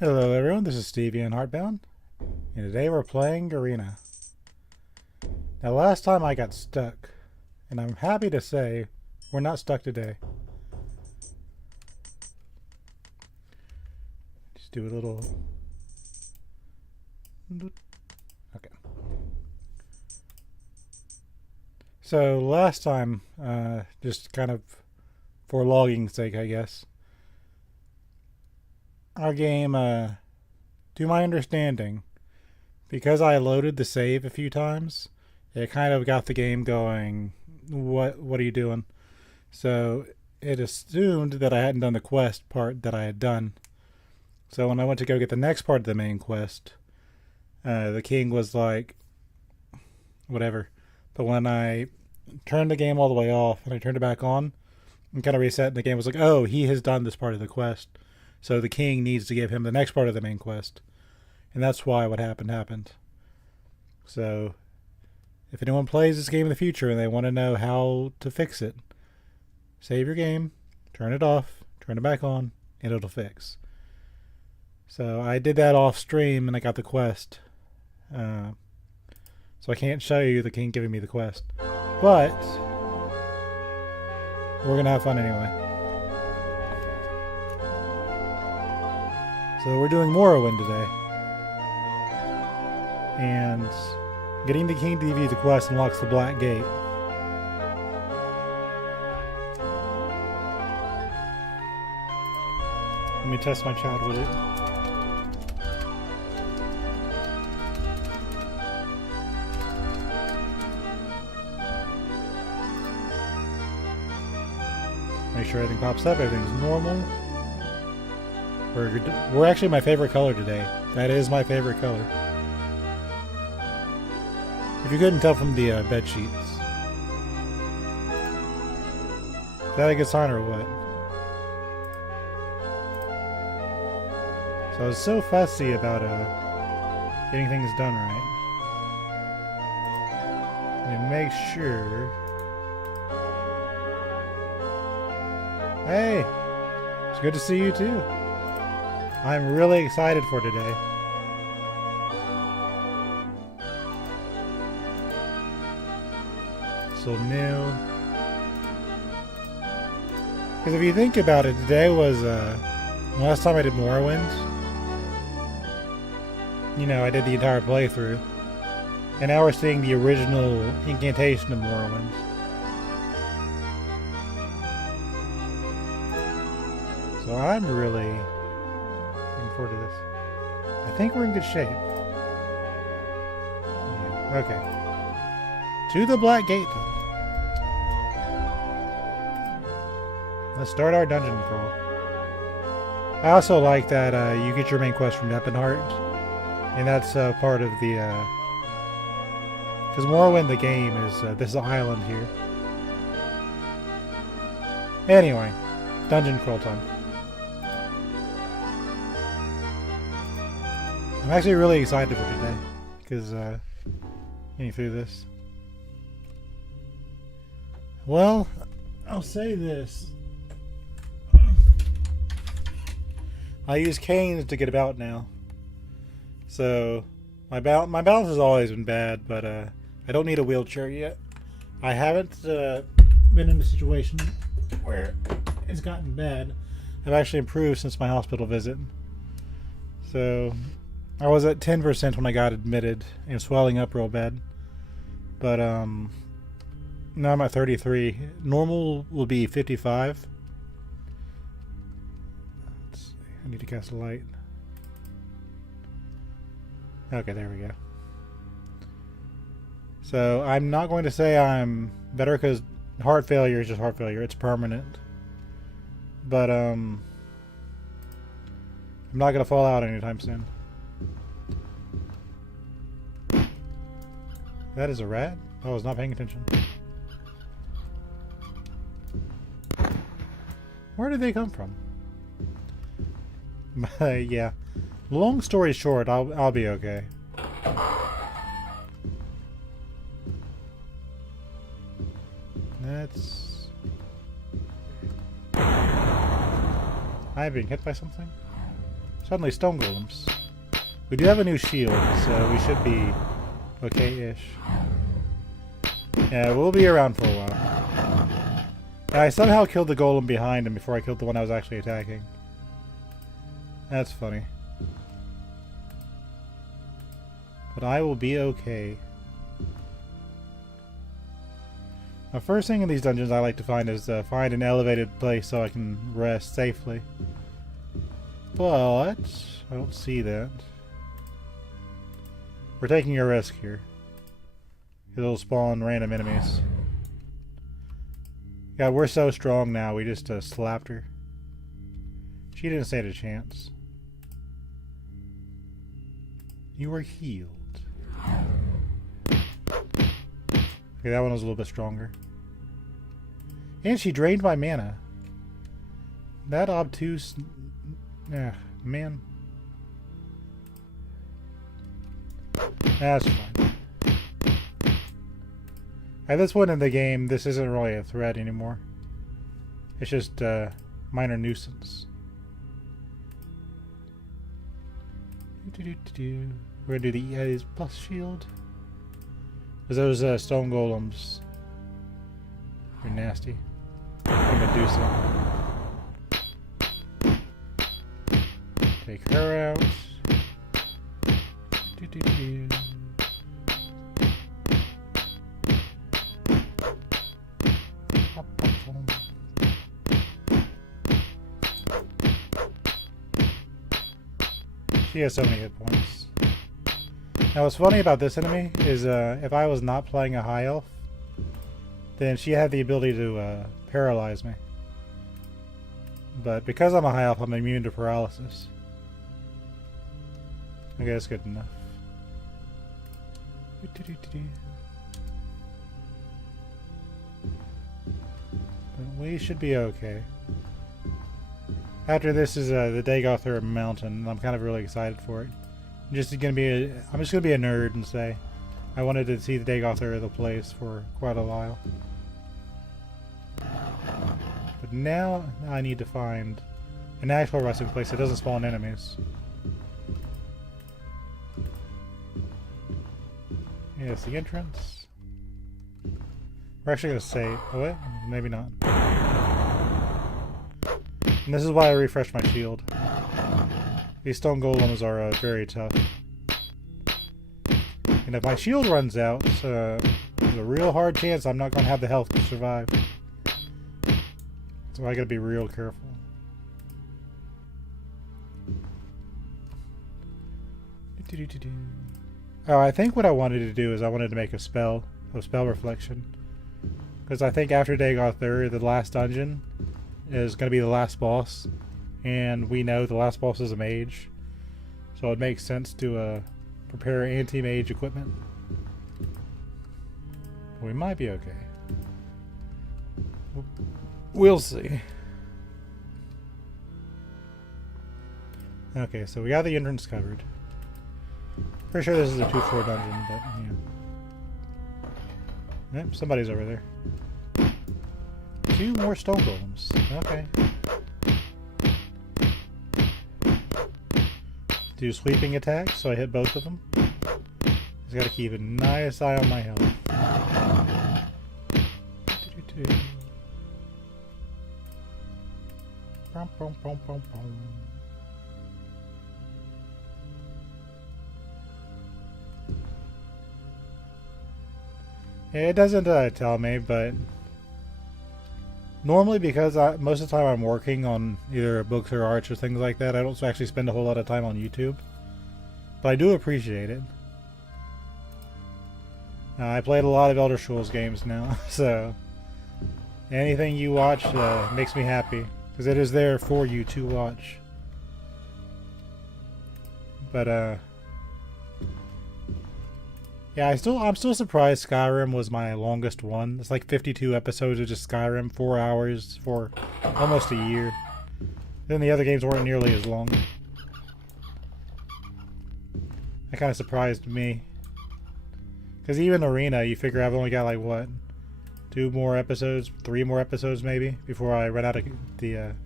Hello everyone, this is Stevie on Heartbound, and today we're playing Arena. Now last time I got stuck, and I'm happy to say we're not stuck today. Just do a little... Okay. So last time, just kind of for logging's sake I guess, our game, to my understanding, because I loaded the save a few times, it kind of got the game going, what are you doing? So it assumed that I hadn't done the quest part that I had done. So when I went to go get the next part of the main quest, the king was like, whatever. But when I turned the game all the way off and I turned it back on and kind of reset, and the game was like, oh, he has done this part of the quest. So the king needs to give him the next part of the main quest. And that's why what happened. So if anyone plays this game in the future and they want to know how to fix it, save your game, turn it off, turn it back on, and it'll fix. So I did that off stream and I got the quest. So I can't show you the king giving me the quest. But we're going to have fun anyway. So we're doing Morrowind today. And getting the king to give you the quest unlocks the Black Gate. Let me test my child with it. Make sure everything pops up, everything's normal. We're actually my favorite color today. That is my favorite color. If you couldn't tell from the bed sheets. Is that a good sign or what? So I was so fussy about getting things done right. Let me make sure. Hey! It's good to see you too. I'm really excited for today. So new. Because if you think about it, today was last time I did Morrowind. You know, I did the entire playthrough. And now we're seeing the original incantation of Morrowind. So I'm really looking forward to this. I think we're in good shape. Yeah, okay. To the Black Gate, though. Let's start our dungeon crawl. I also like that you get your main quest from Eppenheart. And that's part of the... Because Morrowind, the game, is this island here. Anyway, dungeon crawl time. I'm actually really excited for today. Because, getting through this. Well, I'll say this. I use canes to get about now. So, my balance has always been bad, but I don't need a wheelchair yet. I haven't been in a situation where it's gotten bad. I've actually improved since my hospital visit. So, I was at 10% when I got admitted and swelling up real bad. But, now I'm at 33. Normal will be 55. Let's see. I need to cast a light. Okay, there we go. So I'm not going to say I'm better because heart failure is just heart failure. It's permanent. But I'm not going to fall out anytime soon. That is a rat? I was not paying attention. Where did they come from? Yeah. Long story short, I'll be okay. That's... Am I being hit by something? Suddenly stone golems. We do have a new shield, so we should be okay-ish. Yeah, we'll be around for a while. And I somehow killed the golem behind him before I killed the one I was actually attacking. That's funny. But I will be okay. The first thing in these dungeons I like to find is find an elevated place so I can rest safely. But I don't see that. We're taking a risk here. It'll spawn random enemies. God, we're so strong now. We just slapped her. She didn't stand a chance. You were healed. Okay, that one was a little bit stronger. And she drained my mana. That obtuse... man. That's fine. At this point in the game, this isn't really a threat anymore. It's just a minor nuisance. We're gonna do the EA's plus shield. Because those stone golems are nasty. I'm gonna do some. Take her out. She has so many hit points. Now what's funny about this enemy is if I was not playing a high elf, then she had the ability to paralyze me. But because I'm a high elf, I'm immune to paralysis. Okay, that's good enough. But we should be okay. After this is the Dagoth-Ur mountain. I'm kind of really excited for it. I'm just gonna be a nerd and say I wanted to see the Dagoth-Ur the place for quite a while. But now I need to find an actual resting place that doesn't spawn enemies. Yes, the entrance. We're actually gonna save. Oh wait, maybe not. And this is why I refreshed my shield. These stone golems are very tough. And if my shield runs out, there's a real hard chance I'm not going to have the health to survive. So I gotta be real careful. Oh, I think what I wanted to do is I wanted to make a spell reflection. Because I think after Dagoth-Ur, the last dungeon is going to be the last boss, and we know the last boss is a mage, so it makes sense to prepare anti-mage equipment. We might be okay. We'll see. Okay, so we got the entrance covered. Pretty sure this is a 2-floor dungeon, but yeah. Yep, somebody's over there. 2 more stone golems. Okay. Do sweeping attacks, so I hit both of them. Just gotta keep a nice eye on my health. Yeah, it doesn't tell me, but normally, because most of the time I'm working on either books or arts or things like that, I don't actually spend a whole lot of time on YouTube. But I do appreciate it. I played a lot of Elder Scrolls games now, so anything you watch makes me happy, because it is there for you to watch. But yeah, I'm still surprised Skyrim was my longest one. It's like 52 episodes of just Skyrim, 4 hours for almost a year. Then the other games weren't nearly as long. That kind of surprised me. Because even Arena, you figure I've only got like, what? 2 more episodes? 3 more episodes maybe? Before I run out of the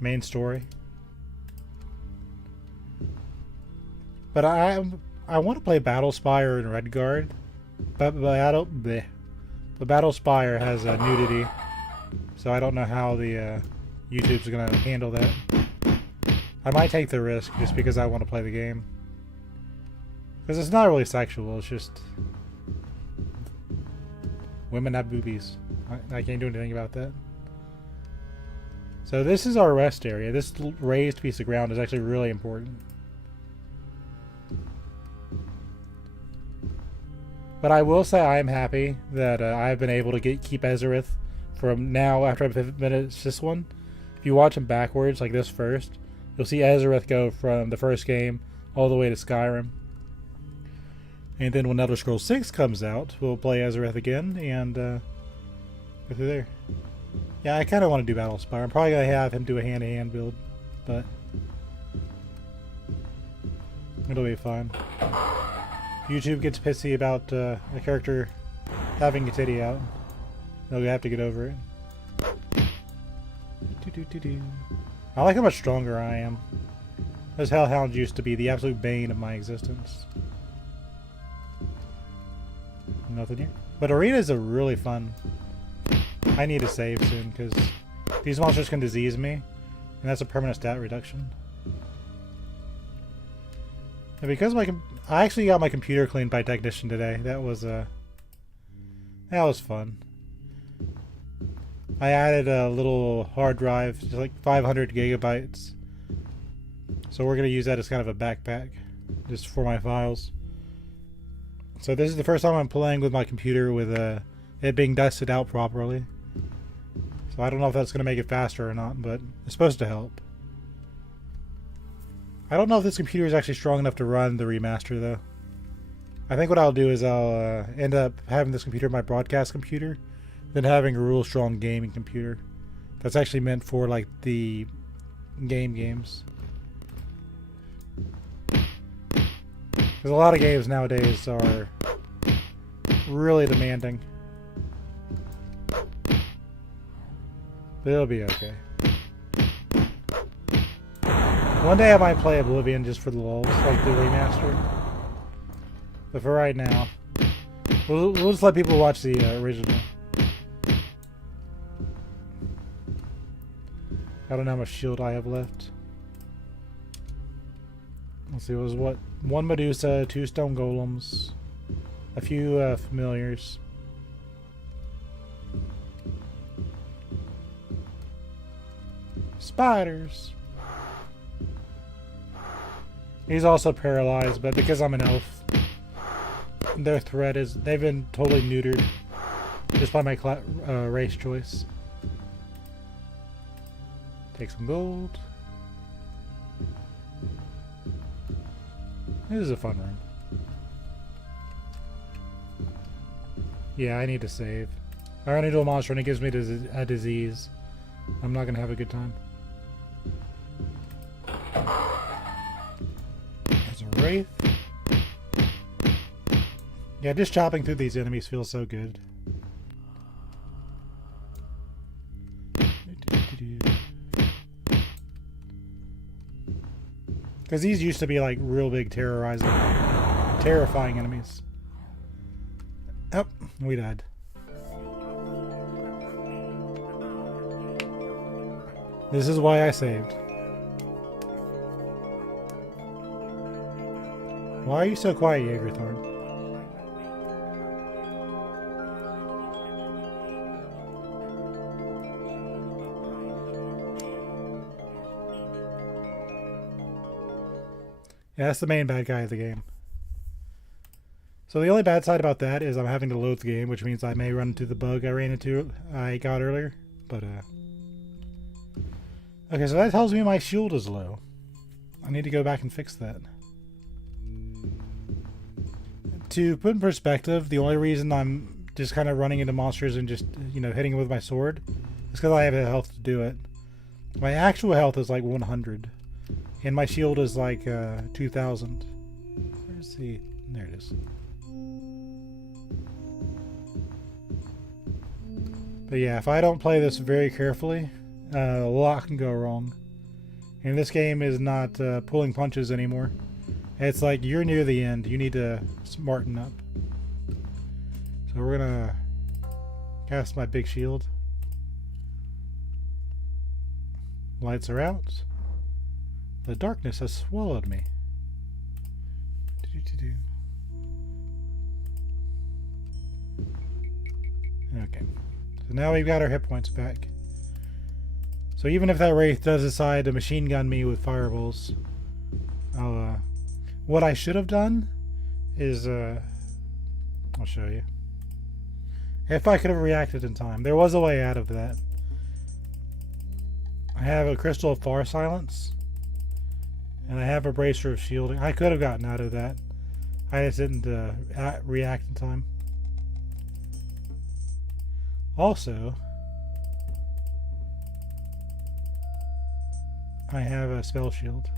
main story. But I want to play Battle Spire and Redguard, but Battle Spire has nudity, so I don't know how the YouTube's gonna handle that. I might take the risk just because I want to play the game, because it's not really sexual. It's just women have boobies. I can't do anything about that. So this is our rest area. This raised piece of ground is actually really important. But I will say I am happy that I've been able to keep Ezerith from now after I've finished this one. If you watch them backwards, like this first, you'll see Ezerith go from the first game all the way to Skyrim. And then when Elder Scrolls 6 comes out, we'll play Ezerith again and go through there. Yeah, I kind of want to do Battle Spire. I'm probably going to have him do a hand-to-hand build, but it'll be fun. YouTube gets pissy about a character having a titty out. They'll have to get over it. I like how much stronger I am. Those Hellhounds used to be the absolute bane of my existence. Nothing here. But arenas are really fun. I need to save soon because these monsters can disease me, and that's a permanent stat reduction. And because I actually got my computer cleaned by technician today. That was fun. I added a little hard drive, just like 500 gigabytes. So we're gonna use that as kind of a backpack, just for my files. So this is the first time I'm playing with my computer with it being dusted out properly. So I don't know if that's gonna make it faster or not, but it's supposed to help. I don't know if this computer is actually strong enough to run the remaster, though. I think what I'll do is I'll end up having this computer my broadcast computer, then having a real strong gaming computer. That's actually meant for, like, the games. Because a lot of games nowadays are really demanding. But it'll be okay. One day I might play Oblivion just for the lulz, like the remaster. But for right now, we'll just let people watch the original. I don't know how much shield I have left. Let's see, it was what? 1 Medusa, 2 stone golems, a few familiars. Spiders. He's also paralyzed, but because I'm an elf, their threat is they've been totally neutered just by my race choice. Take some gold. This is a fun room. Yeah, I need to save. I run into a monster and it gives me a disease. I'm not gonna have a good time. There's a wraith. Yeah, just chopping through these enemies feels so good. Because these used to be like real big terrifying enemies. Oh, we died. This is why I saved. Why are you so quiet, Jaegerthorn? Yeah, that's the main bad guy of the game. So the only bad side about that is I'm having to load the game, which means I may run into the bug I got earlier. But, okay, so that tells me my shield is low. I need to go back and fix that. To put in perspective, the only reason I'm just kind of running into monsters and just, you know, hitting them with my sword is because I have the health to do it. My actual health is like 100. And my shield is like 2,000. Where's the... There it is. But yeah, if I don't play this very carefully, a lot can go wrong. And this game is not pulling punches anymore. It's like you're near the end. You need to smarten up. So we're gonna cast my big shield. Lights are out. The darkness has swallowed me. Okay. So now we've got our hit points back. So even if that wraith does decide to machine gun me with fireballs, I'll what I should have done is I'll show you. If I could have reacted in time. There was a way out of that. I have a crystal of far silence. And I have a bracer of shielding. I could have gotten out of that. I just didn't react in time. Also, I have a spell shield.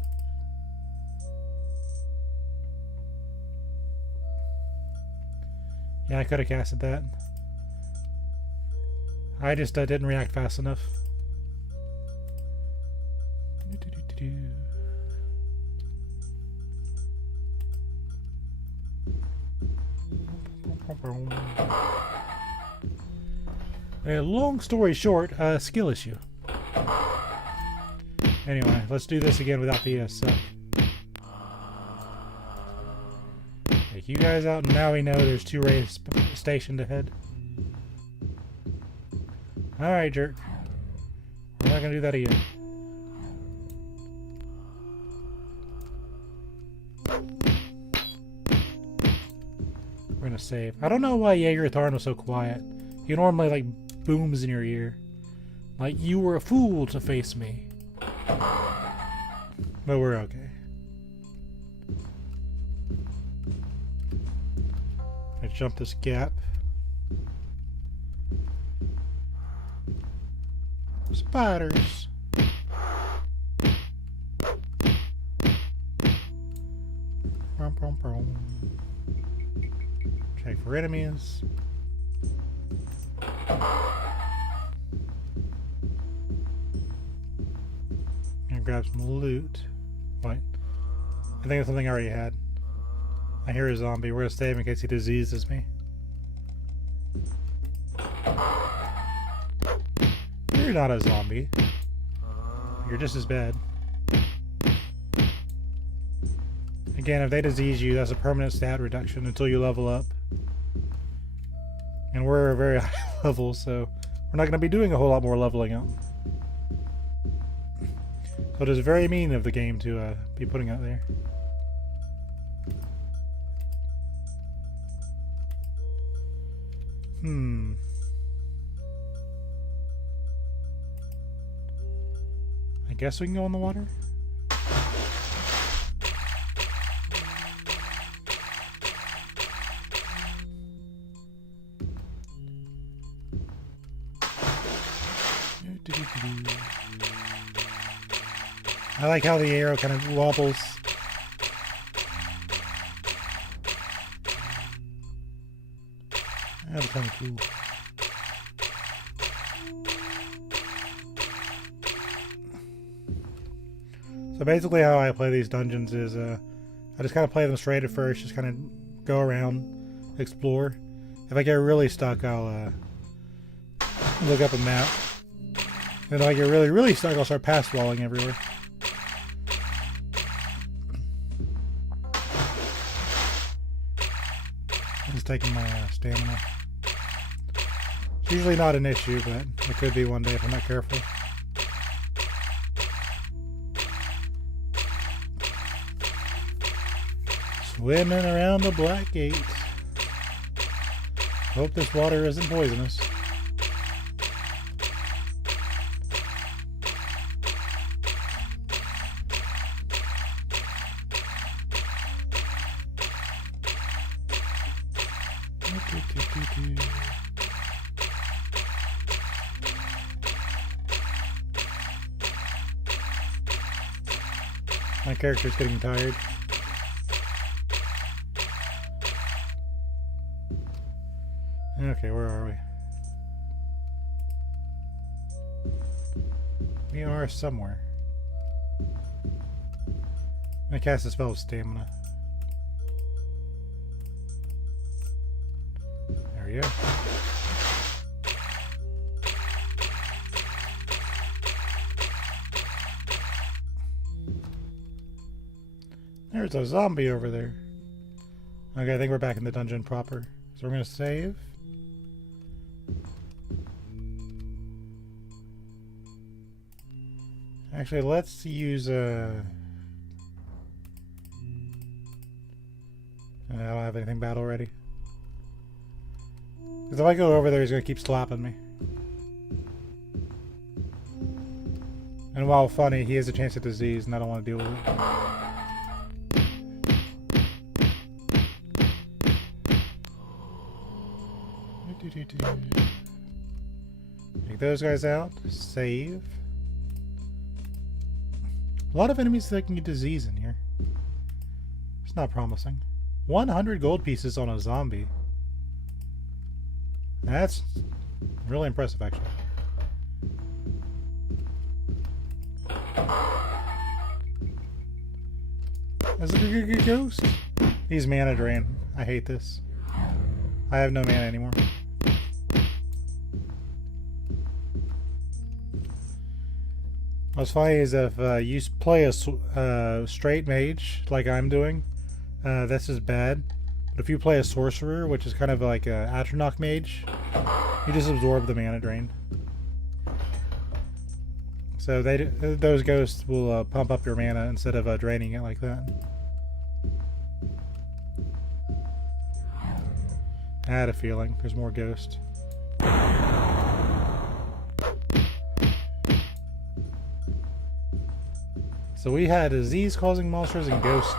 Yeah, I could have casted that. I just didn't react fast enough. A long story short, skill issue. Anyway, let's do this again without the suck. Take you guys out, and now we know there's 2 wraiths stationed ahead. Alright, jerk. We're not gonna do that again. We're gonna save. I don't know why Ezerith was so quiet. He normally like booms in your ear. Like, you were a fool to face me. But we're okay. I jump this gap. Spiders. Check for enemies. And grab some loot. Wait. I think it's something I already had. I hear a zombie. We're gonna save in case he diseases me. You're not a zombie. You're just as bad. Again, if they disease you, that's a permanent stat reduction until you level up. And we're a very high level, so we're not going to be doing a whole lot more leveling up. So it is very mean of the game to be putting out there. I guess we can go in the water? I like how the arrow kind of wobbles. That's kind of cool. So basically how I play these dungeons is I just kind of play them straight at first, just kind of go around, explore. If I get really stuck, I'll look up a map. And if I get really, really stuck, I'll start pass-walling everywhere. Just taking my stamina. It's usually not an issue, but it could be one day if I'm not careful. Swimming around the Black Gate. Hope this water isn't poisonous. My character's getting tired. Okay, where are we? We are somewhere. I cast a spell of stamina. we go. There's a zombie over there. Okay, I think we're back in the dungeon proper. So we're going to save. Actually, let's use I don't have anything battle ready. Because if I go over there, he's going to keep slapping me. And while funny, he has a chance of disease, and I don't want to deal with it. Take those guys out. Save. A lot of enemies that can get disease in here. It's not promising. 100 gold pieces on a zombie. That's really impressive, actually. That's a ghost. He's mana drain. I hate this. I have no mana anymore. What's funny is if you play a straight mage like I'm doing, this is bad. But if you play a sorcerer, which is kind of like a Atronach mage, you just absorb the mana drain. So those ghosts will pump up your mana instead of draining it like that. I had a feeling there's more ghosts. So we had disease-causing monsters and ghosts.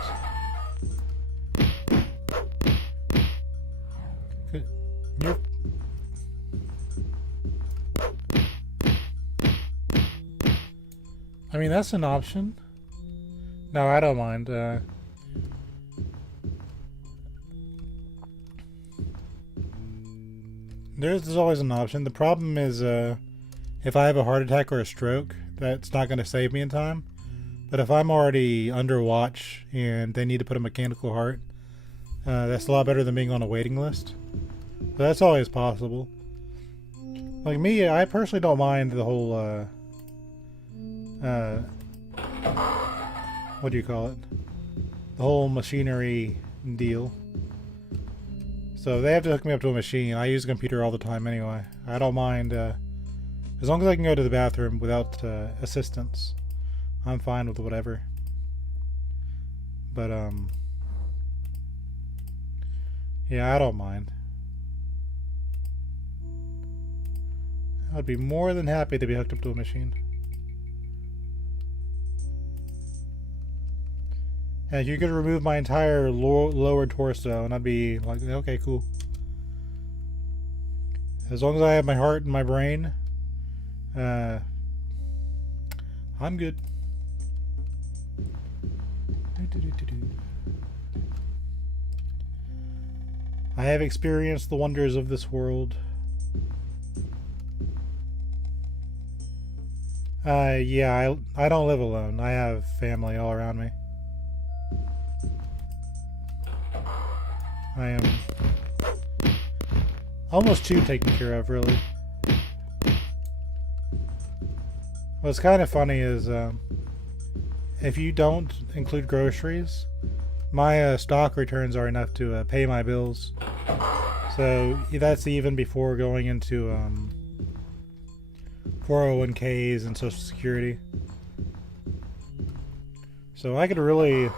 I mean, that's an option. No, I don't mind. There's always an option. The problem is if I have a heart attack or a stroke, that's not going to save me in time. But if I'm already under watch and they need to put a mechanical heart, that's a lot better than being on a waiting list. But that's always possible. Like me, I personally don't mind the whole, what do you call it? The whole machinery deal. So they have to hook me up to a machine. I use a computer all the time anyway. I don't mind, as long as I can go to the bathroom without assistance. I'm fine with whatever. But, yeah, I don't mind. I would be more than happy to be hooked up to a machine. And you could remove my entire lower torso and I'd be like, okay, cool. As long as I have my heart and my brain, I'm good. I have experienced the wonders of this world. Yeah, I don't live alone. I have family all around me. I am almost too taken care of, really. What's kind of funny is, if you don't include groceries, my stock returns are enough to pay my bills. So that's even before going into 401ks and Social Security. So I could really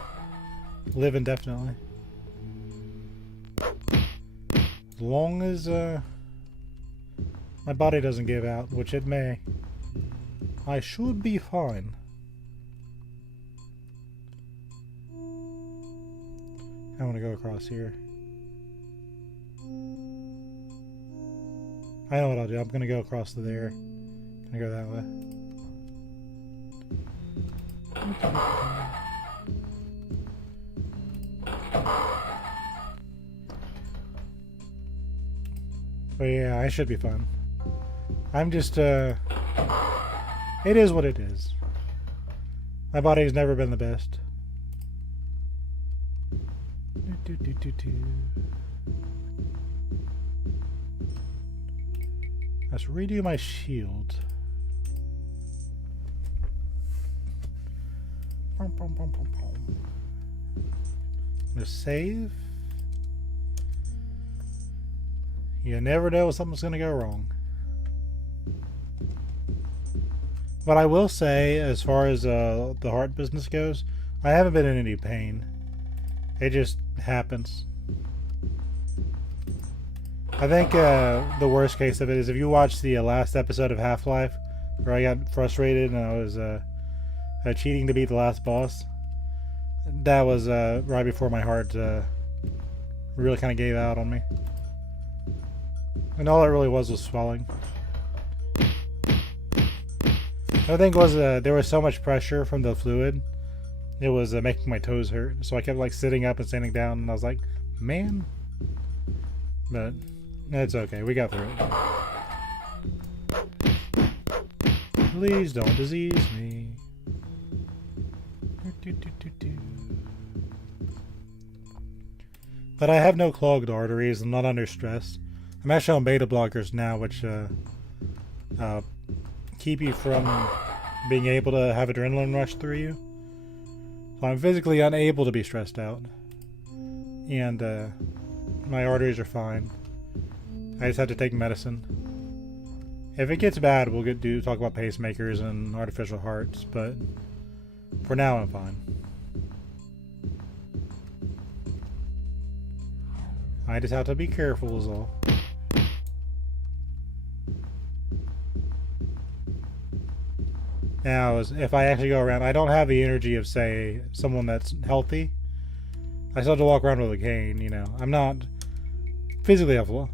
live indefinitely. As long as my body doesn't give out, which it may, I should be fine. I want to go across here. I know what I'll do. I'm going to go across to there. I'm going to go that way. But yeah, I should be fine. I'm just, it is what it is. My body's never been the best. Let's redo my shield. Just save. You never know when something's gonna go wrong. But I will say, as far as the heart business goes, I haven't been in any pain. It just happens. I think the worst case of it is if you watch the last episode of Half-Life, where I got frustrated and I was cheating to beat the last boss. That was right before my heart really kind of gave out on me. And all it really was swelling. The other thing was there was so much pressure from the fluid. It was making my toes hurt. So I kept like sitting up and standing down, and I was like, man. But it's okay. We got through it. Please don't disease me. But I have no clogged arteries. I'm not under stress. I'm actually on beta blockers now, which keep you from being able to have adrenaline rush through you. So I'm physically unable to be stressed out. And my arteries are fine. I just have to take medicine. If it gets bad, we'll talk about pacemakers and artificial hearts, but for now I'm fine. I just have to be careful is all. Now, if I actually go around, I don't have the energy of, say, someone that's healthy. I still have to walk around with a cane, you know. I'm not physically helpful.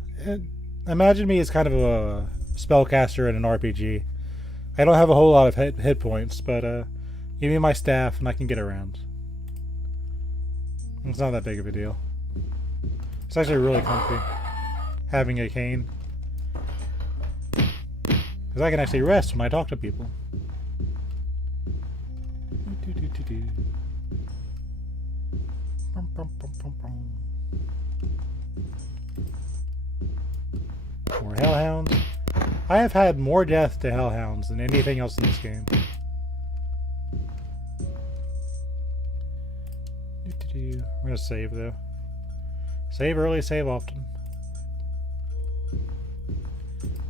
Imagine me as kind of a spellcaster in an RPG. I don't have a whole lot of hit points, but give me my staff and I can get around. It's not that big of a deal. It's actually really comfy having a cane, because I can actually rest when I talk to people. More hellhounds. I have had more death to hellhounds than anything else in this game. We're gonna save though. Save early, save often.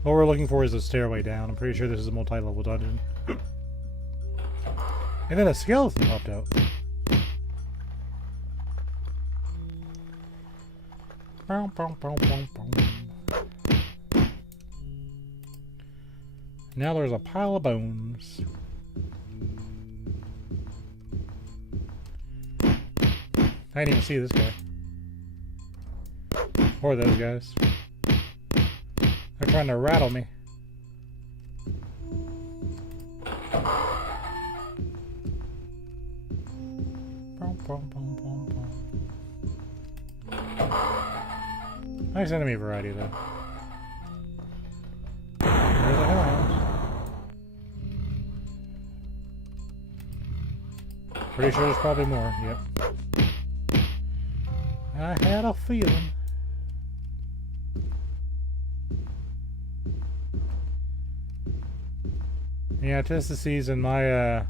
What we're looking for is a stairway down. I'm pretty sure this is a multi-level dungeon. And then a skeleton popped out. Now there's a pile of bones. I didn't even see this guy. Or those guys. They're trying to rattle me. Nice enemy variety though. There's a hellhound. Pretty sure there's probably more. Yep. I had a feeling. Yeah, tis the season. My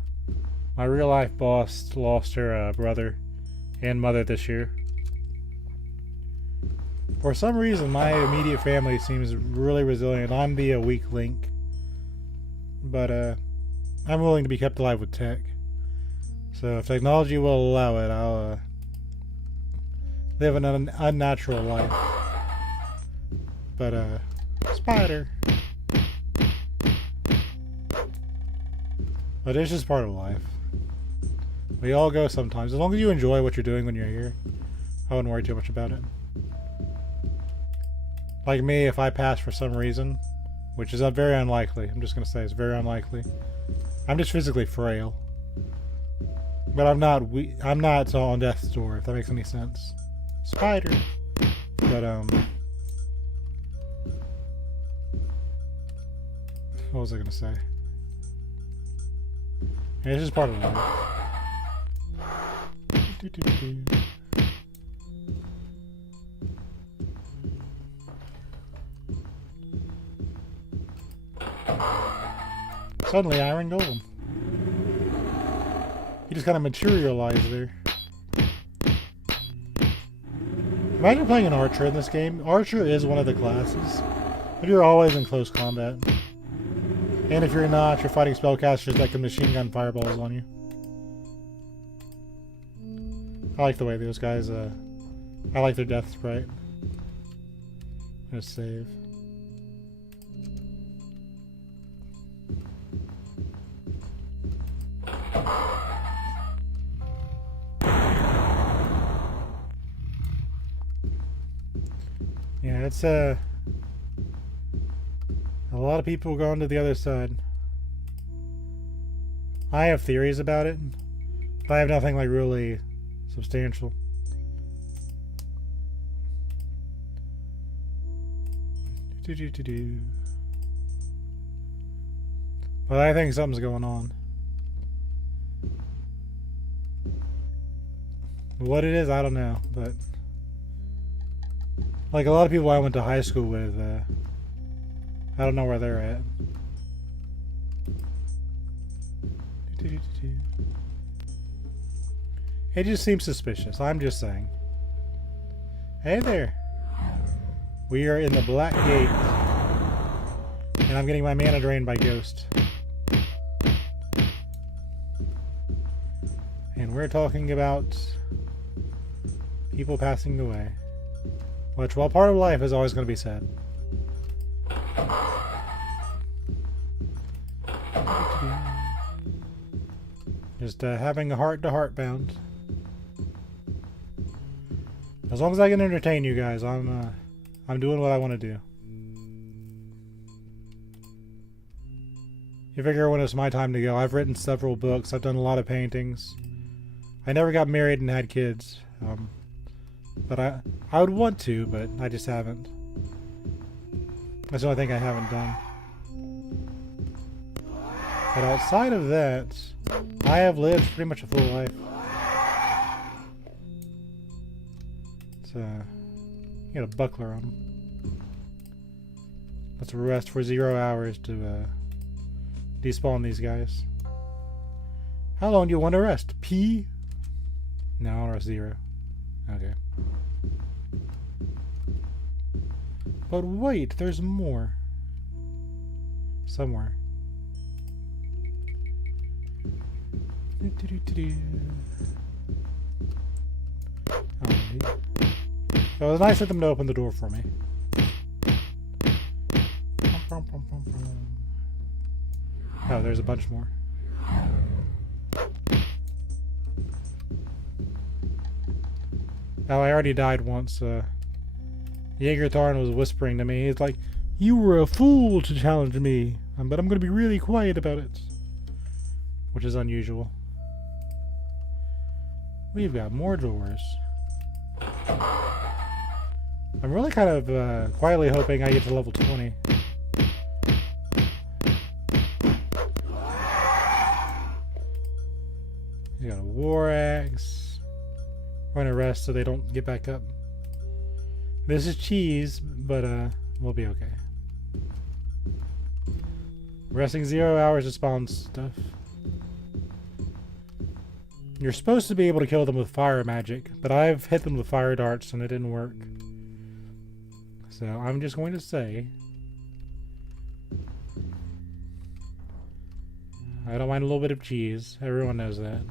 real life boss lost her brother and mother this year. For some reason, my immediate family seems really resilient. I'm the weak link, but I'm willing to be kept alive with tech. So if technology will allow it, I'll live an unnatural life. But spider. But it's just part of life. We all go sometimes. As long as you enjoy what you're doing when you're here, I wouldn't worry too much about it. Like me, if I pass for some reason, which is very unlikely, I'm just going to say it's very unlikely. I'm just physically frail. But I'm not on death's door, if that makes any sense. Spider! But, what was I going to say? Yeah, it's just part of life. Suddenly, Iron Golem. He just kind of materialized there. Imagine playing an archer in this game. Archer is one of the classes, but you're always in close combat. And if you're not, you're fighting spellcasters that can machine gun fireballs on you. I like the way those guys, I like their death sprite. I'm gonna save. Yeah, it's a lot of people going to the other side. I have theories about it, but I have nothing like really substantial. But I think something's going on. What it is, I don't know, but like a lot of people I went to high school with, I don't know where they're at. It just seems suspicious, I'm just saying. Hey there! We are in the Black Gate. And I'm getting my mana drained by Ghost. And we're talking about people passing away. Which, while part of life, is always going to be sad. Just having a heart-to-heart bound. As long as I can entertain you guys, I'm doing what I want to do. You figure when it's my time to go. I've written several books. I've done a lot of paintings. I never got married and had kids. But I would want to, but I just haven't. That's the only thing I haven't done. But outside of that, I have lived pretty much a full life. So, you got a buckler on him. Let's rest for 0 hours to despawn these guys. How long do you want to rest? P? No, I want to rest 0. Okay. But wait, there's more. Somewhere. Alright. So it was nice of them to open the door for me. Oh, there's a bunch more. Oh, I already died once. Jaeger Tarn was whispering to me. He's like, "You were a fool to challenge me, but I'm going to be really quiet about it." Which is unusual. We've got more doors. I'm really kind of quietly hoping I get to level 20. He's got a war axe. We're gonna rest so they don't get back up. This is cheese, but we'll be okay. Resting 0 hours to spawn stuff. You're supposed to be able to kill them with fire magic, but I've hit them with fire darts and it didn't work. So I'm just going to say I don't mind a little bit of cheese. Everyone knows that.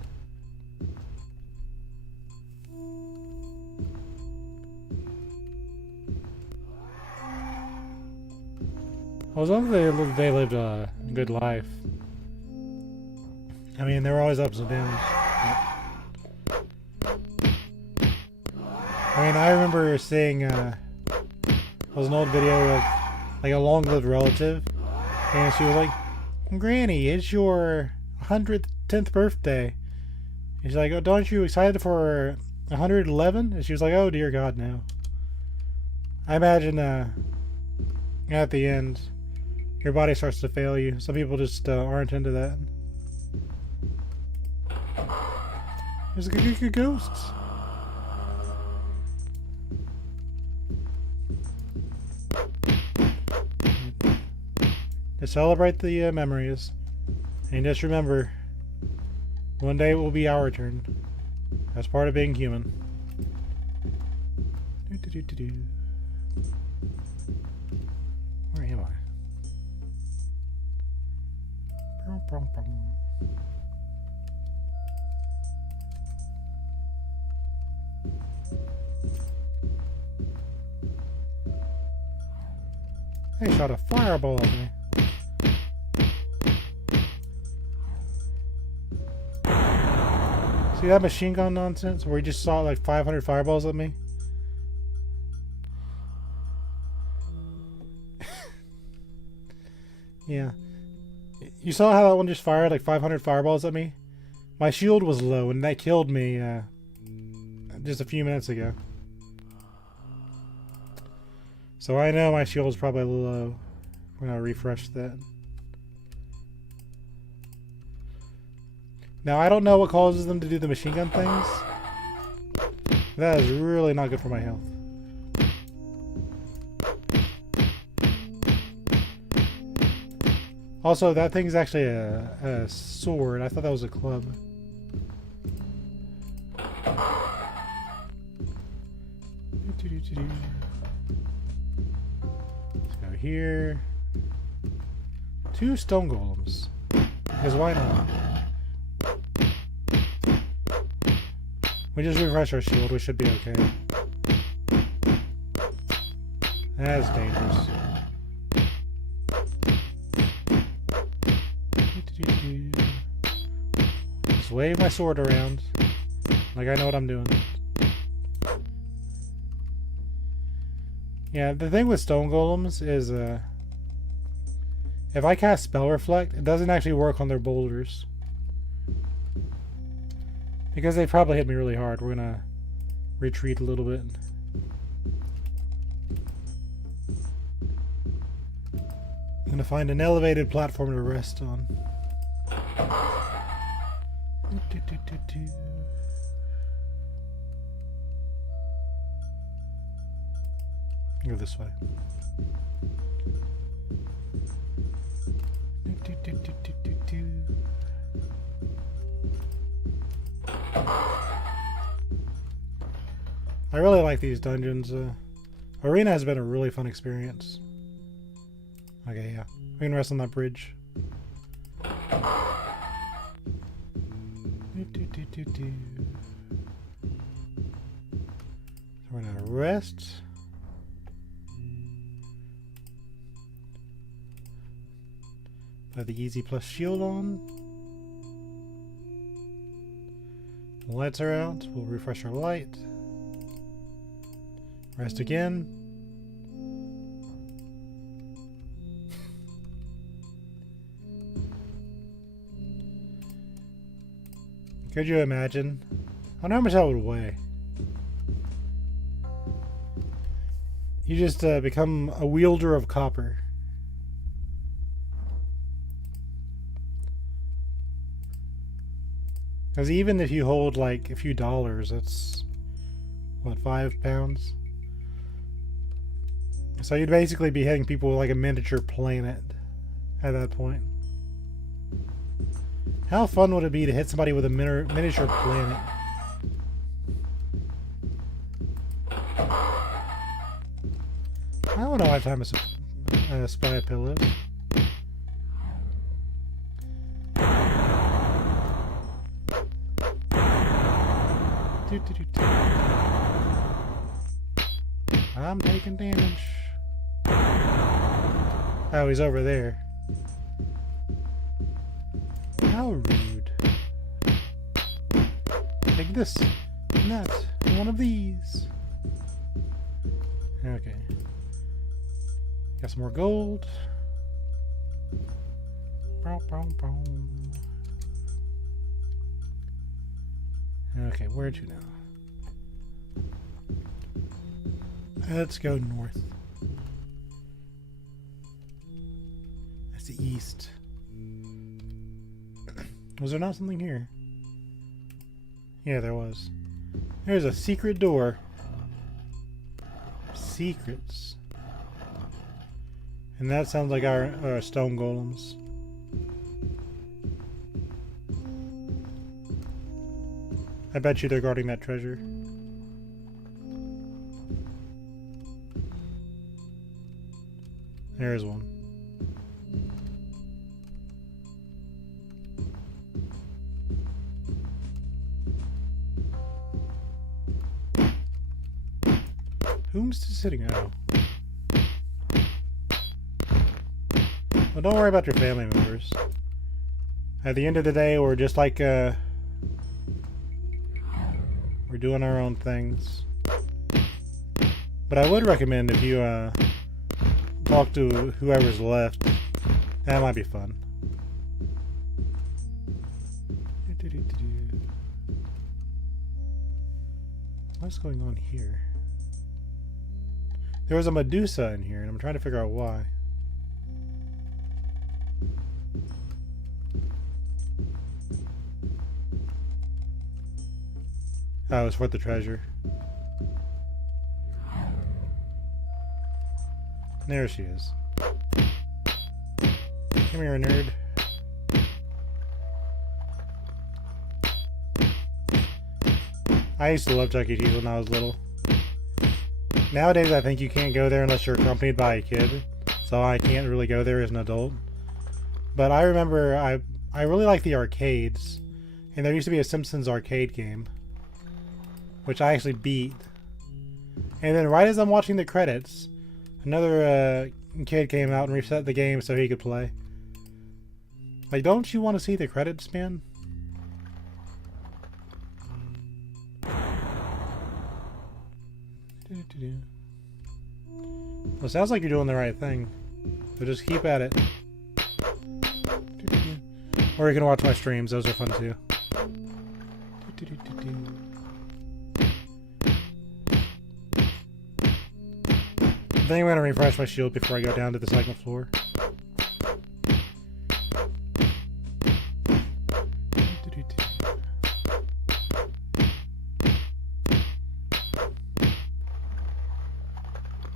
Well, as long as they lived a good life. I mean, there were always ups and downs. I mean, I remember seeing it was an old video of like a long-lived relative, and she was like, "Granny, it's your 110th birthday." And she's like, "Oh, aren't you excited for 111?" And she was like, "Oh dear God, no." I imagine at the end, your body starts to fail you. Some people just aren't into that. There's ghosts. To celebrate the memories. And just remember, one day it will be our turn. That's part of being human. Where am I? They shot a fireball at me. See that machine gun nonsense where he just shot like 500 fireballs at me? Yeah. You saw how that one just fired like 500 fireballs at me? My shield was low and that killed me just a few minutes ago. So I know my shield is probably low. We're gonna refresh that. Now I don't know what causes them to do the machine gun things. That is really not good for my health. Also, that thing's actually a sword. I thought that was a club. Let's go here. 2 stone golems. Because why not? We just refresh our shield. We should be okay. That's dangerous. Just wave my sword around like I know what I'm doing. Yeah, the thing with stone golems is if I cast Spell Reflect, it doesn't actually work on their boulders. Because they probably hit me really hard. We're gonna retreat a little bit. I'm gonna find an elevated platform to rest on. Go this way. I really like these dungeons. Arena has been a really fun experience. Okay, yeah. We can rest on that bridge. So we're gonna rest. Put the Easy Plus shield on. The lights are out. We'll refresh our light. Rest again. Could you imagine? I wonder how much that would weigh. You just become a wielder of copper. Because even if you hold like a few dollars, that's what, 5 pounds? So you'd basically be hitting people with like a miniature planet at that point. How fun would it be to hit somebody with a miniature planet? I don't know what time a spy pillow. I'm taking damage. Oh, he's over there. How rude. Take this and that and one of these. Okay. Got some more gold. Okay, where to now? Let's go north. That's the east. Was there not something here? Yeah, there was. There's a secret door. Secrets. And that sounds like our stone golems. I bet you they're guarding that treasure. There's one. Who's sitting out? Well, don't worry about your family members. At the end of the day, we're just like, we're doing our own things. But I would recommend if you, talk to whoever's left. That might be fun. What's going on here? There was a Medusa in here, and I'm trying to figure out why. Oh, it was for the treasure. There she is. Come here, nerd. I used to love Chuck E. Cheese when I was little. Nowadays, I think you can't go there unless you're accompanied by a kid, so I can't really go there as an adult. But I remember I really like the arcades, and there used to be a Simpsons arcade game, which I actually beat. And then right as I'm watching the credits, another kid came out and reset the game so he could play. Like, don't you want to see the credits, man? Well, it sounds like you're doing the right thing. So just keep at it. Or you can watch my streams, those are fun too. I think I'm going to refresh my shield before I go down to the second floor.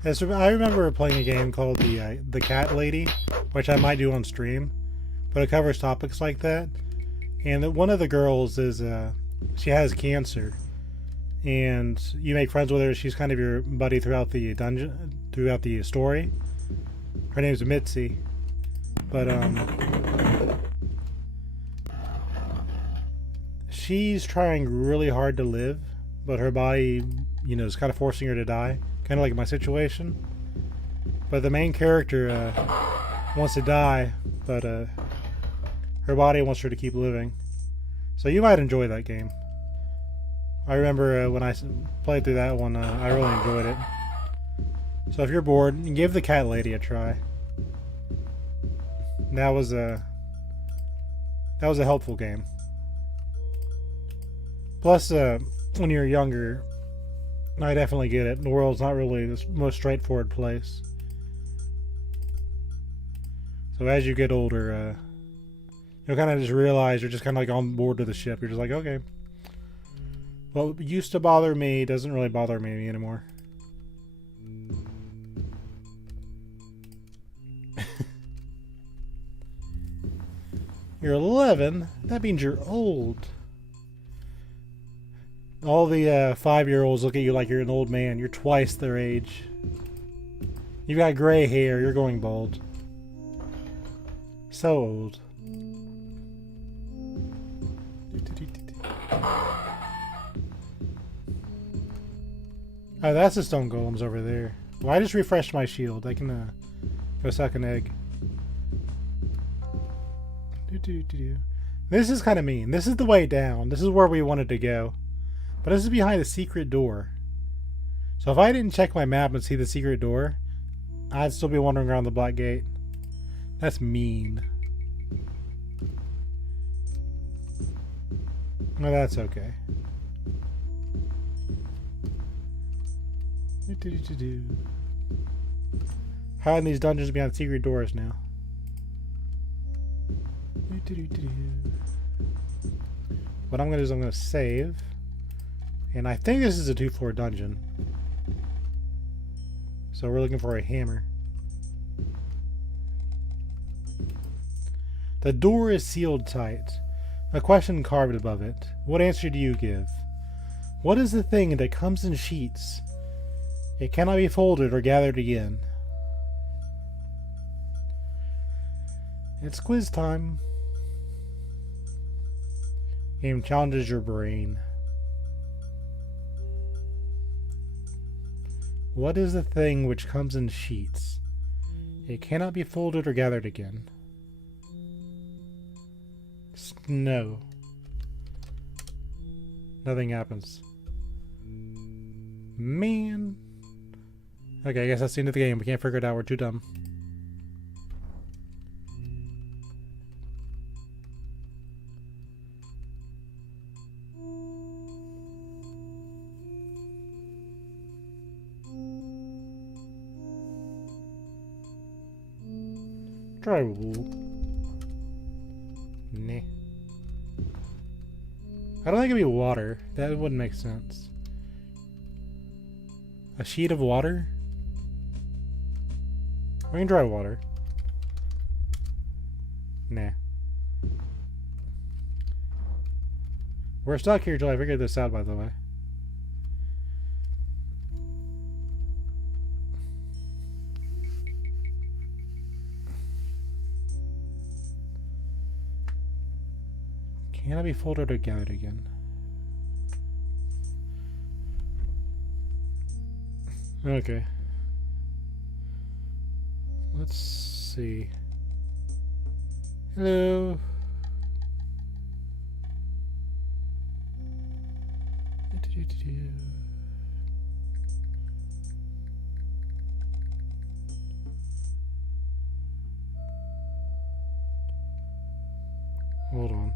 I remember playing a game called the Cat Lady, which I might do on stream, but it covers topics like that. And one of the girls is she has cancer, and you make friends with her. She's kind of your buddy throughout the dungeon, throughout the story. Her name's Mitzi, but she's trying really hard to live, but her body, you know, is kind of forcing her to die. Kind of like my situation. But the main character wants to die, but her body wants her to keep living. So you might enjoy that game. I remember when I played through that one, I really enjoyed it. So if you're bored, give the Cat Lady a try. That was a helpful game. Plus, when you're younger, I definitely get it. The world's not really the most straightforward place. So as you get older, you'll kind of just realize you're just kind of like on board with the ship. You're just like, okay. What used to bother me doesn't really bother me anymore. You're 11? That means you're old. All the 5-year-olds look at you like you're an old man. You're twice their age. You've got gray hair. You're going bald. So old. Oh, that's the stone golems over there. Well, I just refreshed my shield. I can go suck an egg. This is kind of mean. This is the way down. This is where we wanted to go. But this is behind a secret door. So if I didn't check my map and see the secret door, I'd still be wandering around the black gate. That's mean. No, that's okay. Hiding these dungeons behind secret doors now. What I'm going to do is I'm going to save. And I think this is a 2-floor dungeon. So we're looking for a hammer. The door is sealed tight. A question carved above it. What answer do you give? What is the thing that comes in sheets? It cannot be folded or gathered again. It's quiz time. Game challenges your brain. What is the thing which comes in sheets? It cannot be folded or gathered again. Snow. Nothing happens. Man. Okay, I guess that's the end of the game. We can't figure it out. We're too dumb. Try wool. Nah. I don't think it'd be water. That wouldn't make sense. A sheet of water? We can try water. Nah. We're stuck here till I figure this out, by the way. Can I be folded or gathered again? Okay. Let's see. Hello. Hold on.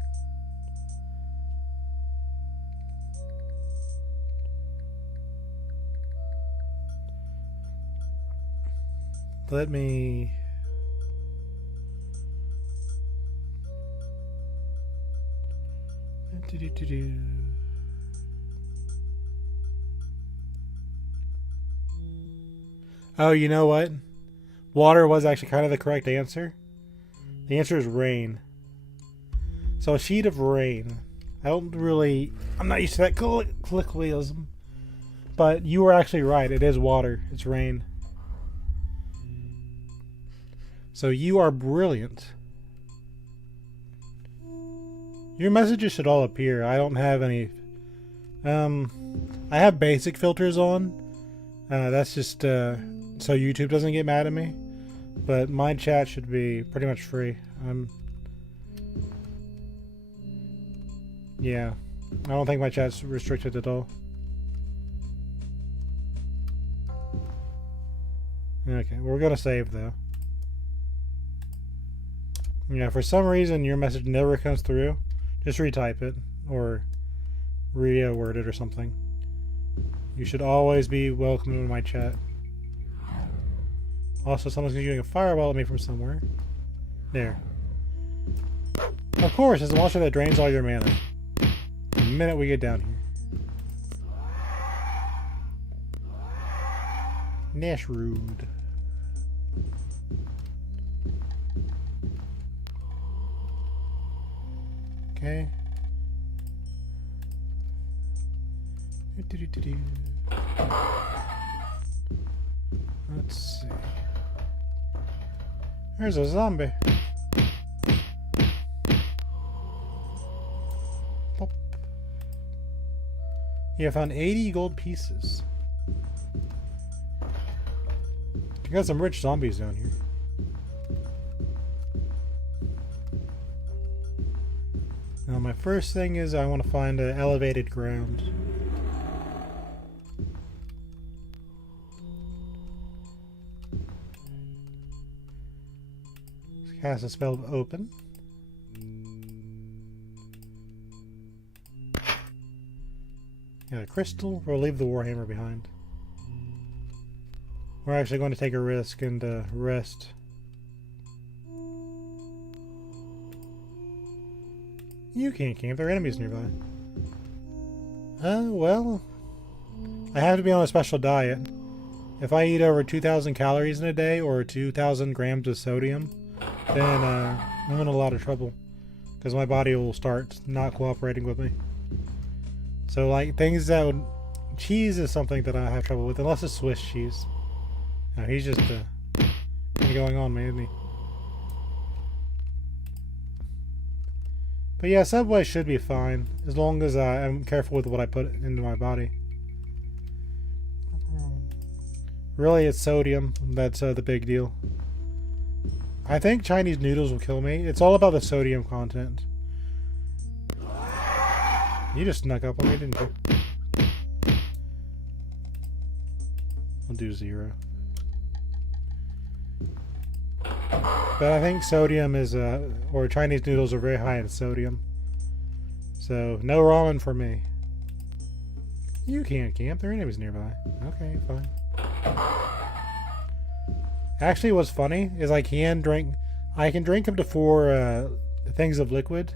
Let me... Oh, you know what? Water was actually kind of the correct answer. The answer is rain. So a sheet of rain. I'm not used to that colloquialism. But you were actually right. It is water. It's rain. So you are brilliant. Your messages should all appear. I don't have any... I have basic filters on. That's just so YouTube doesn't get mad at me. But my chat should be pretty much free. Yeah. I don't think my chat's restricted at all. Okay, we're gonna save though. Yeah, for some reason your message never comes through. Just retype it or re-word it or something. You should always be welcome in my chat. Also, someone's using a fireball at me from somewhere. There. Of course, it's a monster that drains all your mana. The minute we get down here. Nash rude. Okay. Let's see. There's a zombie. Pop. You found 80 gold pieces. You got some rich zombies down here. Now my first thing is I want to find an elevated ground. Let's cast a spell of open. Got a crystal, or leave the warhammer behind. We're actually going to take a risk and rest. You can't camp, there are enemies nearby. Well, I have to be on a special diet. If I eat over 2,000 calories in a day or 2,000 grams of sodium, then I'm in a lot of trouble. Because my body will start not cooperating with me. So like things that would... Cheese is something that I have trouble with, unless it's Swiss cheese. No, he's just kind of going on me, isn't he? But yeah, Subway should be fine, as long as I'm careful with what I put into my body. Really, it's sodium that's the big deal. I think Chinese noodles will kill me. It's all about the sodium content. You just snuck up on me, didn't you? I'll do 0. But I think sodium is, or Chinese noodles are very high in sodium. So, no ramen for me. You can't camp. There are enemies nearby. Okay, fine. Actually, what's funny is I can drink up to 4 things of liquid.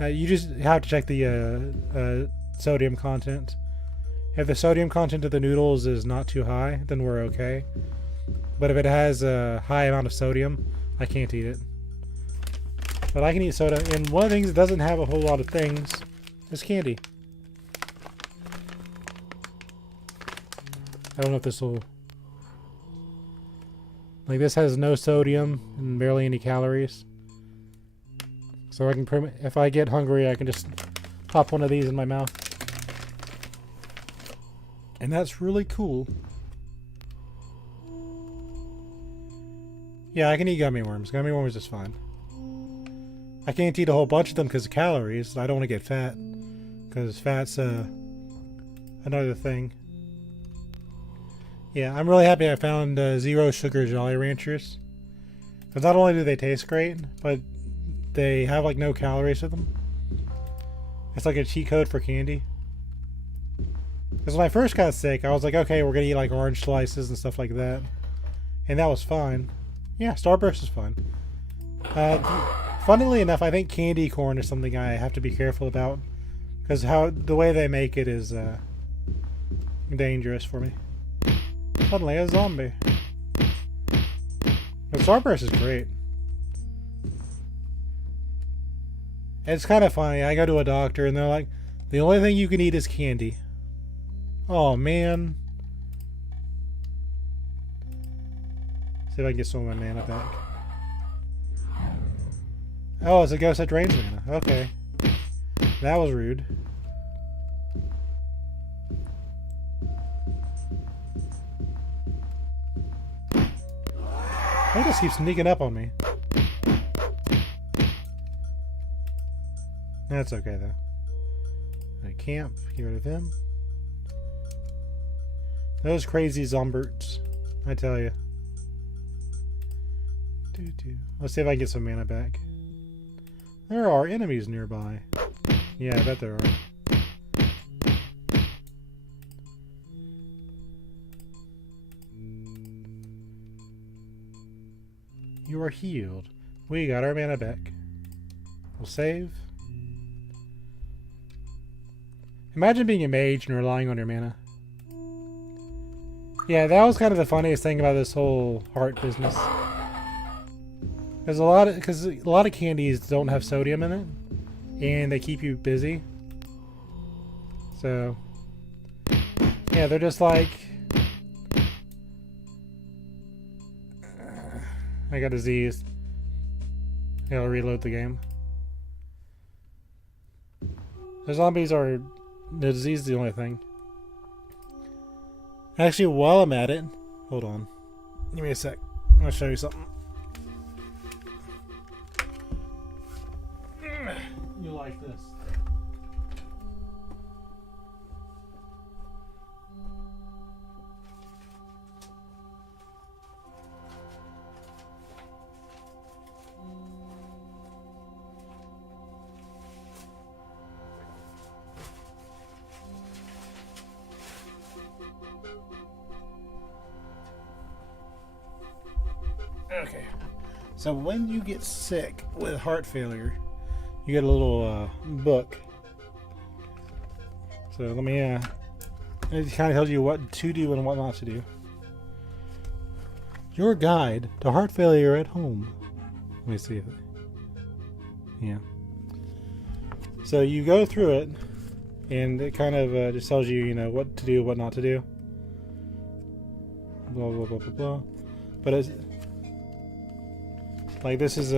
You just have to check the sodium content. If the sodium content of the noodles is not too high, then we're okay. But if it has a high amount of sodium, I can't eat it. But I can eat soda, and one of the things that doesn't have a whole lot of things is candy. I don't know if this will... Like, this has no sodium and barely any calories. So I can, if I get hungry, I can just pop one of these in my mouth. And that's really cool. Yeah, I can eat gummy worms. Gummy worms is fine. I can't eat a whole bunch of them because of calories. I don't want to get fat. Because fat's another thing. Yeah, I'm really happy I found 0 sugar Jolly Ranchers. Because not only do they taste great, but they have like no calories to them. It's like a cheat code for candy. Because when I first got sick, I was like, okay, we're going to eat like orange slices and stuff like that. And that was fine. Yeah, Starburst is fine. Funnily enough, I think candy corn is something I have to be careful about. Because the way they make it is dangerous for me. Suddenly a zombie. But Starburst is great. It's kind of funny. I go to a doctor and they're like, the only thing you can eat is candy. Oh man. See if I can get some of my mana back. Oh, it's a ghost that drains mana. Okay. That was rude. They just keep sneaking up on me. That's okay though. I camp, get rid of him. Those crazy zomberts, I tell you. Let's see if I can get some mana back. There are enemies nearby. Yeah, I bet there are. You are healed. We got our mana back. We'll save. Imagine being a mage and relying on your mana. Yeah, that was kind of the funniest thing about this whole heart business. Because a lot of candies don't have sodium in it, and they keep you busy. So, yeah, they're just like, I got disease. I gotta reload the game. The zombies are, the disease is the only thing. Actually, while I'm at it, hold on. Give me a sec. I'm gonna show you something. You like this. Okay. So when you get sick with heart failure, you get a little book. So let me, it kind of tells you what to do and what not to do. Your guide to heart failure at home. Let me see if it, yeah. So you go through it, And it kind of just tells you, you know, what to do, what not to do. Blah, blah, blah, blah, blah. But it's... Like, this is,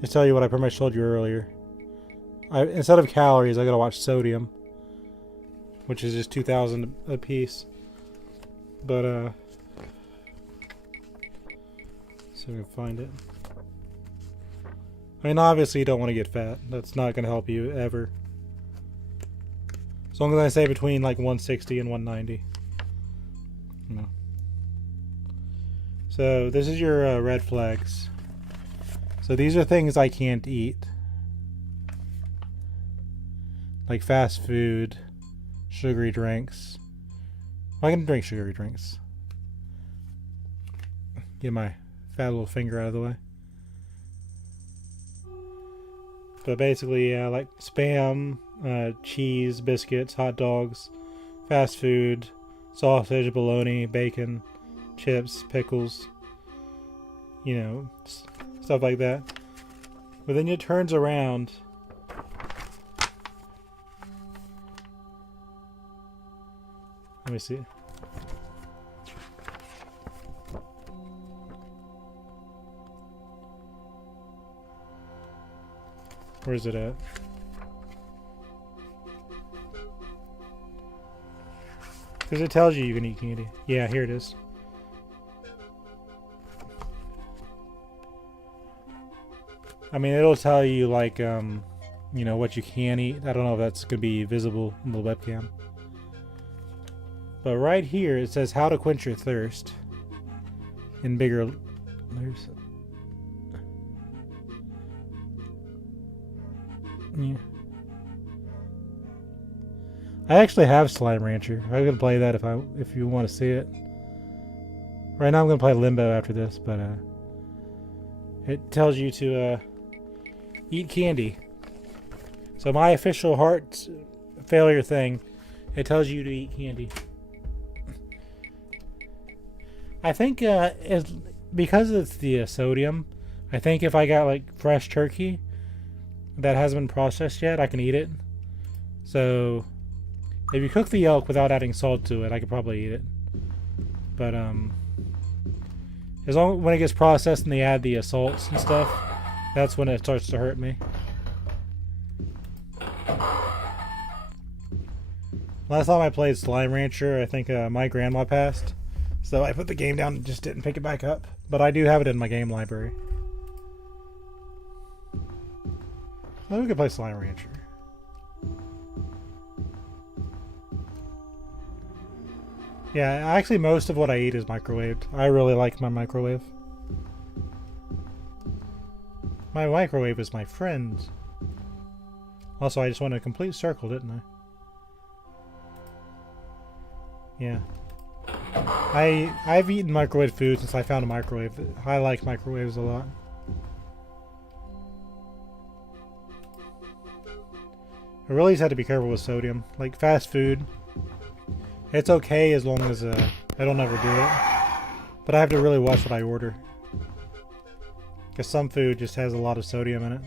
just tell you what I pretty much told you earlier. Instead of calories, I gotta watch sodium. Which is just 2,000 a piece. But, so we can find it. I mean, obviously you don't want to get fat. That's not gonna help you, ever. As long as I say between, like, 160 and 190. No. So, this is your red flags. So, these are things I can't eat. Like fast food, sugary drinks. Well, I can drink sugary drinks. Get my fat little finger out of the way. But basically, like Spam, cheese, biscuits, hot dogs, fast food, sausage, bologna, bacon, chips, pickles, you know, stuff like that. But then it turns around. Let me see. Where's it at? Because it tells you can eat candy. Yeah, here it is. I mean, it'll tell you, like, you know, what you can eat. I don't know if that's going to be visible in the webcam. But right here, it says how to quench your thirst. In bigger... There's... Yeah. I actually have Slime Rancher. I'm gonna play that if you want to see it. Right now I'm gonna play Limbo after this, but it tells you to eat candy. So my official heart failure thing, it tells you to eat candy. I think because it's the sodium, I think if I got like fresh turkey that hasn't been processed yet, I can eat it. So if you cook the elk without adding salt to it, I could probably eat it. But as long when it gets processed and they add the salts and stuff, that's when it starts to hurt me. Last time I played Slime Rancher, I think my grandma passed. So I put the game down and just didn't pick it back up. But I do have it in my game library. So we could play Slime Rancher. Yeah, actually most of what I eat is microwaved. I really like my microwave. My microwave is my friend. Also, I just went a complete circle, didn't I? Yeah. I've eaten microwave food since I found a microwave. I like microwaves a lot. I really just had to be careful with sodium. Like fast food, it's okay as long as I don't ever do it. But I have to really watch what I order. Because some food just has a lot of sodium in it.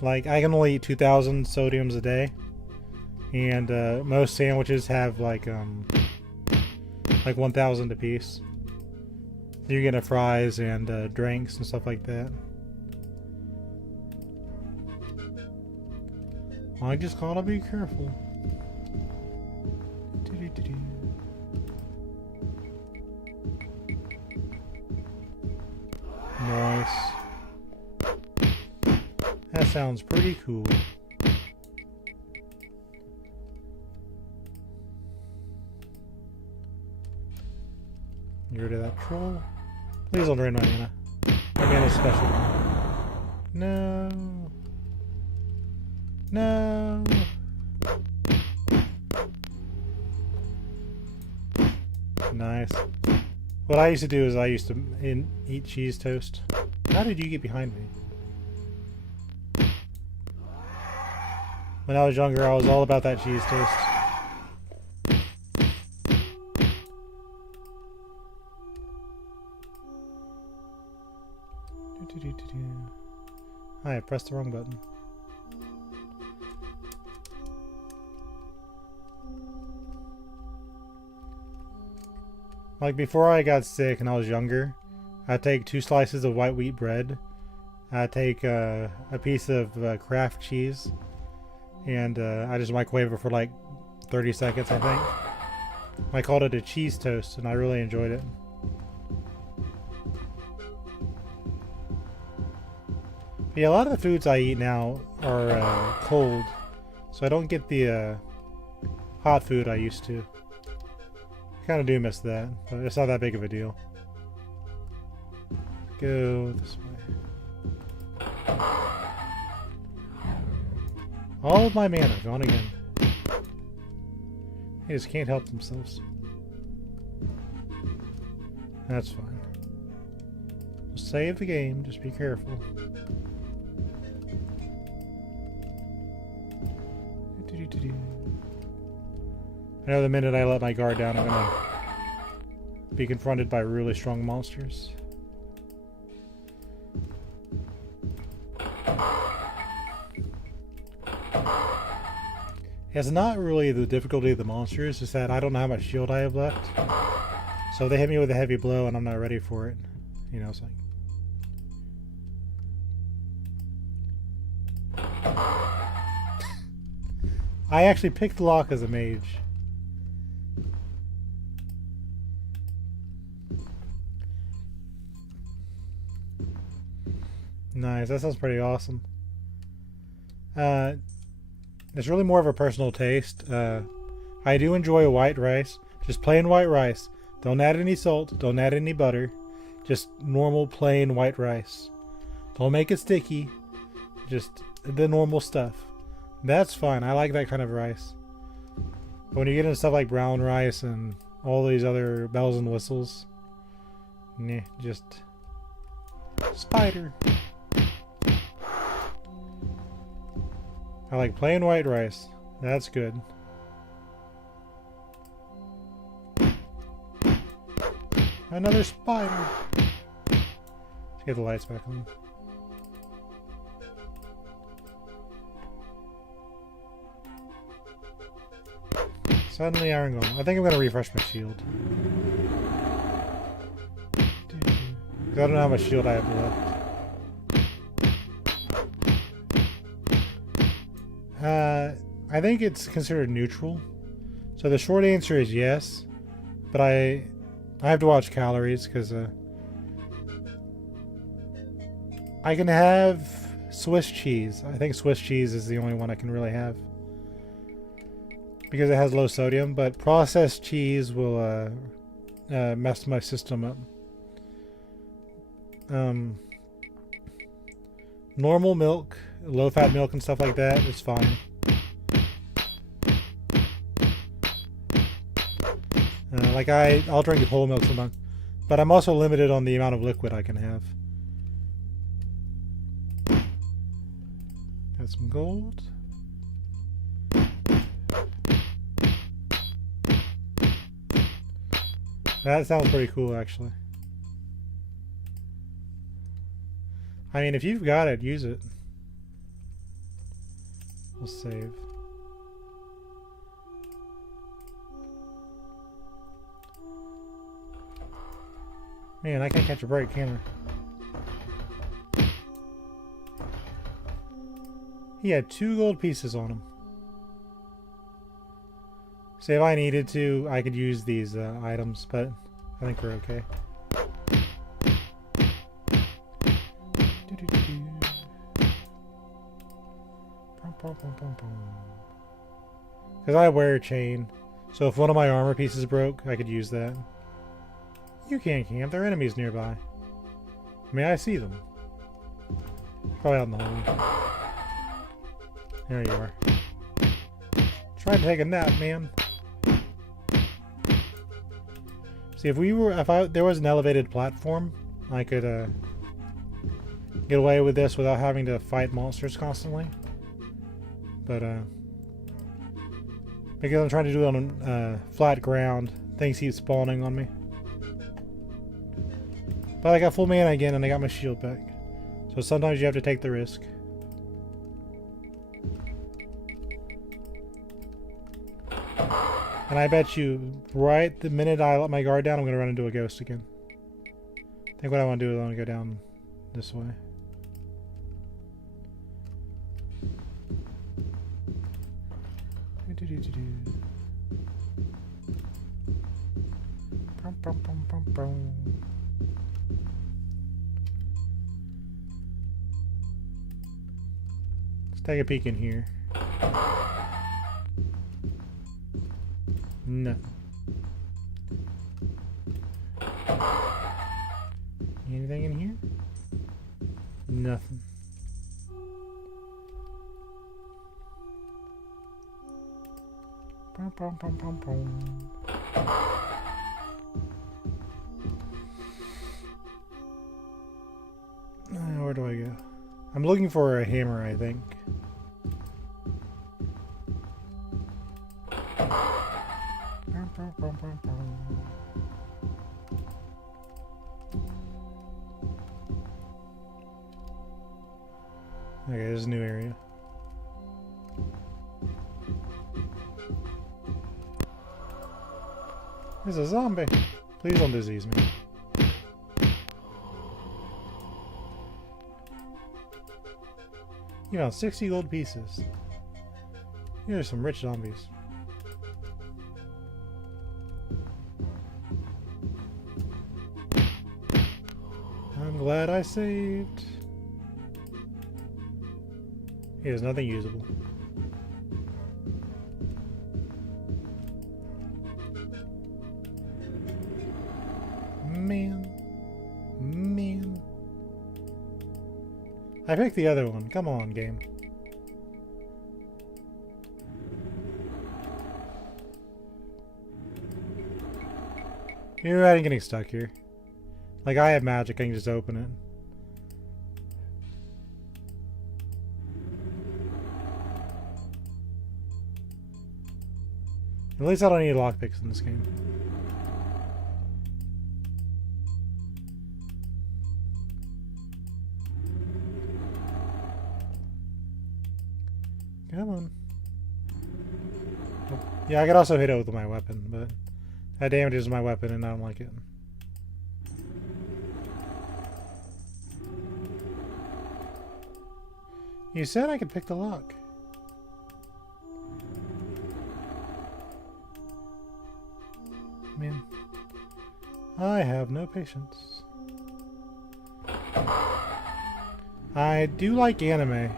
Like I can only eat 2,000 sodiums a day. And most sandwiches have like 1,000 a piece. You're getting fries and drinks and stuff like that. I just gotta be careful. Nice. That sounds pretty cool. Get rid of that troll. Please don't drain my mana. My mana's special. No. No. Nice. What I used to do is I used to eat cheese toast. How did you get behind me? When I was younger, I was all about that cheese toast. I pressed the wrong button. Like before I got sick and I was younger, I'd take 2 slices of white wheat bread. I'd take a piece of Kraft cheese, and I just microwave it for like 30 seconds, I think. I called it a cheese toast, and I really enjoyed it. But yeah, a lot of the foods I eat now are cold, so I don't get the hot food I used to. Kind of do miss that, but it's not that big of a deal. Go this way. All of my mana gone again. They just can't help themselves. That's fine. We'll save the game, just be careful. I know the minute I let my guard down, I'm gonna be confronted by really strong monsters. It's not really the difficulty of the monsters, it's that I don't know how much shield I have left. So they hit me with a heavy blow and I'm not ready for it. You know, it's like... I actually picked Locke as a mage. Nice, that sounds pretty awesome. It's really more of a personal taste. I do enjoy white rice. Just plain white rice. Don't add any salt. Don't add any butter. Just normal plain white rice. Don't make it sticky. Just the normal stuff. That's fine. I like that kind of rice. But when you get into stuff like brown rice and all these other bells and whistles, nah, just spider. I like plain white rice. That's good. Another spider. Let's get the lights back on. Suddenly iron golem. I think I'm gonna refresh my shield. I don't know how much shield I have left. I think it's considered neutral. So the short answer is yes, but I have to watch calories because I can have Swiss cheese. I think Swiss cheese is the only one I can really have because it has low sodium, but processed cheese will mess my system up. Normal milk, low-fat milk and stuff like that is fine. Like I'll drink whole milk sometimes, but I'm also limited on the amount of liquid I can have. Got some gold. That sounds pretty cool, actually. I mean, if you've got it, use it. We'll save. Man, I can't catch a break, can I? He had 2 gold pieces on him. So if I needed to, I could use these items, but I think we're okay. Because I wear a chain, so if one of my armor pieces broke, I could use that. You can't camp, there are enemies nearby. May I see them? Probably out in the hallway. There you are. Try to take a nap, man. See, if there was an elevated platform, I could get away with this without having to fight monsters constantly. But because I'm trying to do it on flat ground, things keep spawning on me. But I got full mana again and I got my shield back. So sometimes you have to take the risk. And I bet you right the minute I let my guard down, I'm going to run into a ghost again. I think what I want to do is I want to go down this way. Let's take a peek in here. No. Anything in here? Nothing. Where do I go? I'm looking for a hammer, I think. Okay, there's a new area. There's a zombie. Please don't disease me. You found 60 gold pieces. Here's some rich zombies. I'm glad I saved. There's nothing usable. Man. I picked the other one. Come on, game. You're right, getting stuck here. Like, I have magic, I can just open it. At least I don't need lockpicks in this game. Come on. Oh, yeah, I could also hit it with my weapon, but that damages my weapon and I don't like it. You said I could pick the lock. Man, I have no patience. I do like anime.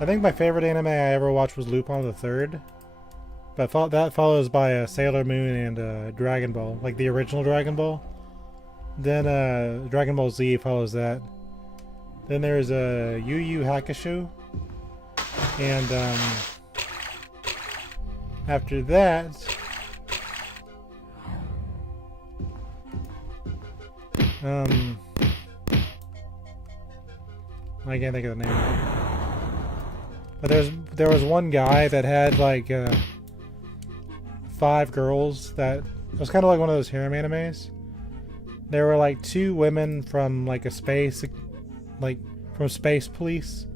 I think my favorite anime I ever watched was Lupin the Third, but that follows by Sailor Moon and Dragon Ball, like the original Dragon Ball. Then Dragon Ball Z follows that. Then there's Yu Yu Hakusho, and after that, I can't think of the name. But there was one guy that had like 5 girls that it was kind of like one of those harem animes. There were like 2 women from like a space, like from space police.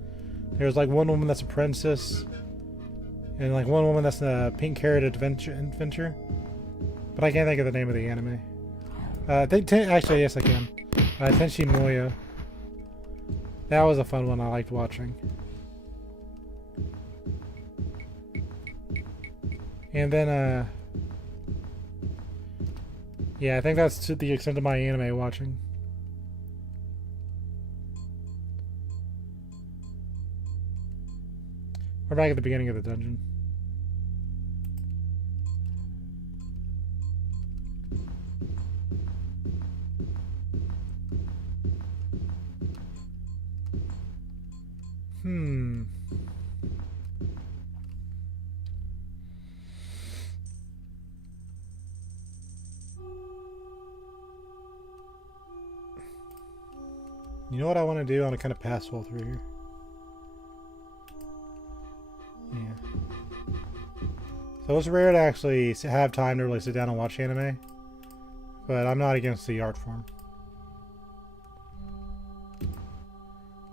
There's like one woman that's a princess, and like one woman that's a pink-haired adventure. But I can't think of the name of the anime. Actually, yes, I can. Tenshi Muyo. That was a fun one I liked watching. And then, yeah, I think that's to the extent of my anime watching. We're back at the beginning of the dungeon. You know what I want to do? I want to kind of pass all through here. Yeah. So it's rare to actually have time to really sit down and watch anime, but I'm not against the art form.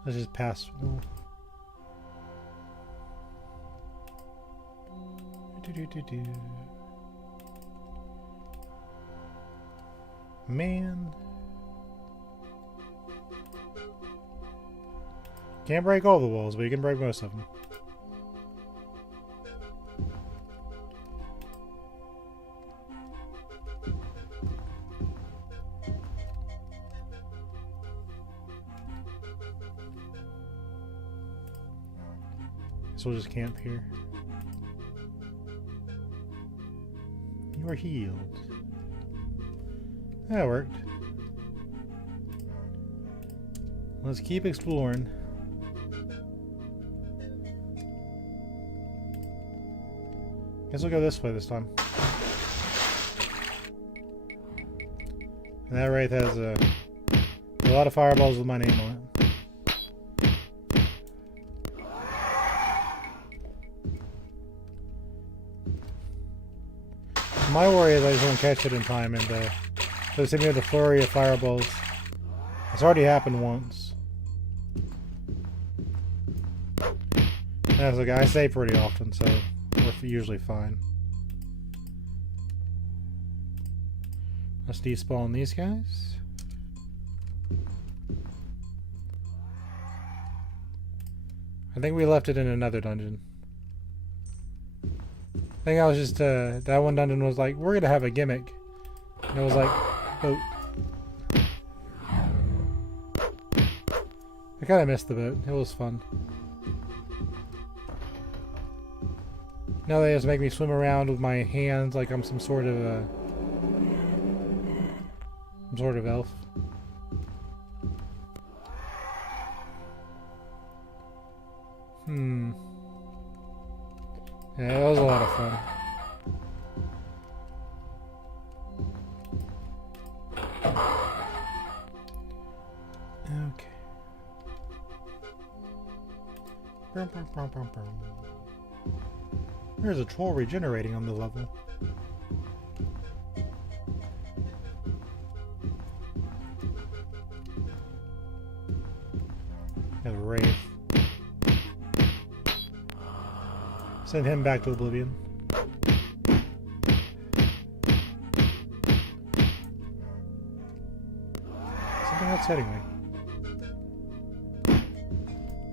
Let's just pass. Man. Can't break all the walls, but you can break most of them. So we'll just camp here. You are healed. That worked. Let's keep exploring. Guess we'll go this way this time. And that wraith has a lot of fireballs with my name on it. My worry is I just won't catch it in time, and so it's hit me with a flurry of fireballs. It's already happened once. That's okay, I save pretty often, so we're usually fine. Let's despawn these guys. I think we left it in another dungeon. I think I was just, that one dungeon was like, we're gonna have a gimmick. And it was like, boat. I kinda missed the boat. It was fun. Now they just make me swim around with my hands like I'm some sort of, elf. Yeah, it was a lot of fun. Okay. There's a troll regenerating on the level. There's a wraith. Send him back to oblivion. Something that's hitting me.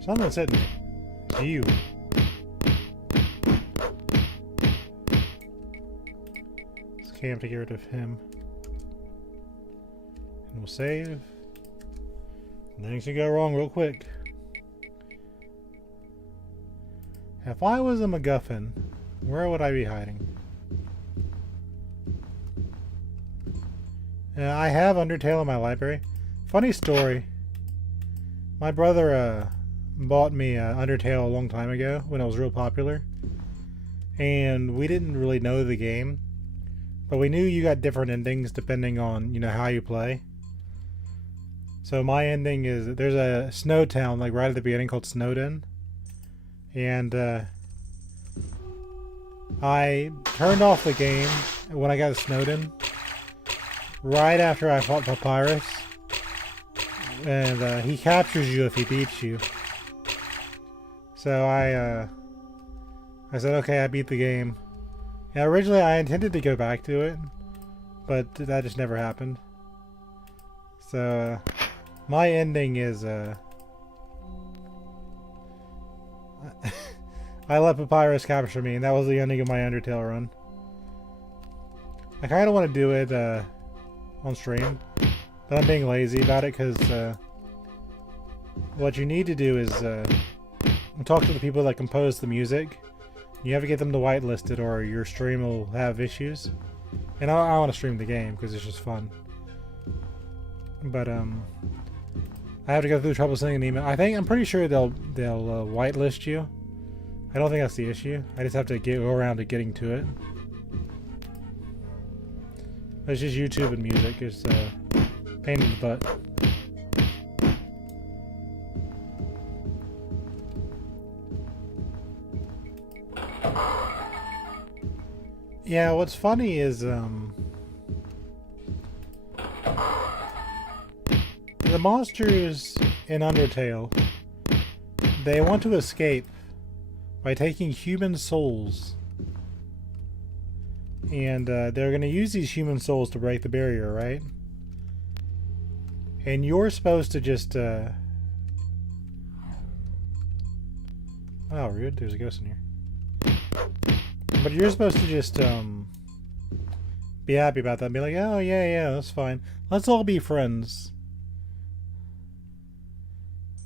Something's hitting me. It's you. Let's camp to get rid of him. And we'll save. Things can go wrong real quick. If I was a MacGuffin, where would I be hiding? I have Undertale in my library. Funny story. My brother bought me Undertale a long time ago when it was real popular. And we didn't really know the game. But we knew you got different endings depending on, you know, how you play. So my ending is, there's a snow town like right at the beginning called Snowden. And I turned off the game when I got to Snowden right after I fought Papyrus, and he captures you if he beats you. So I said, okay, I beat the game. And originally I intended to go back to it, but that just never happened. So my ending is I let Papyrus capture me, and that was the ending of my Undertale run. I kind of want to do it on stream, but I'm being lazy about it because what you need to do is talk to the people that compose the music. You have to get them to whitelist it, or your stream will have issues. And I want to stream the game because it's just fun. But I have to go through the trouble sending an email. I'm pretty sure they'll whitelist you. I don't think that's the issue. I just have to go around to getting to it. It's just YouTube and music. It's a pain in the butt. Yeah, what's funny is the monsters in Undertale, they want to escape by taking human souls And they're going to use these human souls to break the barrier, right? And you're supposed to just... Oh, rude. There's a ghost in here. But you're supposed to just be happy about that and be like, oh, yeah, that's fine. Let's all be friends.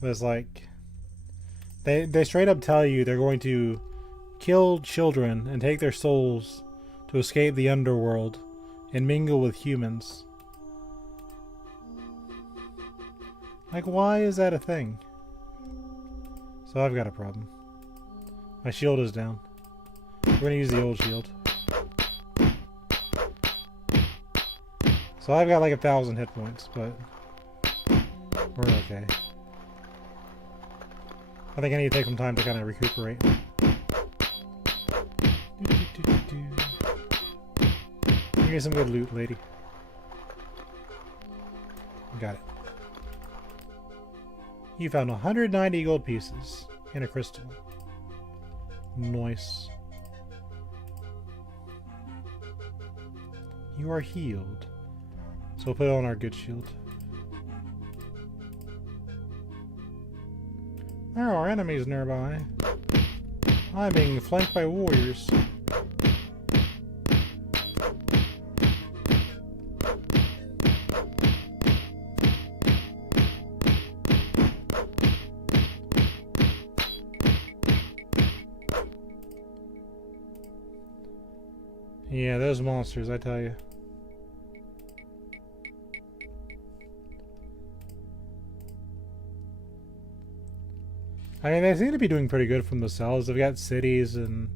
But it's like... They straight up tell you they're going to kill children and take their souls to escape the underworld and mingle with humans. Like, why is that a thing? So I've got a problem. My shield is down. We're gonna use the old shield. So I've got like 1,000 hit points, but we're okay. I think I need to take some time to kind of recuperate. Give me some good loot, lady. Got it. You found 190 gold pieces and a crystal. Nice. You are healed. So we'll put on our good shield. There are enemies nearby. I'm being flanked by warriors. Yeah, those monsters, I tell you. I mean, they seem to be doing pretty good from themselves. They've got cities and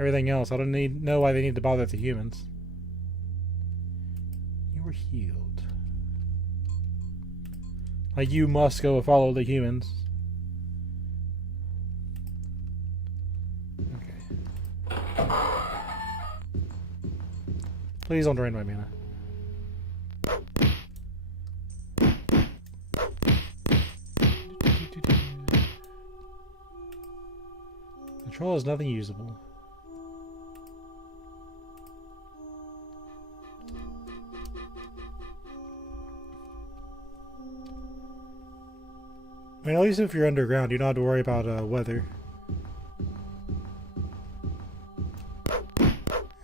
everything else. I don't know why they need to bother the humans. You were healed. Like, you must go follow the humans. Okay. Please don't drain my mana. Control is nothing usable. I mean, at least if you're underground, you don't have to worry about weather.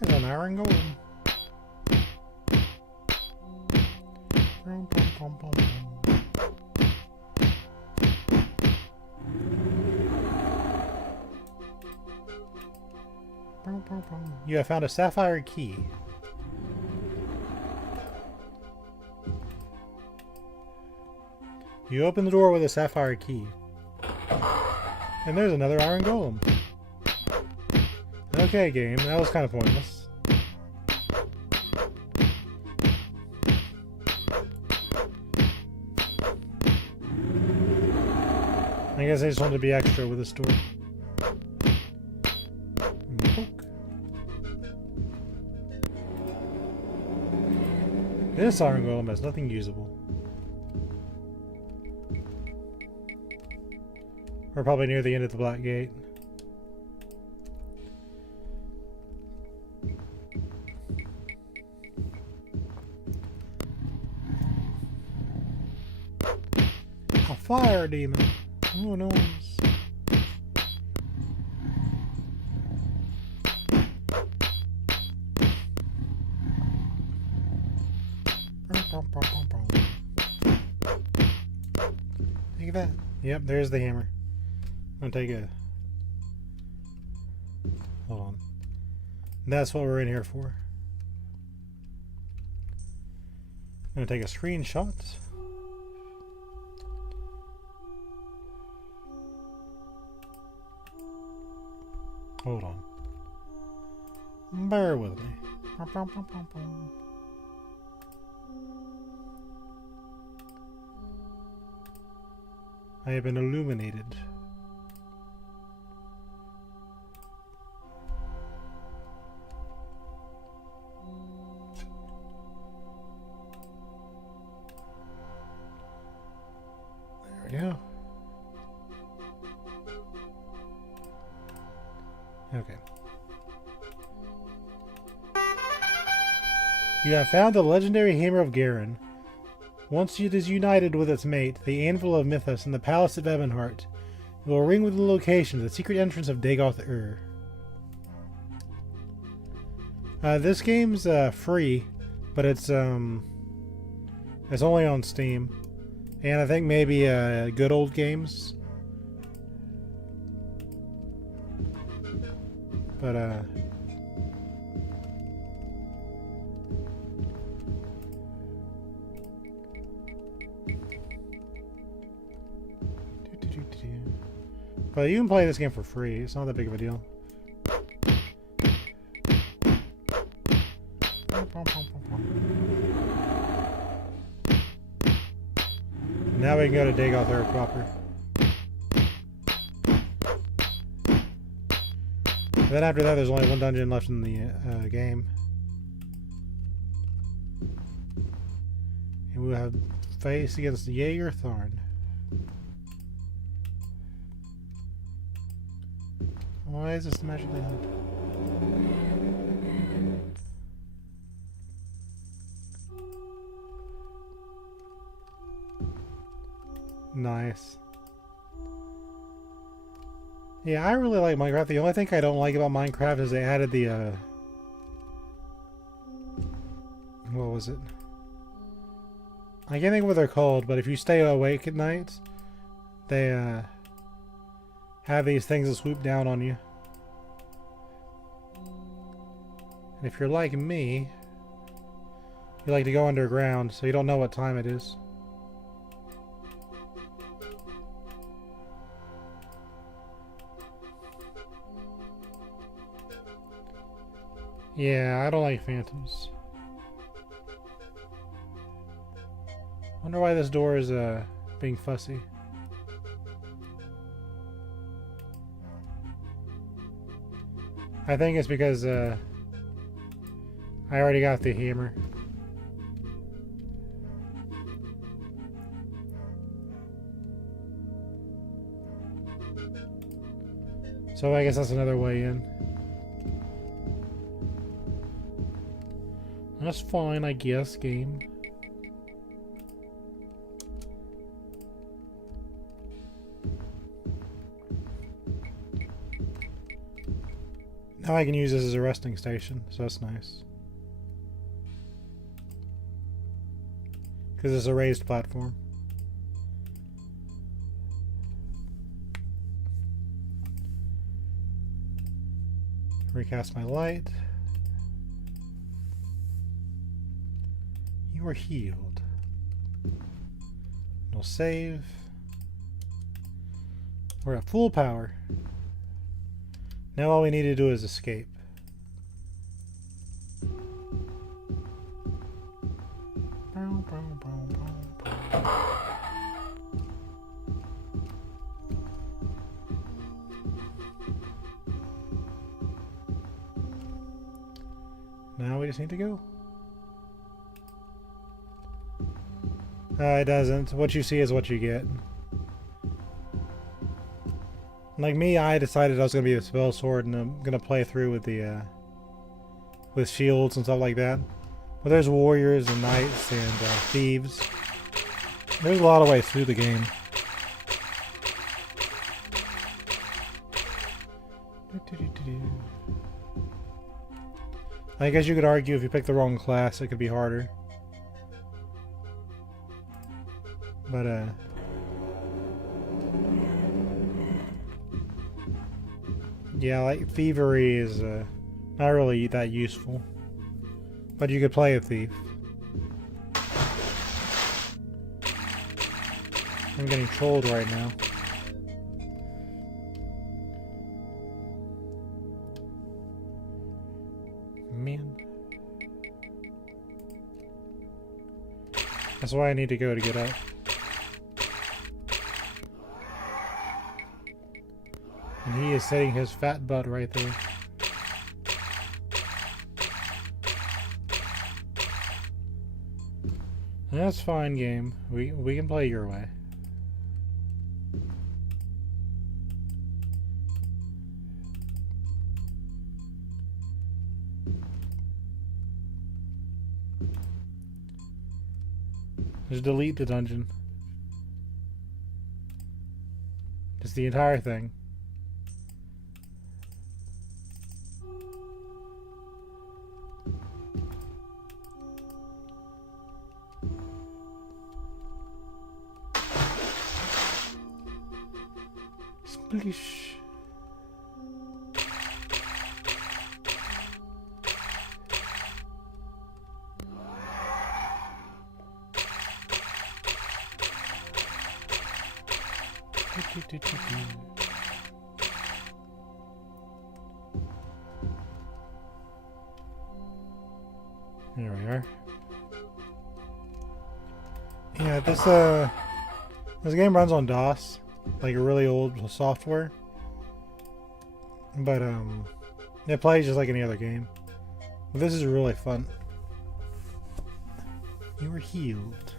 There's an iron golem. You have found a sapphire key. You open the door with a sapphire key. And there's another iron golem. Okay, game, that was kind of pointless. I guess I just wanted to be extra with this door. This iron golem has nothing usable. We're probably near the end of the Black Gate. A fire demon. Who knows? Take that. Yep, there's the hammer. I'm gonna take a... Hold on. That's what we're in here for. I'm gonna take a screenshot. Hold on. Bear with me. I have been illuminated. There we go. Okay. You have found the legendary Hammer of Garen. Once it is united with its mate, the Anvil of Mythos, in the Palace of Ebonheart, it will ring with the location of the secret entrance of Dagoth-Ur. This game's free, but it's only on Steam, and I think maybe Good Old Games. But you can play this game for free. It's not that big of a deal. Now we can go to Dagoth-Ur proper. Then after that, there's only one dungeon left in the game. And we'll have face against the Jaeger Thorn. Why is this magically hot? Nice. Yeah, I really like Minecraft. The only thing I don't like about Minecraft is they added the, what was it? I can't think of what they're called, but if you stay awake at night, they, have these things that swoop down on you. And if you're like me, you like to go underground, so you don't know what time it is. Yeah, I don't like phantoms. Wonder why this door is being fussy. I think it's because I already got the hammer. So I guess that's another way in. That's fine, I guess, game. Now I can use this as a resting station, so that's nice. Because it's a raised platform. Recast my light. You are healed. We'll save. We're at full power. Now all we need to do is escape. Now we just need to go. It doesn't. What you see is what you get. Like me, I decided I was gonna be a spell sword, and I'm gonna play through with the with shields and stuff like that. But there's warriors and knights and thieves. There's a lot of ways through the game. I guess you could argue if you pick the wrong class, it could be harder. But yeah, like thievery is not really that useful, but you could play a thief. I'm getting trolled right now. Man, that's why I need to go to get up. And he is setting his fat butt right there. That's fine, game. We can play your way. Just delete the dungeon. Just the entire thing. Splish. There we are. Yeah, this game runs on DOS, like a really old software. But it plays just like any other game. But this is really fun. You were healed.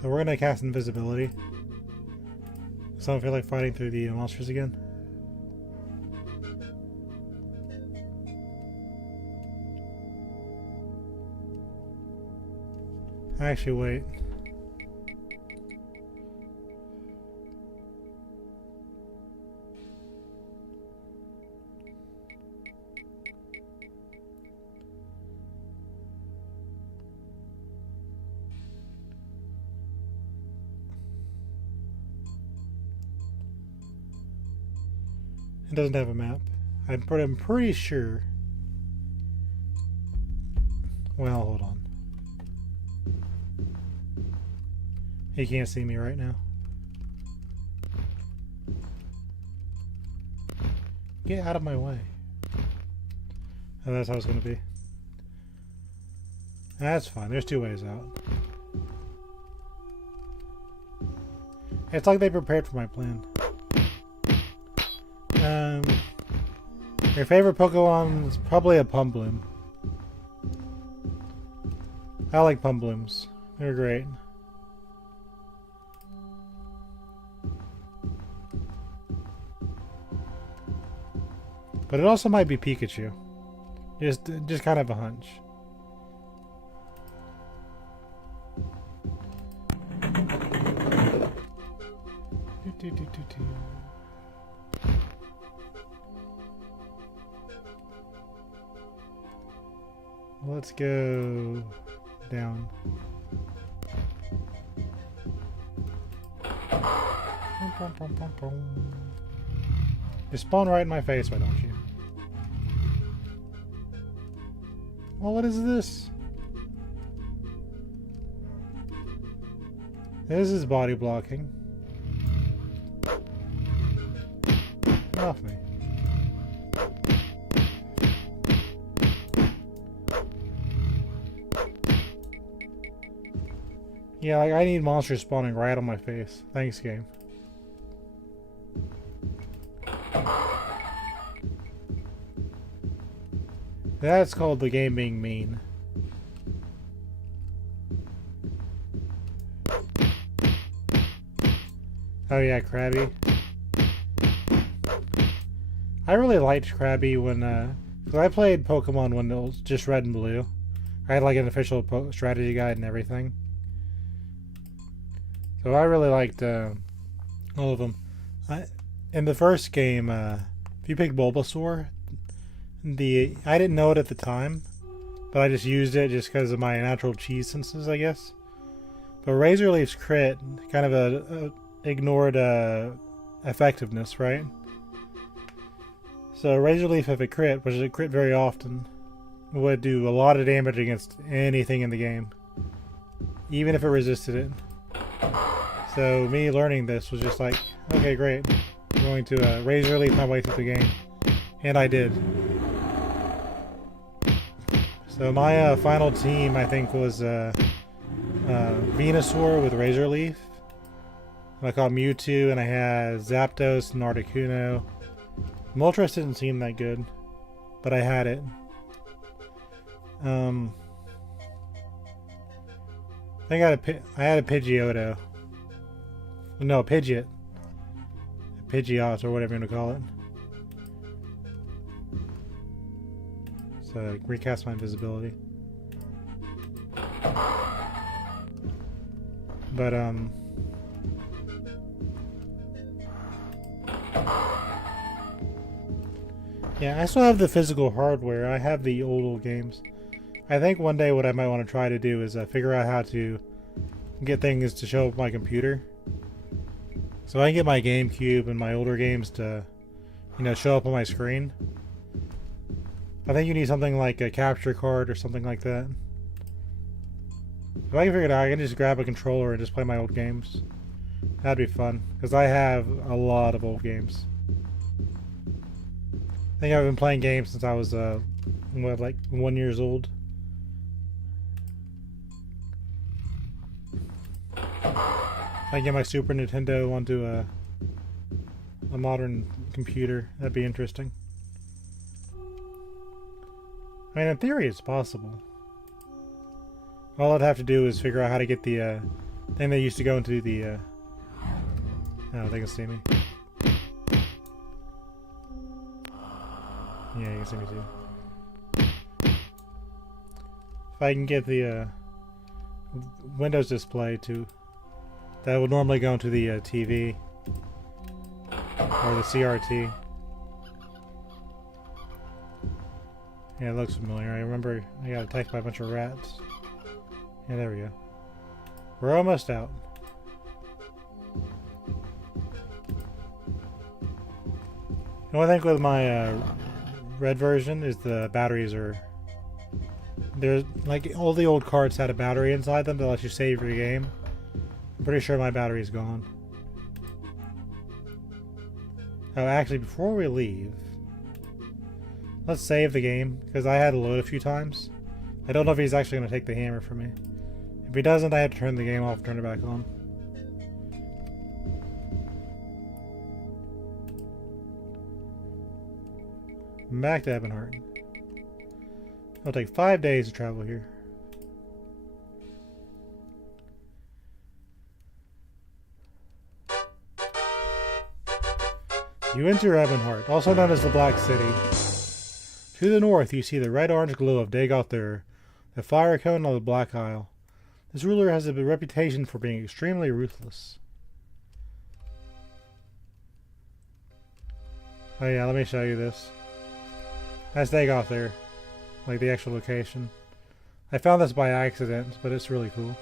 So we're gonna cast invisibility. So I don't feel like fighting through the monsters again. Actually, wait. It doesn't have a map. I'm pretty sure. Well, hold on. He can't see me right now. Get out of my way. Oh, that's how it's going to be. That's fine. There's two ways out. It's like they prepared for my plan. Your favorite Pokemon is probably a Pumbloom. I like Pumblooms. They're great. But it also might be Pikachu. Just kind of a hunch. Let's go down. You spawn right in my face, why don't you? Well, what is this? This is body blocking. Get off me. Yeah, like I need monsters spawning right on my face. Thanks, game. That's called the game being mean. Oh yeah, Krabby. I really liked Krabby when, cause I played Pokemon when it was just red and blue. I had like an official strategy guide and everything. So I really liked all of them. In the first game, if you pick Bulbasaur, I didn't know it at the time, but I just used it just because of my natural cheese senses, I guess. But Razor Leaf's crit kind of ignored effectiveness, right? So Razor Leaf, if it crit, which it crit very often, would do a lot of damage against anything in the game, even if it resisted it. So me learning this was just like, okay, great. I'm going to Razor Leaf my way through the game. And I did. So my final team, I think, was Venusaur with Razor Leaf. I caught Mewtwo, and I had Zapdos and Articuno. Moltres didn't seem that good, but I had it. I think I had a Pidgeotto. No, Pidgeot. Pidgeot, or whatever you want to call it. So recast my invisibility. But yeah, I still have the physical hardware. I have the old games. I think one day what I might want to try to do is figure out how to get things to show up on my computer. So I can get my GameCube and my older games to, you know, show up on my screen. I think you need something like a capture card or something like that. If I can figure it out, I can just grab a controller and just play my old games. That'd be fun, because I have a lot of old games. I think I've been playing games since I was, what, like 1 year old. If I get my Super Nintendo onto a modern computer, that'd be interesting. I mean, in theory, it's possible. All I'd have to do is figure out how to get the thing that used to go into the. Oh, they can see me. Yeah, you can see me too. If I can get the Windows display to, that would normally go into the TV or the CRT. Yeah, it looks familiar. I remember I got attacked by a bunch of rats. Yeah, there we go. We're almost out. The only thing with my red version is the batteries are... There's like all the old cards had a battery inside them that lets you save your game. I'm pretty sure my battery's gone. Oh, actually, before we leave, let's save the game, because I had to load a few times. I don't know if he's actually going to take the hammer from me. If he doesn't, I have to turn the game off and turn it back on. I'm back to Ebonheart. It'll take 5 days to travel here. You enter Ebonheart, also known as the Black City. To the north, you see the red-orange glow of Dagoth-Ur, the fire cone of the Black Isle. This ruler has a reputation for being extremely ruthless. Oh yeah, let me show you this. That's Dagoth-Ur, like the actual location. I found this by accident, but it's really cool.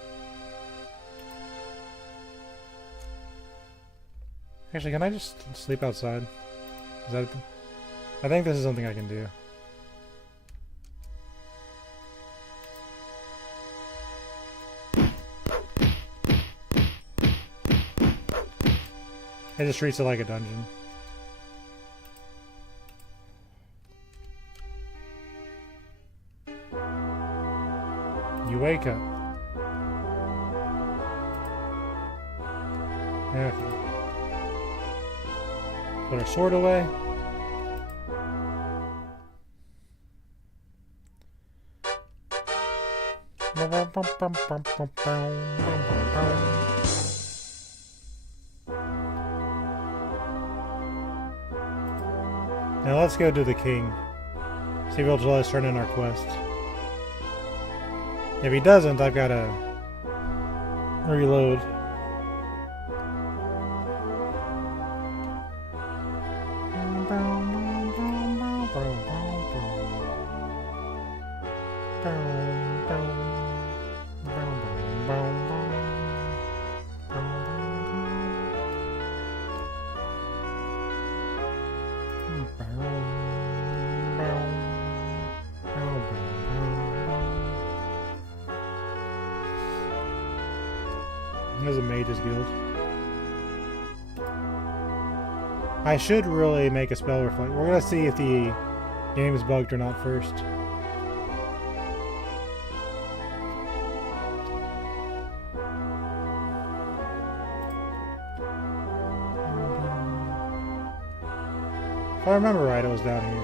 Actually, can I just sleep outside? Is that? I think this is something I can do. It just treats it like a dungeon. You wake up. Okay. Put our sword away. Now let's go to the king. See if he'll let us turn in our quest. If he doesn't, I've got to reload. There's a mage's guild. I should really make a spell reflect. We're gonna see if the game is bugged or not first. If I remember right, it was down here.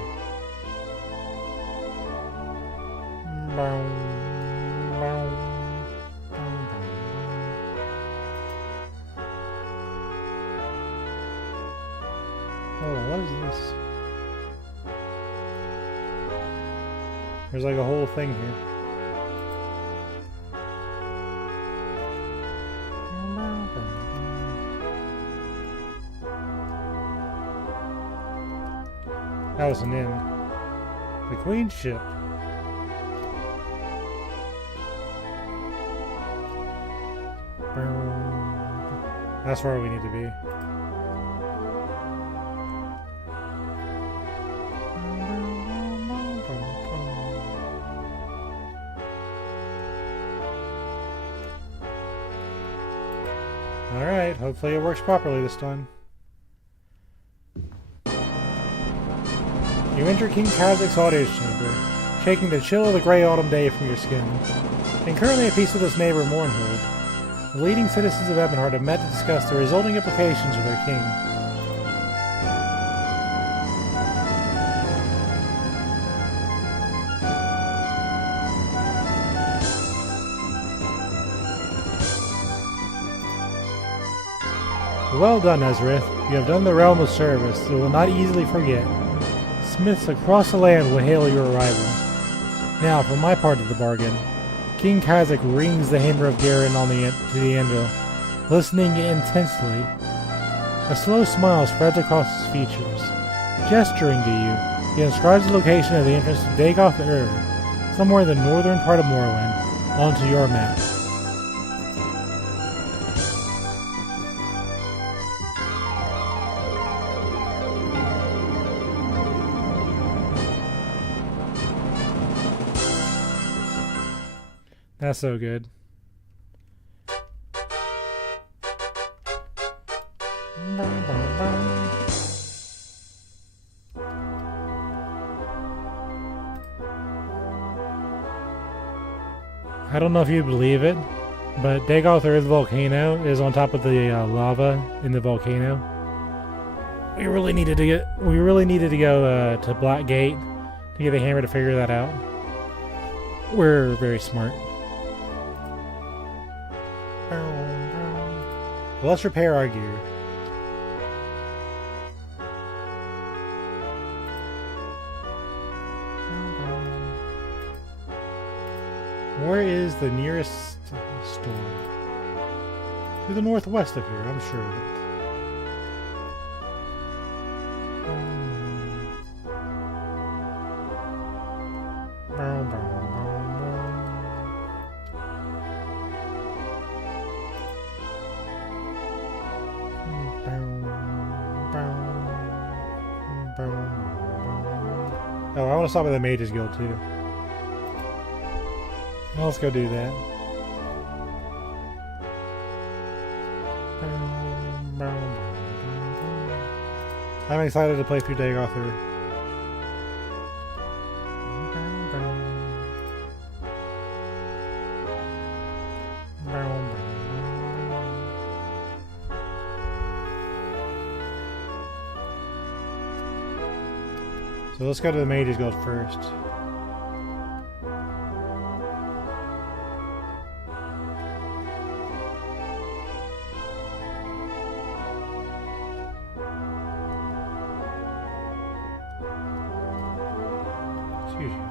Oh, what is this? There's like a whole thing here. That was an inn. The Queen's ship. That's where we need to be. Alright, hopefully it works properly this time. You enter King Kazak's audience chamber, shaking the chill of the grey autumn day from your skin. And currently at peace with his neighbor Mournhold, the leading citizens of Ebonheart have met to discuss the resulting implications of their king. Well done, Ezerith. You have done the realm a service that will not easily forget. Smiths across the land will hail your arrival. Now, for my part of the bargain, King Kazak rings the hammer of Garen to the anvil, listening intensely. A slow smile spreads across his features. Gesturing to you, he inscribes the location of the entrance to Dagoth-Ur, somewhere in the northern part of Morrowind, onto your map. That's so good. I don't know if you believe it, but Dagoth-Ur, the volcano, is on top of the lava in the volcano. We really needed to go to Black Gate to get the hammer to figure that out. We're very smart. Well, let's repair our gear. Where is the nearest store? To the northwest of here, I'm sure of it. Oh, I want to stop at the Mages Guild too. Well, let's go do that. I'm excited to play through Dagoth-Ur. So let's go to the Mages Guild first. Excuse you.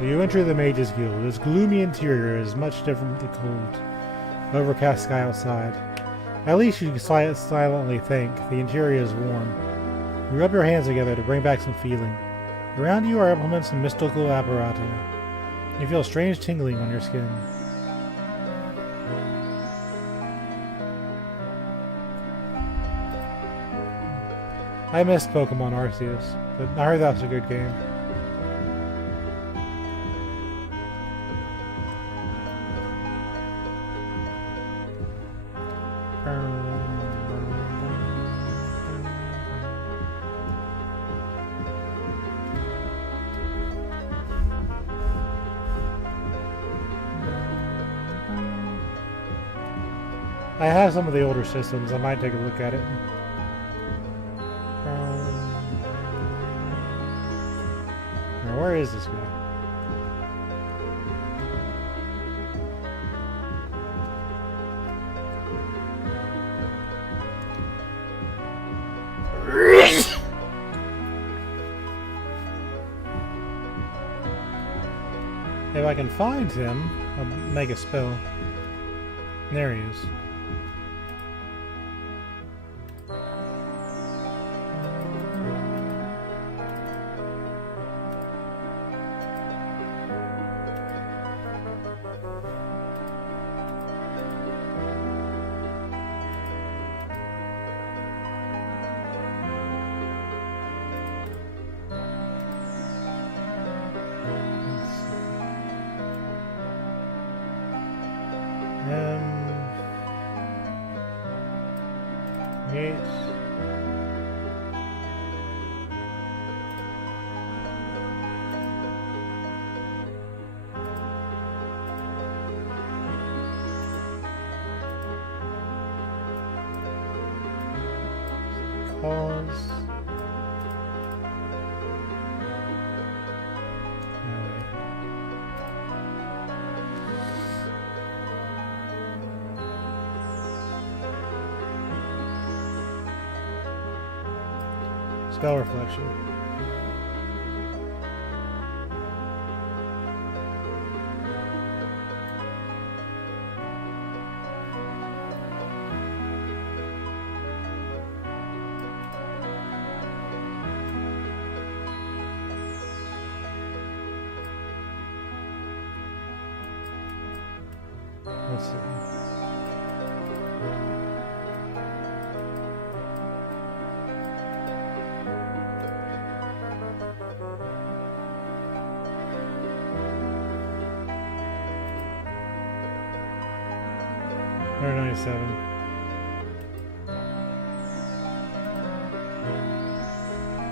You enter the Mages Guild. Its gloomy interior is much different from the cold, overcast sky outside. At least you can silently think the interior is warm. You rub your hands together to bring back some feeling. Around you are implements and mystical apparatus. You feel strange tingling on your skin. I missed Pokemon Arceus, but I heard that was a good game. I have some of the older systems. I might take a look at it. Where is this guy? If I can find him, I'll make a spell. There he is. Yes. Cause. Spell reflection. Let's see. $197.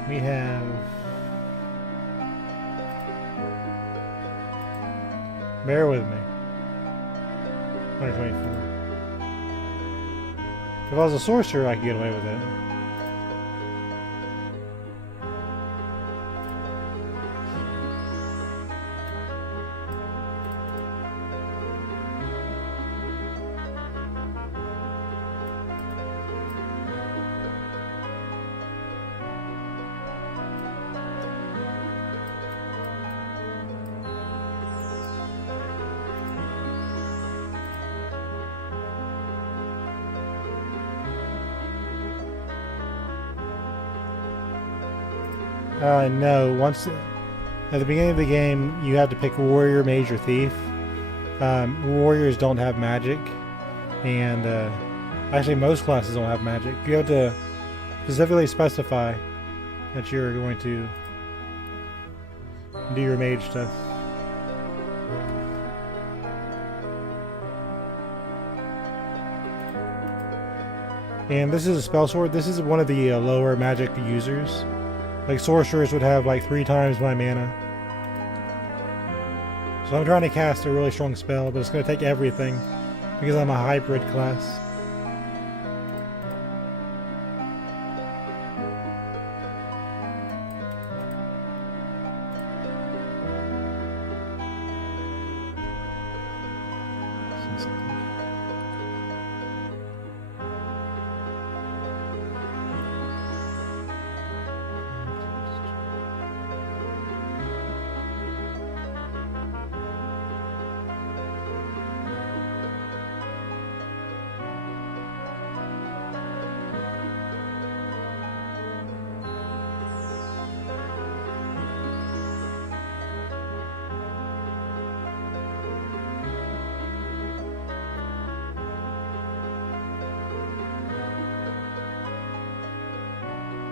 We have bear with me. 124. If I was a sorcerer, I could get away with it. No. Once at the beginning of the game, you have to pick warrior, mage, or thief. Warriors don't have magic, and actually most classes don't have magic. You have to specifically specify that you're going to do your mage stuff. And this is a spell sword. This is one of the lower magic users. Like sorcerers would have like 3 times my mana. So I'm trying to cast a really strong spell, but it's going to take everything because I'm a hybrid class.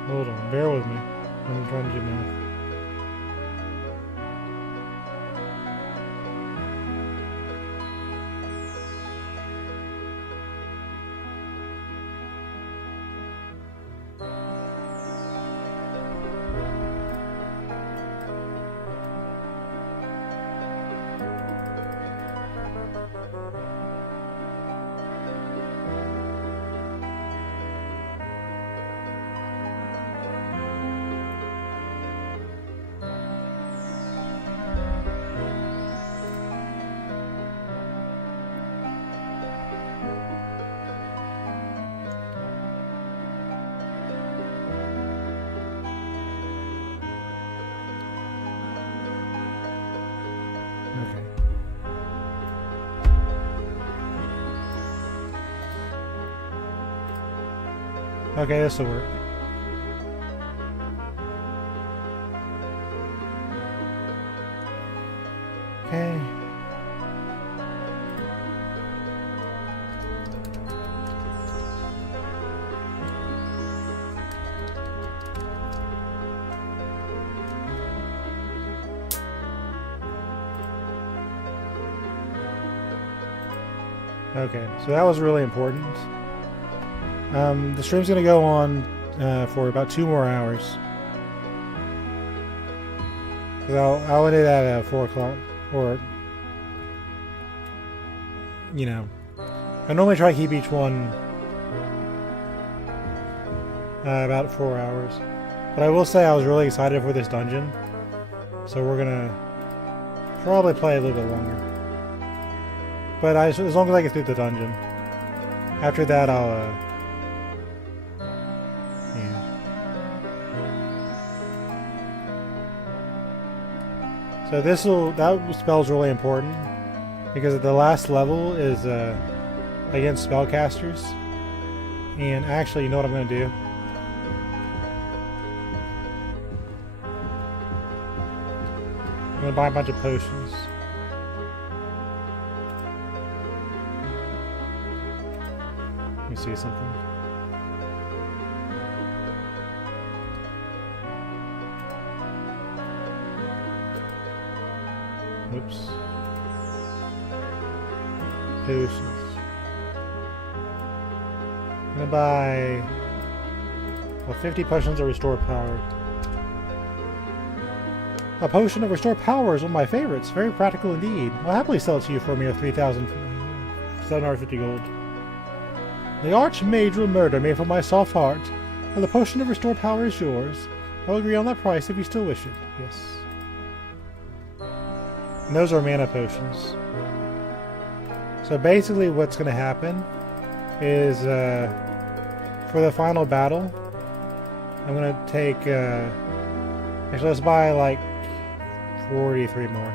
Hold on, bear with me. I'm trying to do math. Okay. Okay, this will work. Okay. Okay, so that was really important. The stream's gonna go on for about 2 more hours. Cause I'll end it at 4 o'clock, or you know, I normally try to keep each one about 4 hours. But I will say I was really excited for this dungeon, so we're gonna probably play a little bit longer. But as long as I get through the dungeon. After that, I'll, yeah. So that spell's really important, because the last level is, against spellcasters. And actually, you know what I'm gonna do? I'm gonna buy a bunch of potions. Let me see something. Whoops. Potions. I'm gonna buy 50 potions of restore power. A potion of restore power is one of my favorites. Very practical indeed. I'll happily sell it to you for a mere 3,750 gold. The Archmage will murder me for my soft heart, and the potion of restore power is yours. I'll agree on that price if you still wish it. Yes. And those are mana potions. So basically what's going to happen is, for the final battle, I'm going to take, actually let's buy like 43 more.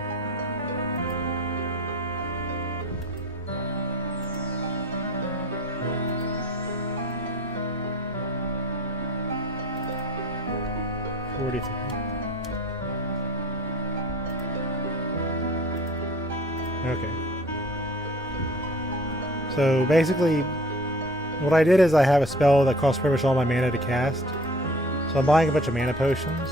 Okay. So basically, what I did is I have a spell that costs pretty much all my mana to cast. So I'm buying a bunch of mana potions.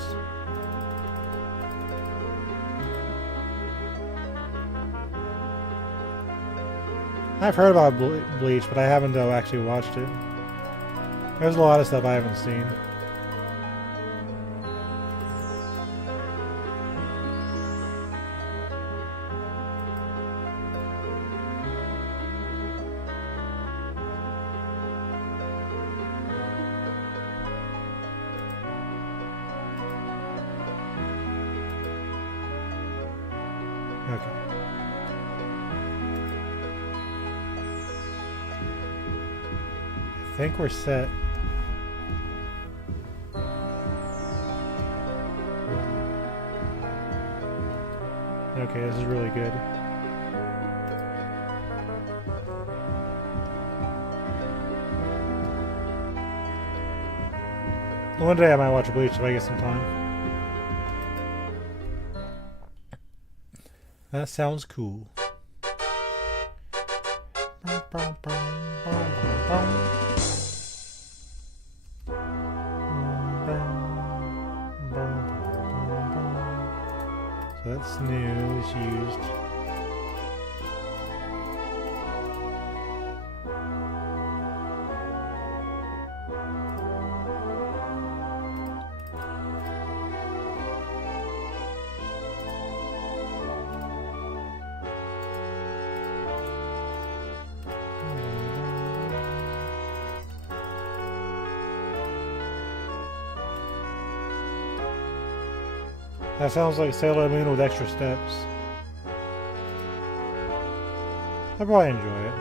I've heard about Bleach, but I haven't actually watched it. There's a lot of stuff I haven't seen. I think we're set. Okay, this is really good. One day I might watch Bleach if I get some time. That sounds cool. So that's new, is used. That sounds like Sailor Moon with extra steps. I'll probably enjoy it.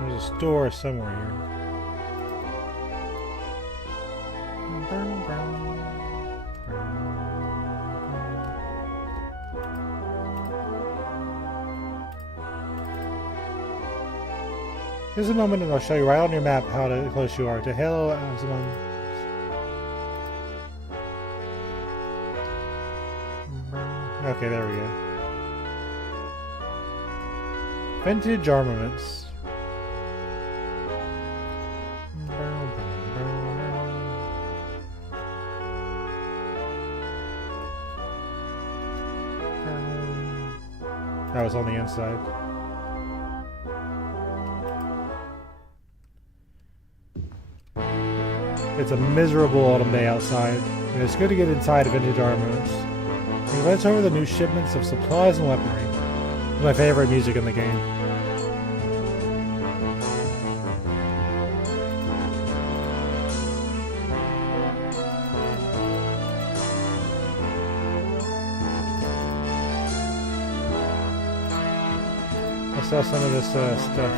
There's a store somewhere here. Here's a moment and I'll show you right on your map how close you are to Halo Azimuth. Okay, there we go. Vintage armaments. That was on the inside. It's a miserable autumn day outside, and it's good to get inside of Vintage Armaments. We glance over the new shipments of supplies and weaponry. It's my favorite music in the game. I saw some of this stuff.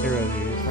Here are these.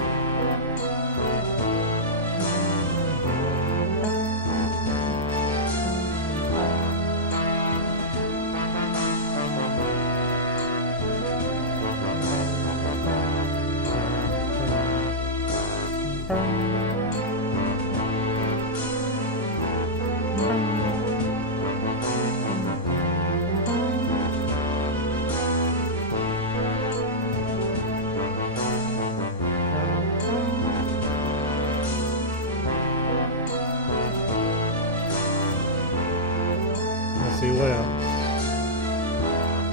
Let's see what else.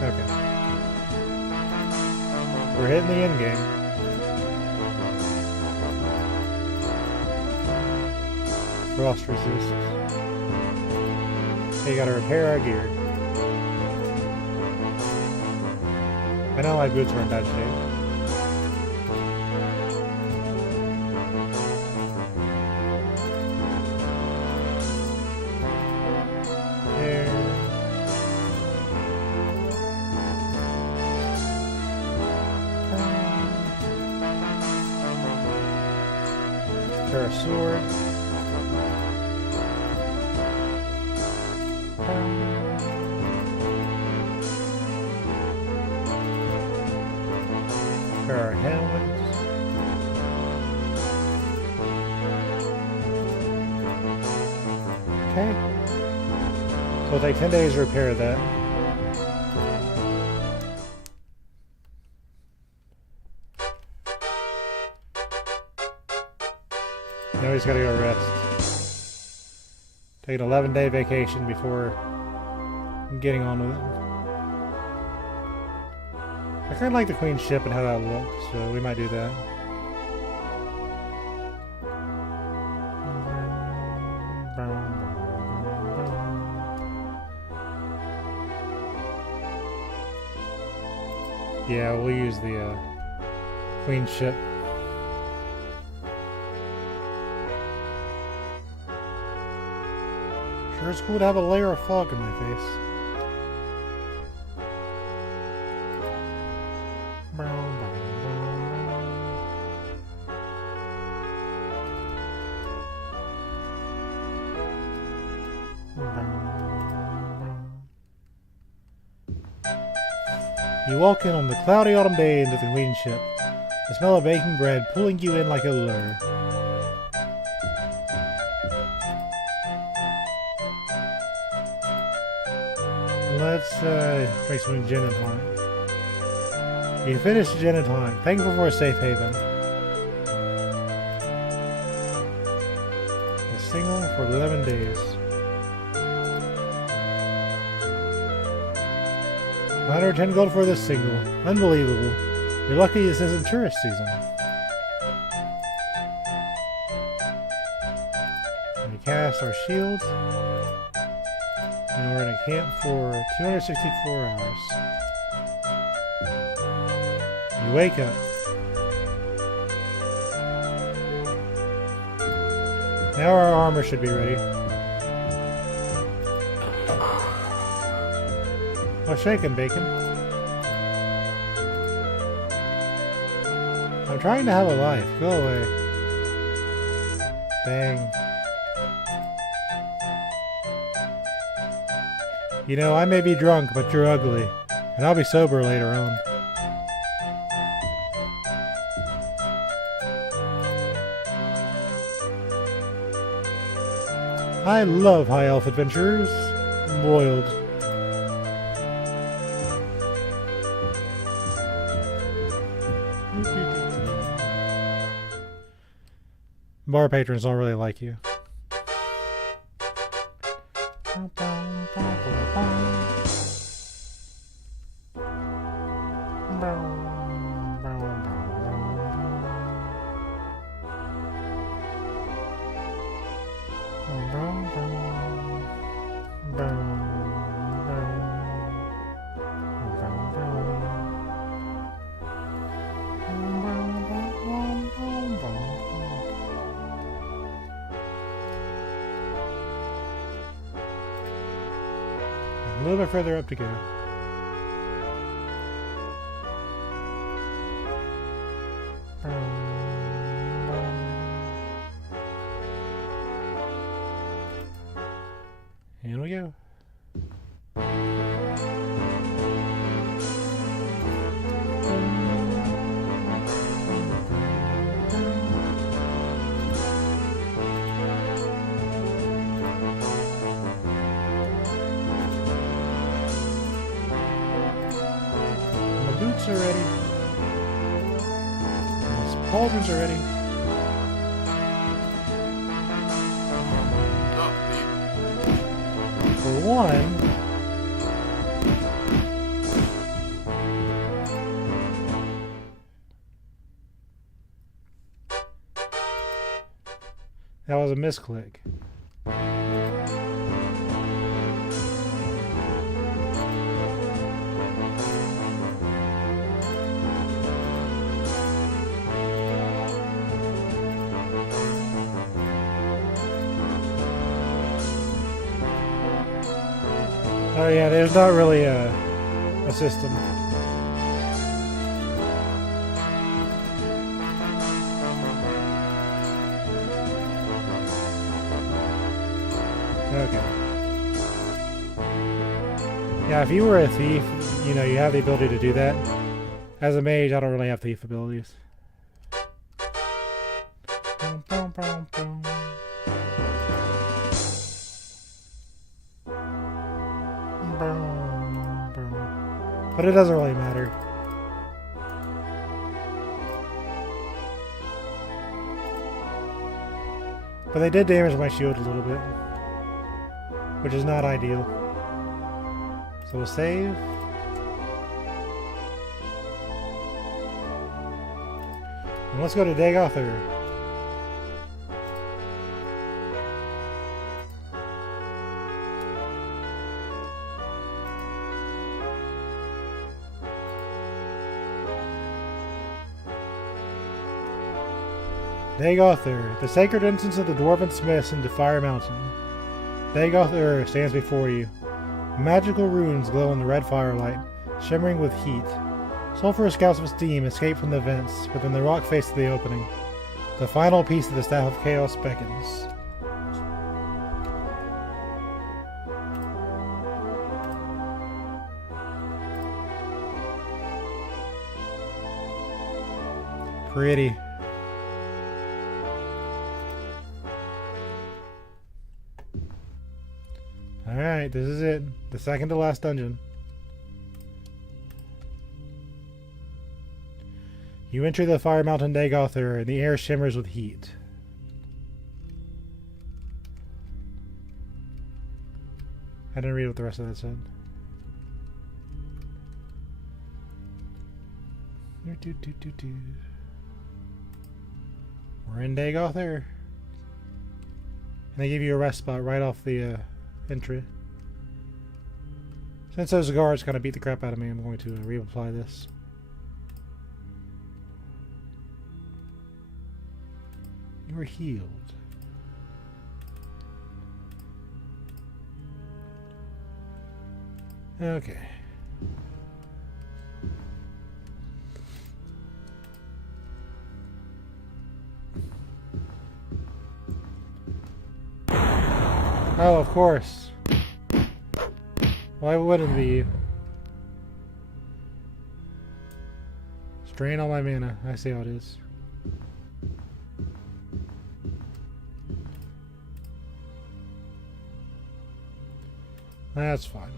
Okay. We're hitting the end game. Frost resist. Hey, gotta repair our gear. I know my boots were in bad shape. Our sword. Our helmets. Okay. So it'll take 10 days to repair that. Now he's gotta go rest. Take an 11-day vacation before getting on with it. I kinda like the Queen's ship and how that looks, so we might do that. Yeah, we'll use the Queen's ship. Sure, it's cool to have a layer of fog in my face. You walk in on the cloudy autumn day into the Queen's ship. The smell of baking bread pulling you in like a lure. Let's drink some gin and tonic. You finished the gin and tonic. Thankful for a safe haven. A single for 11 days. 110 gold for this single. Unbelievable. You're lucky this isn't tourist season. We cast our shield. And we're in a camp for 264 hours. You wake up. Now our armor should be ready. What's shaking, Bacon? I'm trying to have a life. Go away. Dang. You know, I may be drunk, but you're ugly. And I'll be sober later on. I love high elf adventures. I'm boiled. Bar patrons don't really like you. A little bit further up to go. Here we go. Boots are ready. Pauldrons are ready. For one, that was a misclick. Oh yeah, there's not really a system. Okay. Yeah, if you were a thief, you know, you have the ability to do that. As a mage, I don't really have thief abilities. But it doesn't really matter. But they did damage my shield a little bit, which is not ideal. So we'll save. And let's go to Dagoth-Ur. Dagoth-Ur, the sacred entrance of the Dwarven Smiths into Fire Mountain. Dagoth-Ur stands before you. Magical runes glow in the red firelight, shimmering with heat. Sulphurous gouts of steam escape from the vents within the rock face of the opening. The final piece of the Staff of Chaos beckons. Pretty. Alright, this is it. The second to last dungeon. You enter the Fire Mountain Dagoth-Ur, and the air shimmers with heat. I didn't read what the rest of that said. We're in Dagoth-Ur. And they give you a rest spot right off the entry. Since those guards kind of beat the crap out of me, I'm going to reapply this. You are healed. Okay. Oh, of course. Why wouldn't it be you? Drain all my mana. I see how it is. That's fine.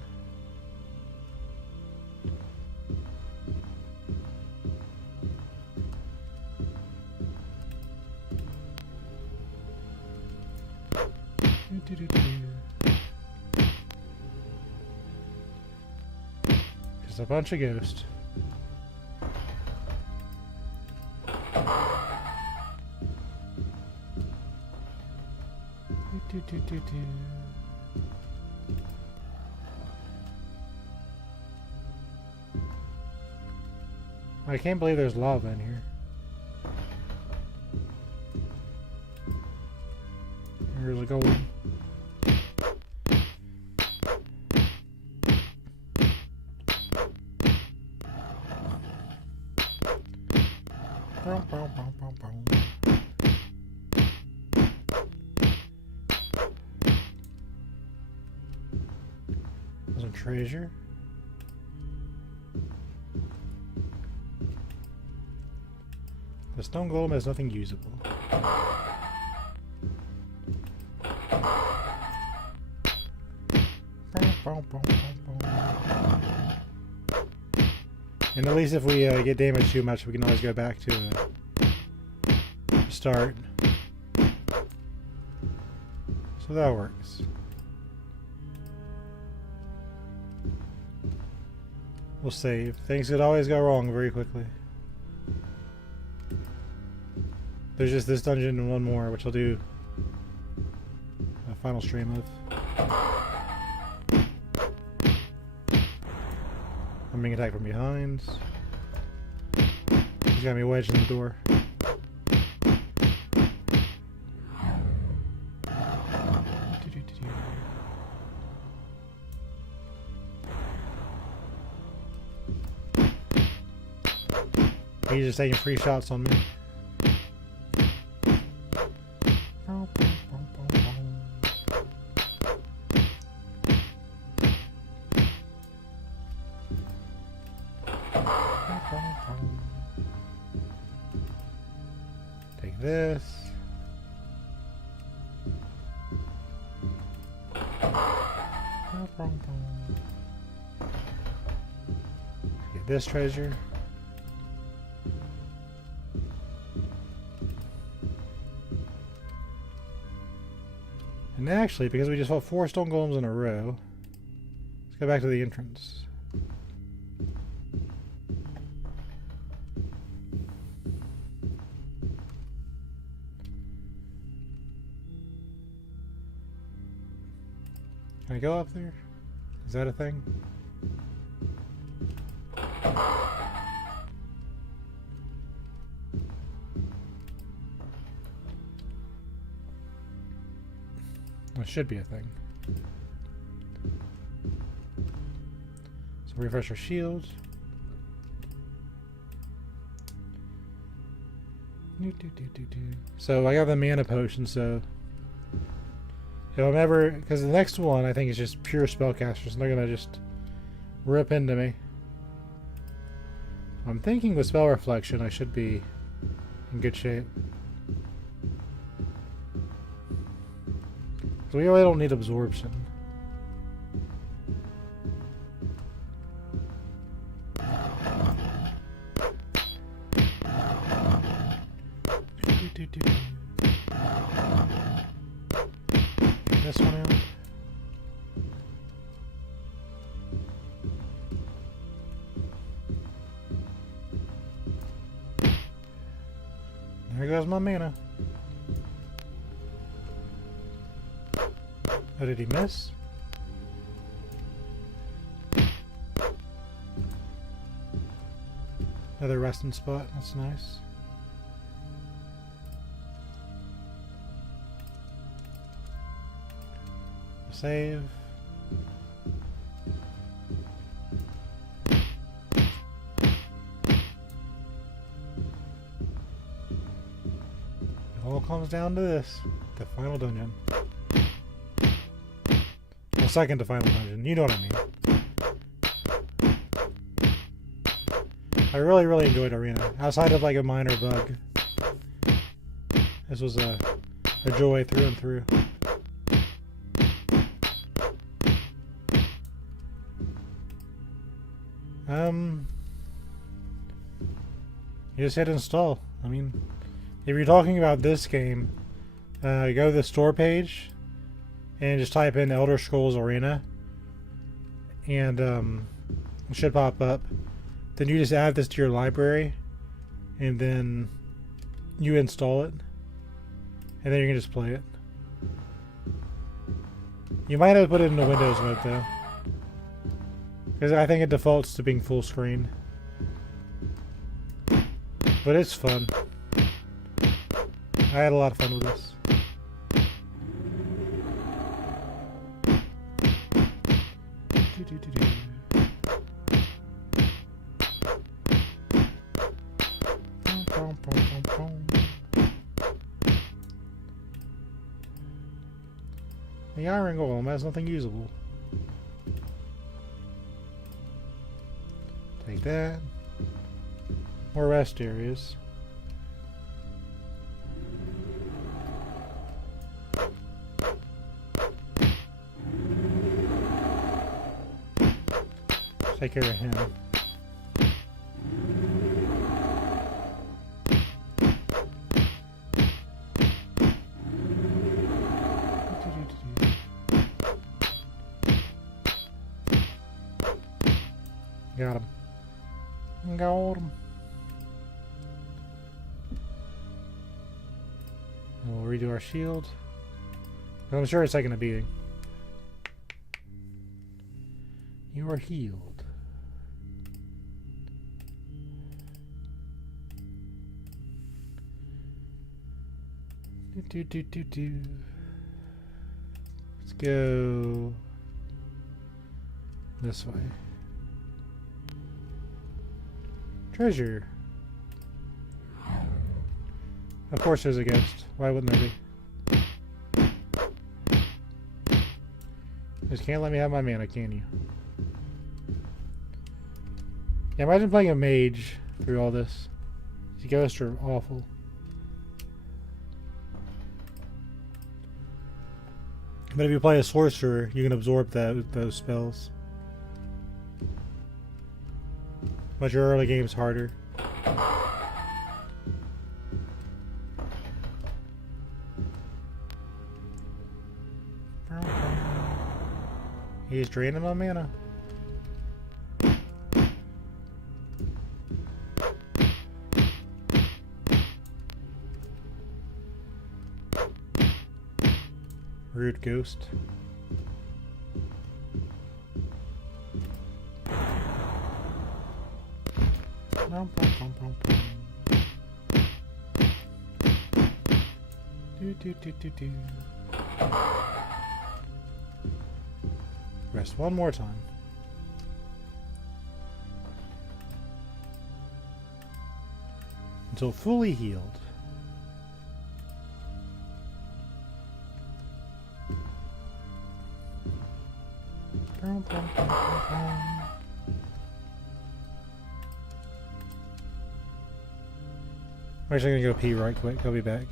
Just a bunch of ghosts. I can't believe there's lava in here. Here's a golem. There's a treasure. The stone golem has nothing usable. And at least if we get damaged too much, we can always go back to start. So that works. We'll save. Things could always go wrong very quickly. There's just this dungeon and one more, which I'll do a final stream of. I'm being attacked from behind. He's got me wedged in the door. He's just taking free shots on me. Take this. Get this treasure. And actually, because we just fought 4 stone golems in a row, let's go back to the entrance. Can I go up there? Is that a thing? It should be a thing. So refresh our shield. So I got the mana potion, so if I'm ever, because the next one I think is just pure spellcasters, and they're gonna just rip into me. I'm thinking with spell reflection I should be in good shape. We really don't need absorption. This one out. There goes my mana. Oh, did he miss? Another resting spot, that's nice. Save. It all comes down to this, the final dungeon. second to final dungeon. You know what I mean. I really enjoyed Arena. Outside of like a minor bug, this was a joy through and through. You just hit install. I mean, if you're talking about this game, go to the store page and just type in Elder Scrolls Arena, and it should pop up. Then you just add this to your library, and then you install it, and then you can just play it. You might have to put it in the Windows mode though, because I think it defaults to being full screen. But it's fun. I had a lot of fun with this. The iron golem has nothing usable. Take that. More rest areas. Take care of him. Got him. Got him. We'll redo our shield. I'm sure it's taking a beating. You are healed. Do. Let's go this way. Treasure. Of course there's a ghost. Why wouldn't there be? Just can't let me have my mana, can you? Yeah, imagine playing a mage through all this. These ghosts are awful. But if you play a sorcerer, you can absorb those spells. But your early game's harder. He's draining my mana. Rude ghost. Do. Rest one more time. Until fully healed. I'm actually gonna go pee right quick. I'll be back.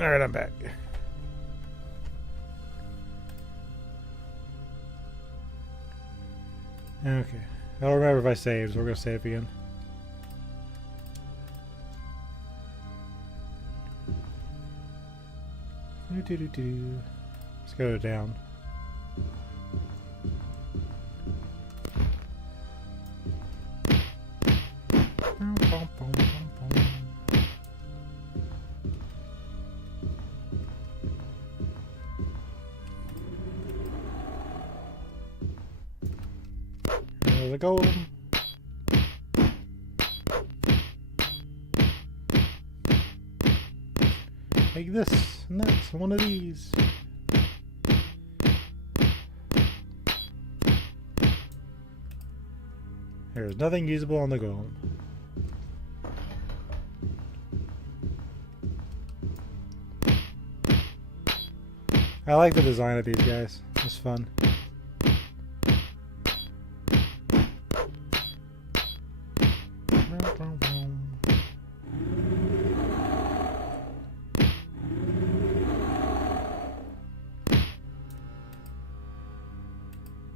Alright, I'm back. Okay. I don't remember if I saved, so we're gonna save again. Let's go down. There's a golem. Like this, and that's one of these. There's nothing usable on the golem. I like the design of these guys. It's fun.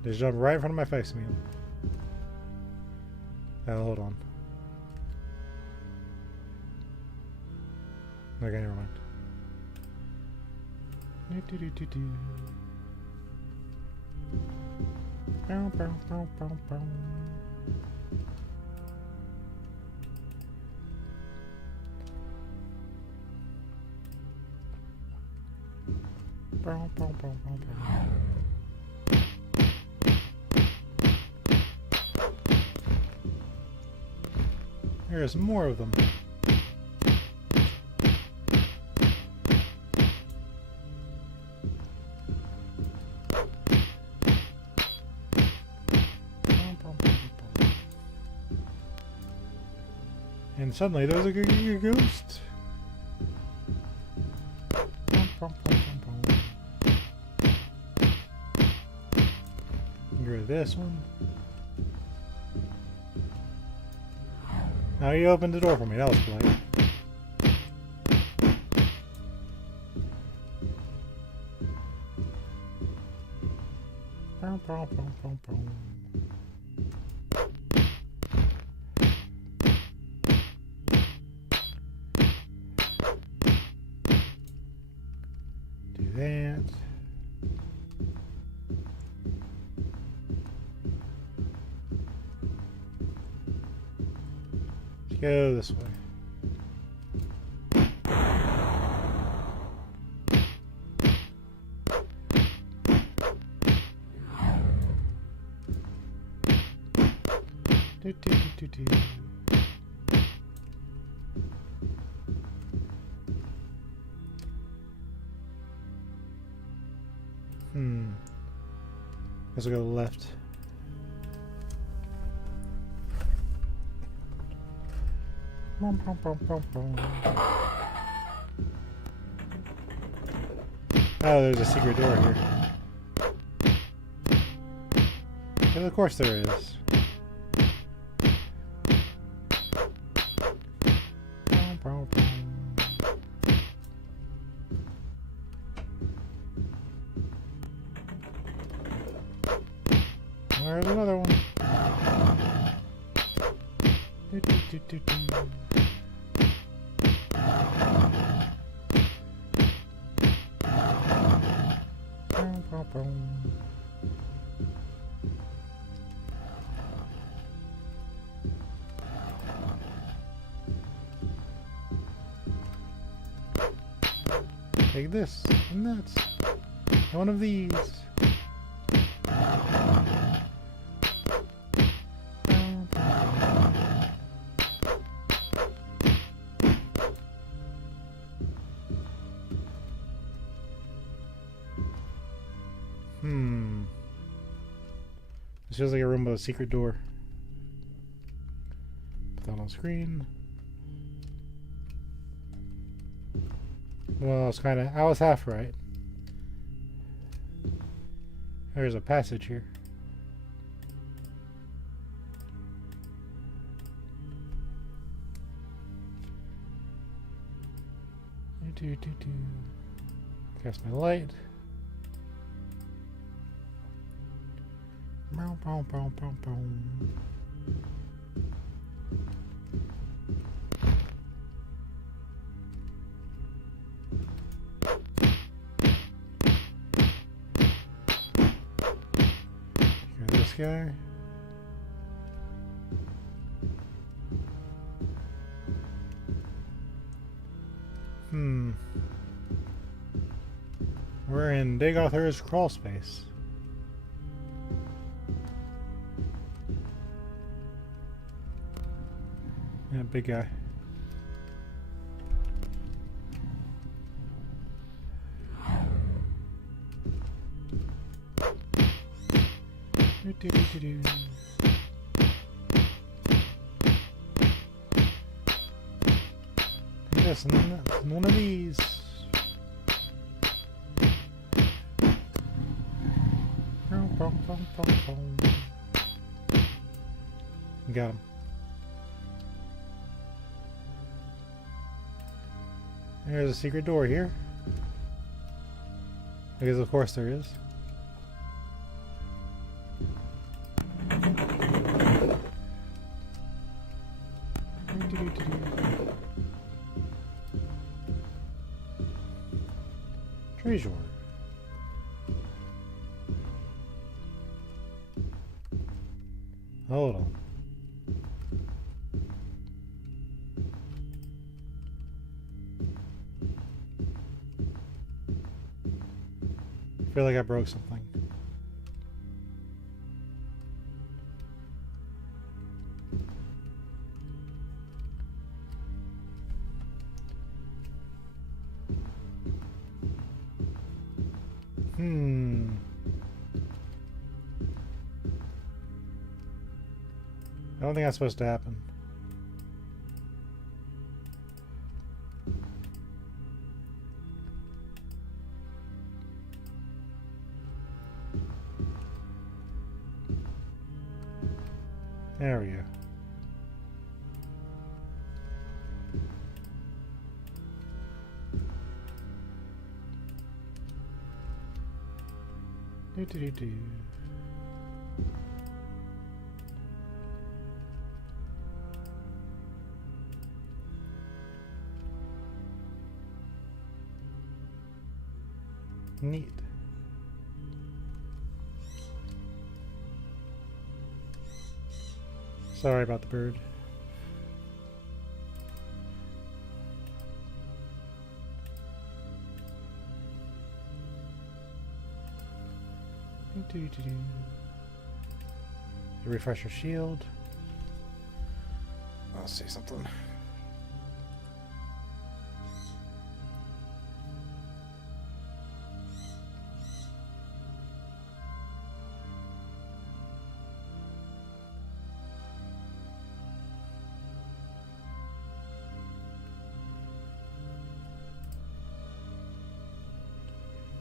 Just jump right in front of my face, man. Oh, hold on. Okay, never mind. There's more of them. And suddenly there's a ghost. You're this one. Now you opened the door for me. That was polite. Do that. Let's go this way. Guess we'll go left. Oh, there's a secret door here. Yeah, of course there is. Where's another one? Take this and that's one of these. This feels like a room with a secret door. Put that on screen. Well, it's kind of... I was half right. There's a passage here. Cast my light. Bow, bow, bow, bow, bow. This guy. We're in Dagoth-Ur's crawl space. Yeah, big guy. Yes, none of these. Got him. There's a secret door here. Because of course there is. Treasure. Hold on. I feel like I broke something. I don't think that's supposed to happen. There we go. Do. Neat. Sorry about the bird. Refresh your shield. I'll say something.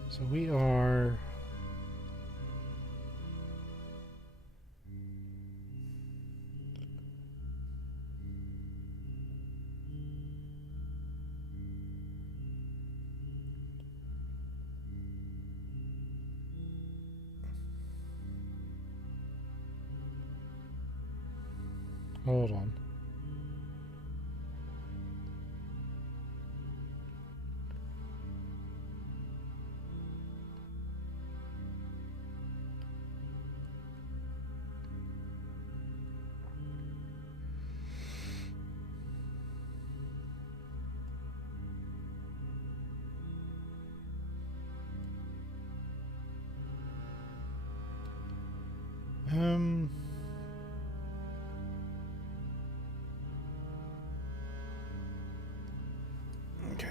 So we are hold on. Okay.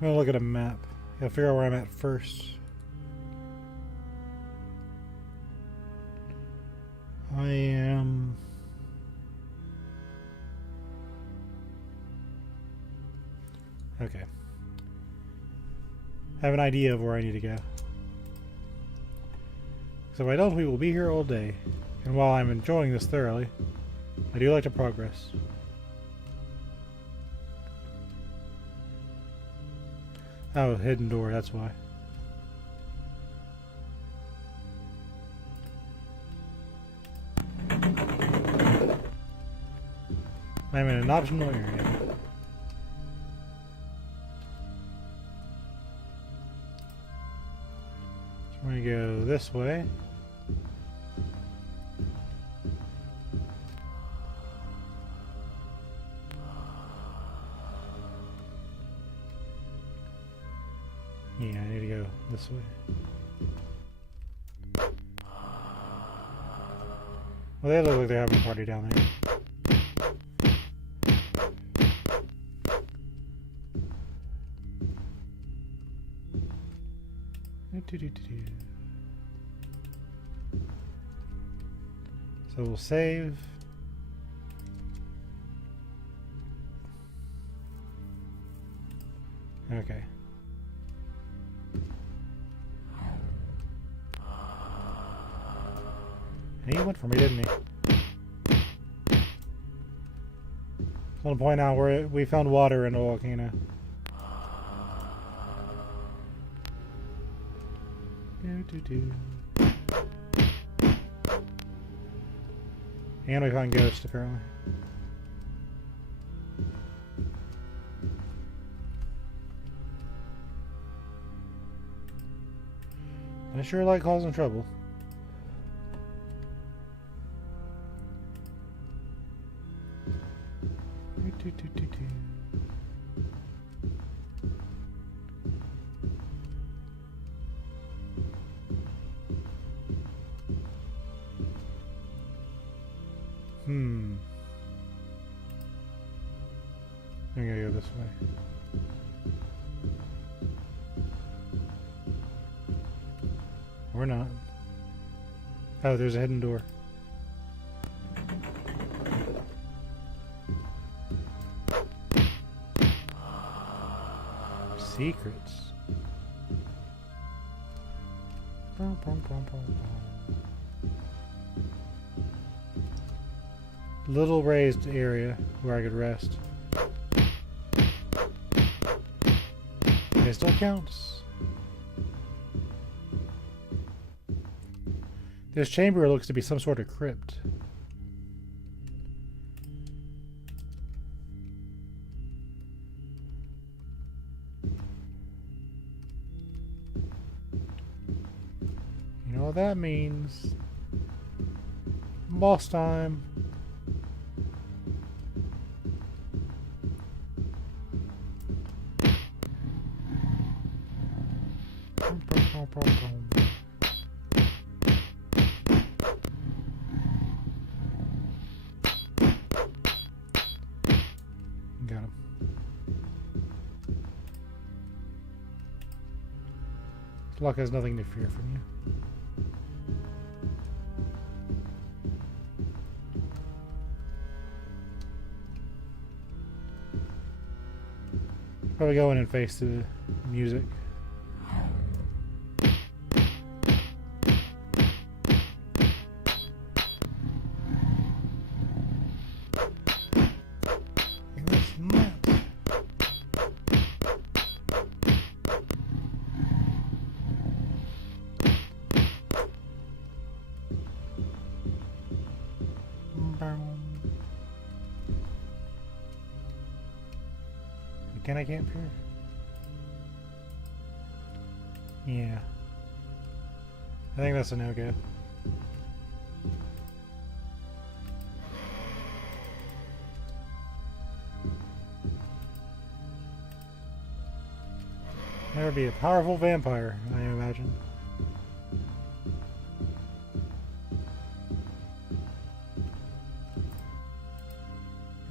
I'm gonna look at a map. Gotta figure out where I'm at first. I am... Okay. I have an idea of where I need to go. So if I don't, we will be here all day. And while I'm enjoying this thoroughly, I do like to progress. Oh, hidden door, that's why. I'm in an optional area. So we're gonna go this way. Yeah, I need to go this way. Well, they look like they're having a party down there. So we'll save. Okay. He went for me, didn't he? I want to point out where we found water in the volcano. And we found ghosts, apparently. I sure like causing trouble. I'm gonna go this way. Or not. Oh, there's a hidden door. Secrets. Little raised area where I could rest. It still counts. This chamber looks to be some sort of crypt. You know what that means? Boss time. Got him. Luck has nothing to fear from you. Probably go in and face the music. Can I camp here? Yeah. I think that's a no-go. There would be a powerful vampire, I imagine.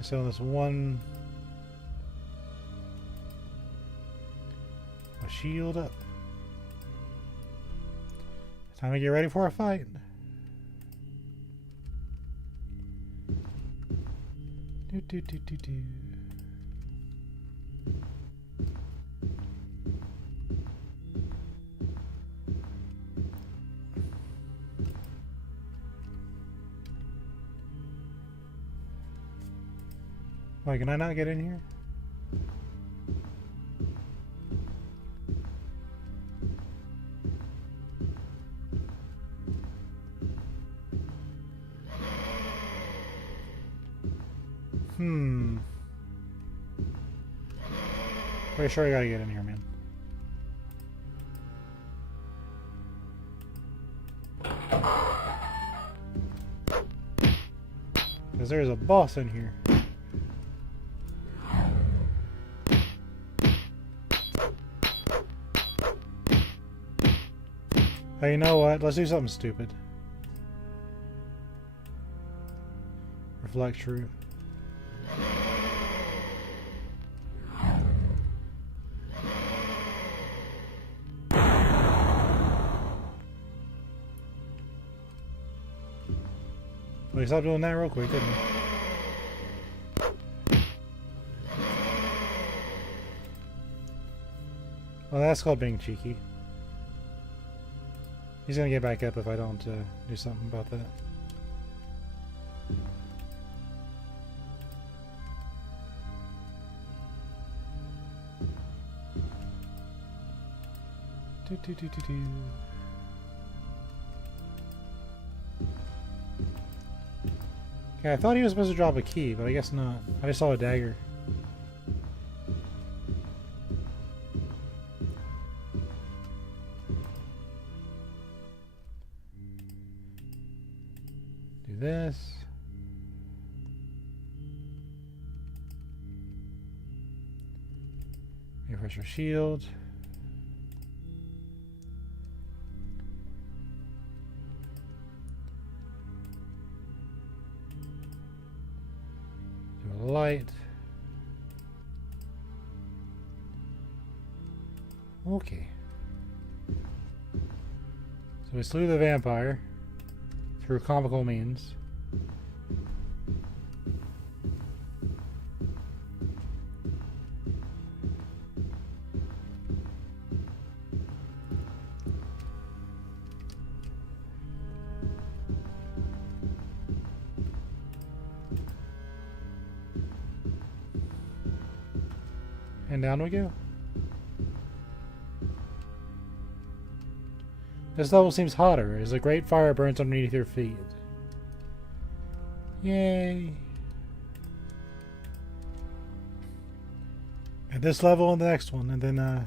So this one... shield up. Time to get ready for a fight. Wait, can I not get in here? Pretty sure I gotta get in here, man. Because there's a boss in here. Oh, you know what? Let's do something stupid. Reflect true. Well, he stopped doing that real quick, didn't he? Well, that's called being cheeky. He's gonna get back up if I don't do something about that. Okay, I thought he was supposed to drop a key, but I guess not. I just saw a dagger. Do this. Refresh our shield. Light. Okay. So we slew the vampire through comical means. And down we go. This level seems hotter as a great fire burns underneath your feet. Yay! At this level and the next one, and then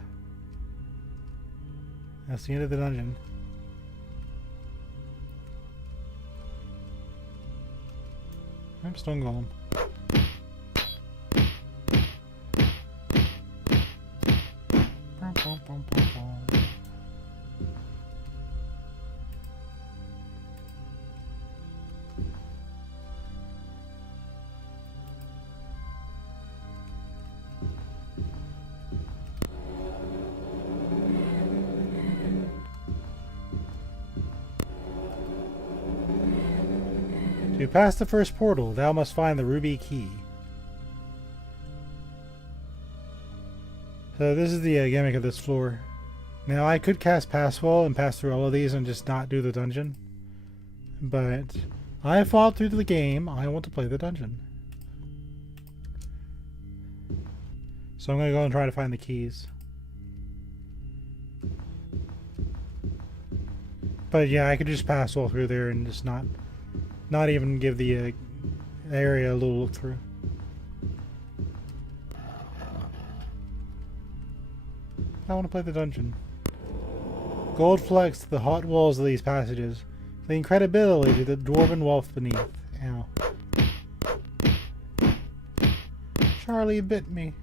that's the end of the dungeon. I'm stone golem. To pass the first portal, thou must find the ruby key. So this is the gimmick of this floor. Now I could cast Passwall and pass through all of these and just not do the dungeon. But I fought through the game. I want to play the dungeon. So I'm going to go and try to find the keys. But yeah, I could just Passwall through there and just not even give the area a little look through. I want to play the dungeon. Gold flecks the hot walls of these passages, the incredibility to the dwarven wealth beneath. Ow. Charlie bit me.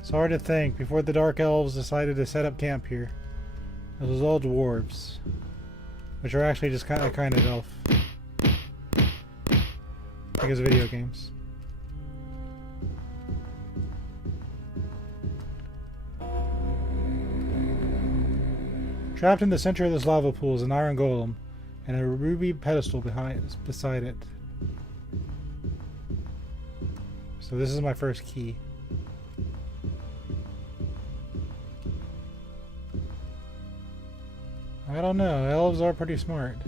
It's hard to think. Before the Dark Elves decided to set up camp here, it was all dwarves, which are actually just kind of elf because of video games. Trapped in the center of this lava pool is an iron golem and a ruby pedestal beside it. So this is my first key. I don't know, elves are pretty smart.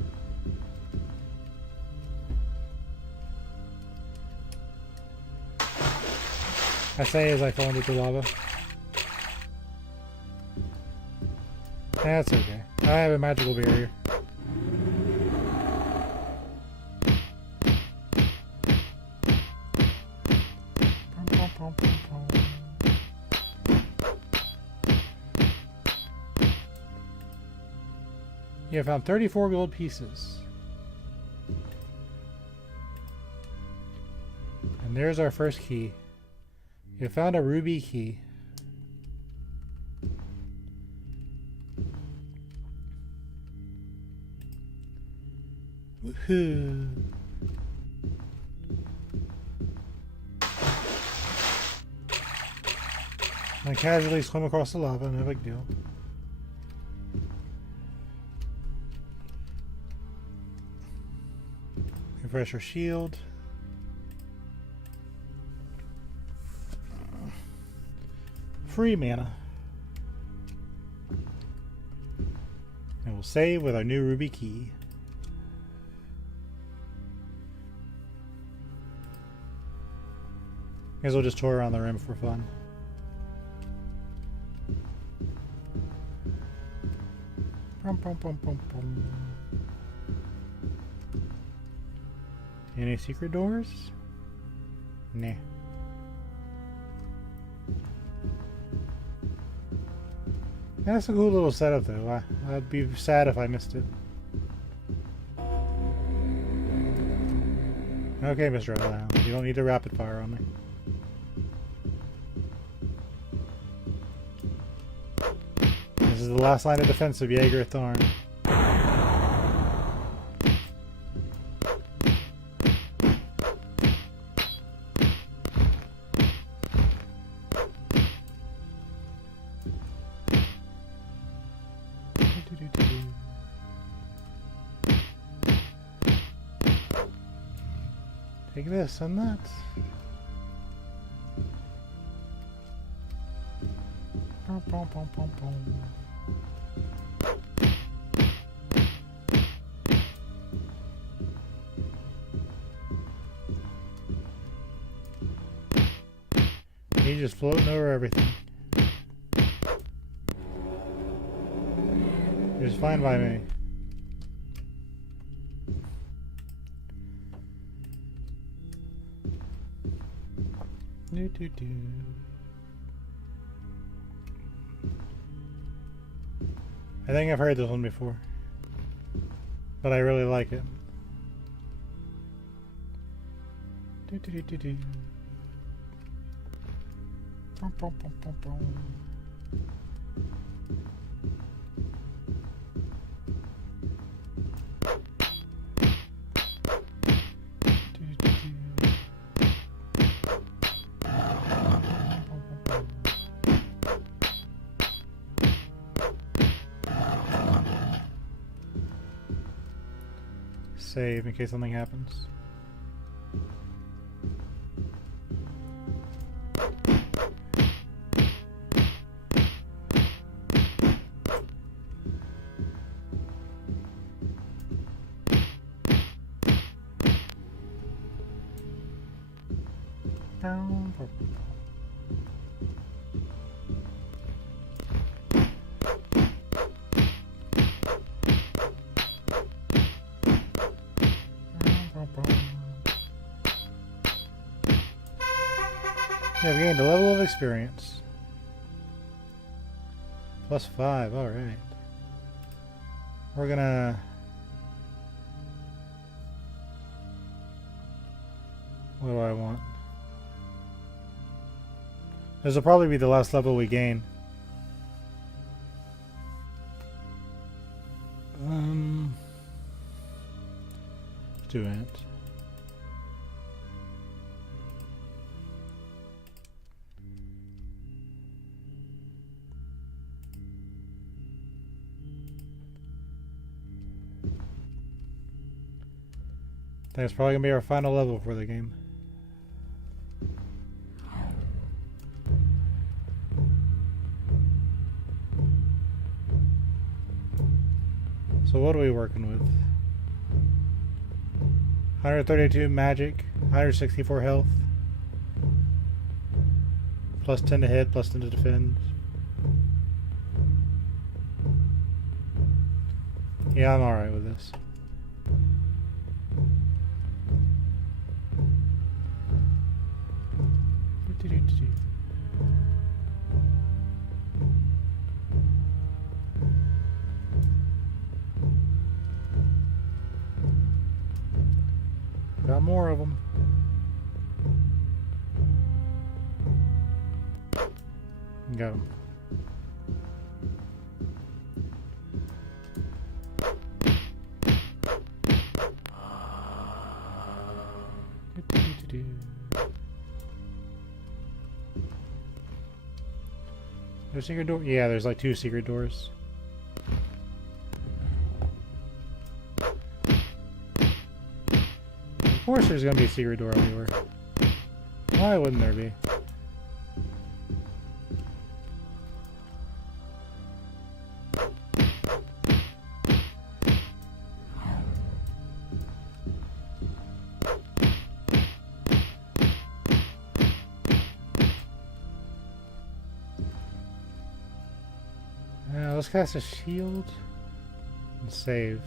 I say as I fall into the lava. That's okay. I have a magical barrier. You have found 34 gold pieces. And there's our first key. You found a ruby key. Woohoo! I casually swim across the lava, no big deal. Refresh our shield. Free mana. And we'll save with our new ruby key. Guess we'll just tour around the rim for fun. Pum, pum, pum, pum, pum. Any secret doors? Nah. That's a cool little setup though. I'd be sad if I missed it. Okay, Mr. Allow. You don't need to rapid fire on me. This is the last line of defense of Dagoth-Ur. Take this and that. Pum, pum, pum, pum, pum. He's just floating over everything. It's fine by me. Do, do, do. I think I've heard this one before, but I really like it. Do, do, do, do, do. Pum, pum, pum, pum, pum. Save in case something happens. Yeah, we gained a level of experience. +5, alright. We're gonna... What do I want? This will probably be the last level we gain. Let's do it. That's probably gonna be our final level for the game. So what are we working with? 132 magic, 164 health, +10 to hit, +10 to defend. Yeah, I'm alright with this. Got more of them. Got them. There's a secret door? Yeah, there's like 2 secret doors. Of course there's gonna be a secret door everywhere. Why wouldn't there be? Let's cast a shield and save.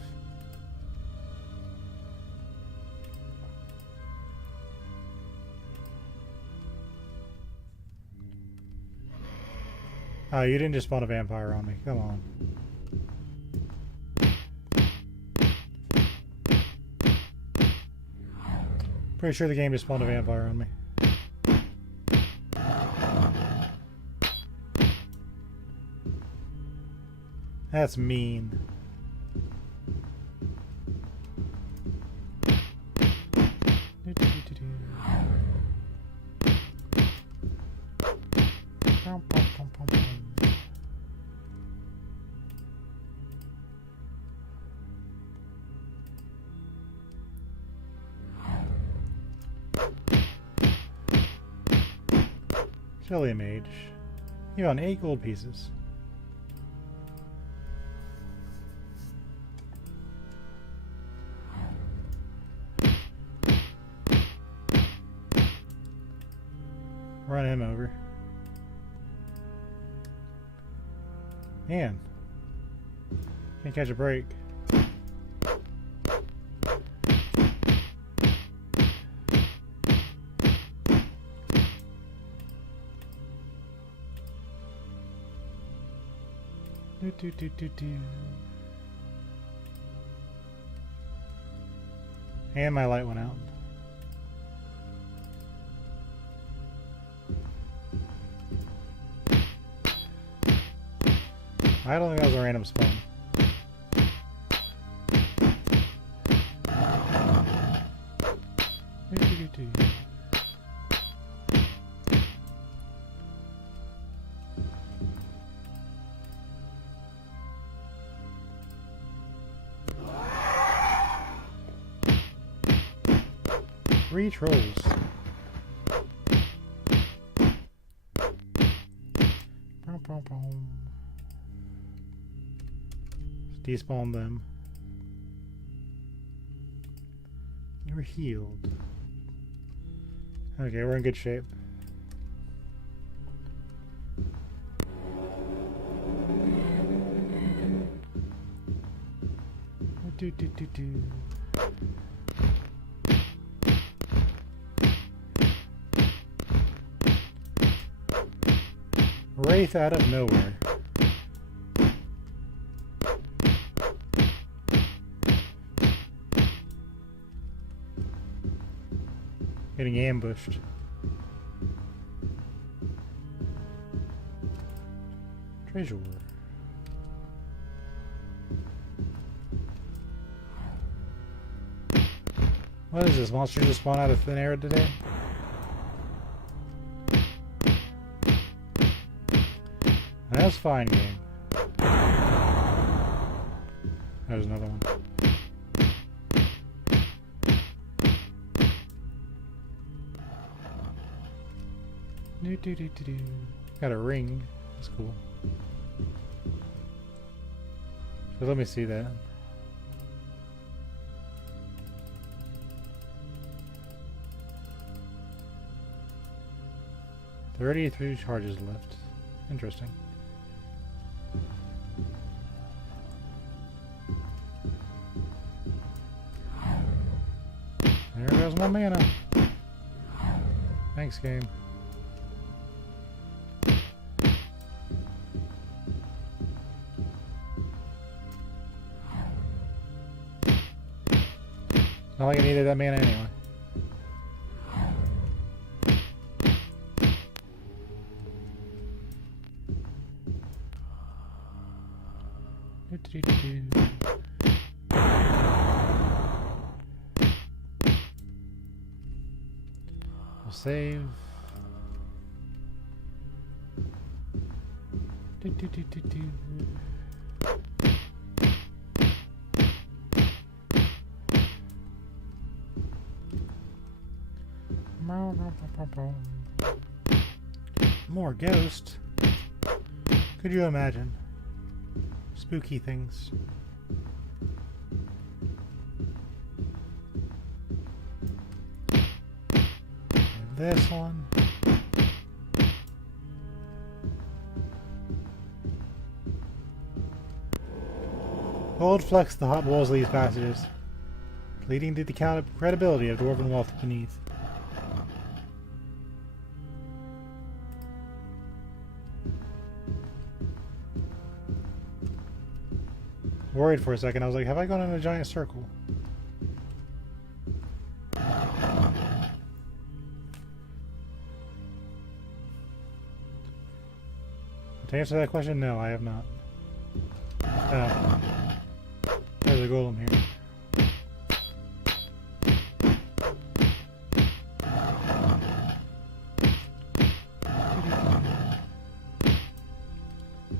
Oh, you didn't just spawn a vampire on me. Come on. Pretty sure the game just spawned a vampire on me. That's mean. Silly mage. You own 8 gold pieces. Run him over. Man. Can't catch a break. And my light went out. I don't think that was a random spawn. Three trolls. Despawn them. You're healed. Okay, we're in good shape. Wraith out of nowhere. Getting ambushed. Treasure. What is this? Monster just spawned out of thin air today? That's fine, game. There's another one. Got a ring. That's cool. So let me see that. "33 charges left." Interesting. goes my mana. Thanks, game. Not like I needed that mana anyway. We'll save. More ghost. Could you imagine? Spooky things. And this one. Gold flecks the hot walls of these passages, leading to the credibility of dwarven wealth beneath. Worried for a second, I was like, have I gone in a giant circle? To answer that question, no, I have not. There's a golem here.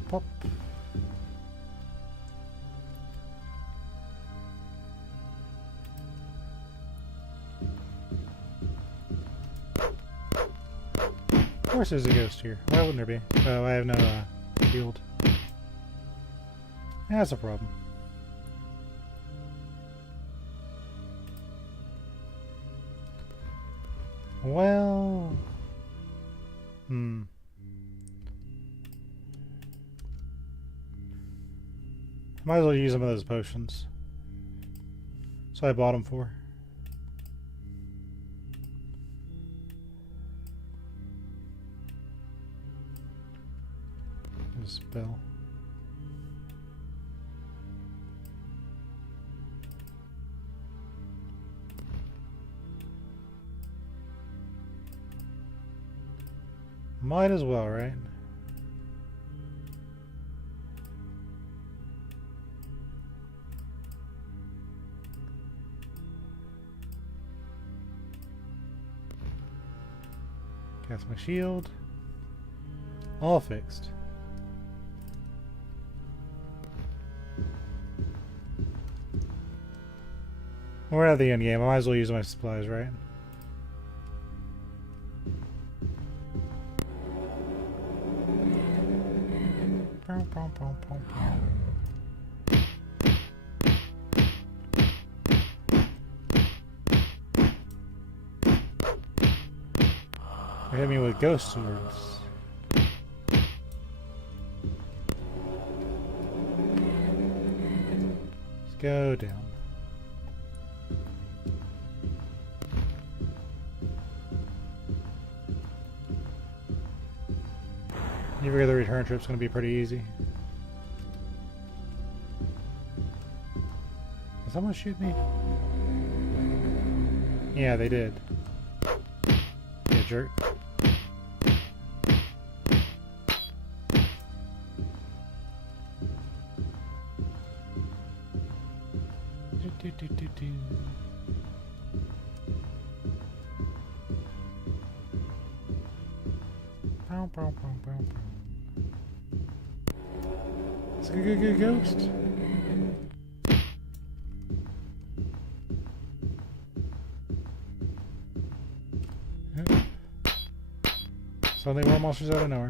Pop. Of course there's a ghost here. Why wouldn't there be? Oh, I have no shield. That's a problem. Well... Might as well use some of those potions. So I bought them for. There's a spell. Might as well, right? Cast my shield. All fixed. We're at the end game. I might as well use my supplies, right? They hit me with ghost swords. Let's go down. You figure the return trip's going to be pretty easy. Did someone shoot me? Yeah, they did. You jerk. It's a good ghost. Suddenly more monsters out of nowhere.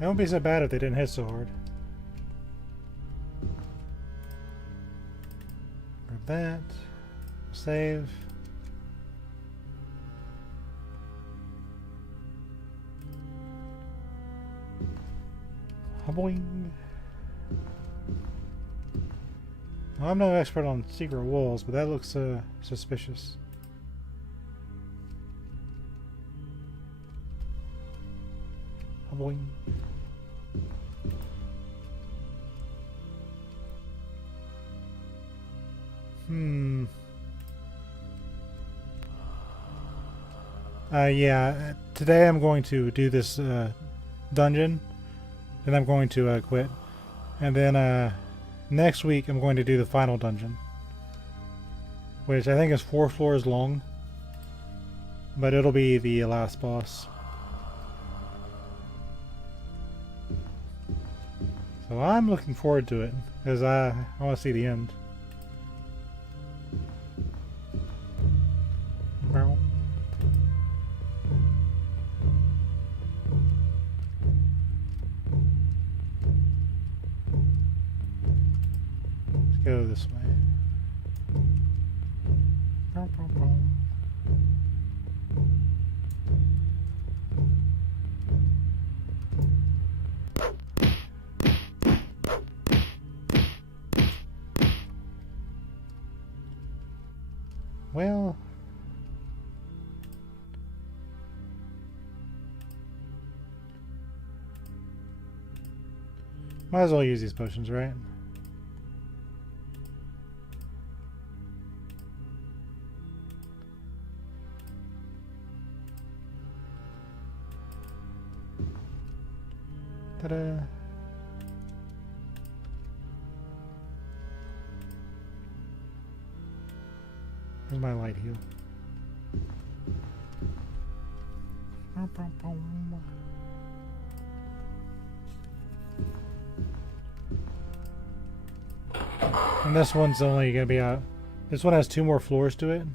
That wouldn't be so bad if they didn't hit so hard. Grab that. Save. Boing. Well, I'm no expert on secret walls, but that looks suspicious. Boing. Yeah, today I'm going to do this dungeon, then I'm going to quit, and then next week I'm going to do the final dungeon, which I think is 4 floors long, but it'll be the last boss. So I'm looking forward to it, because I want to see the end. Go this way. Well, might as well use these potions, right? Ta-da. Where's my light heal? And this one's only gonna be this one has 2 more floors to it,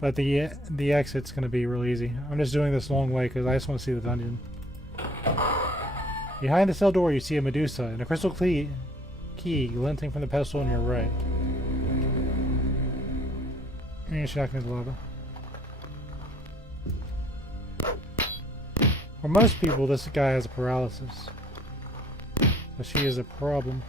but the exit's gonna be real easy. I'm just doing this long way because I just want to see the dungeon. Behind the cell door, you see a Medusa and a crystal key glinting from the pedestal on your right. And you're shocking the lava. For most people, this guy has a paralysis, so she is a problem.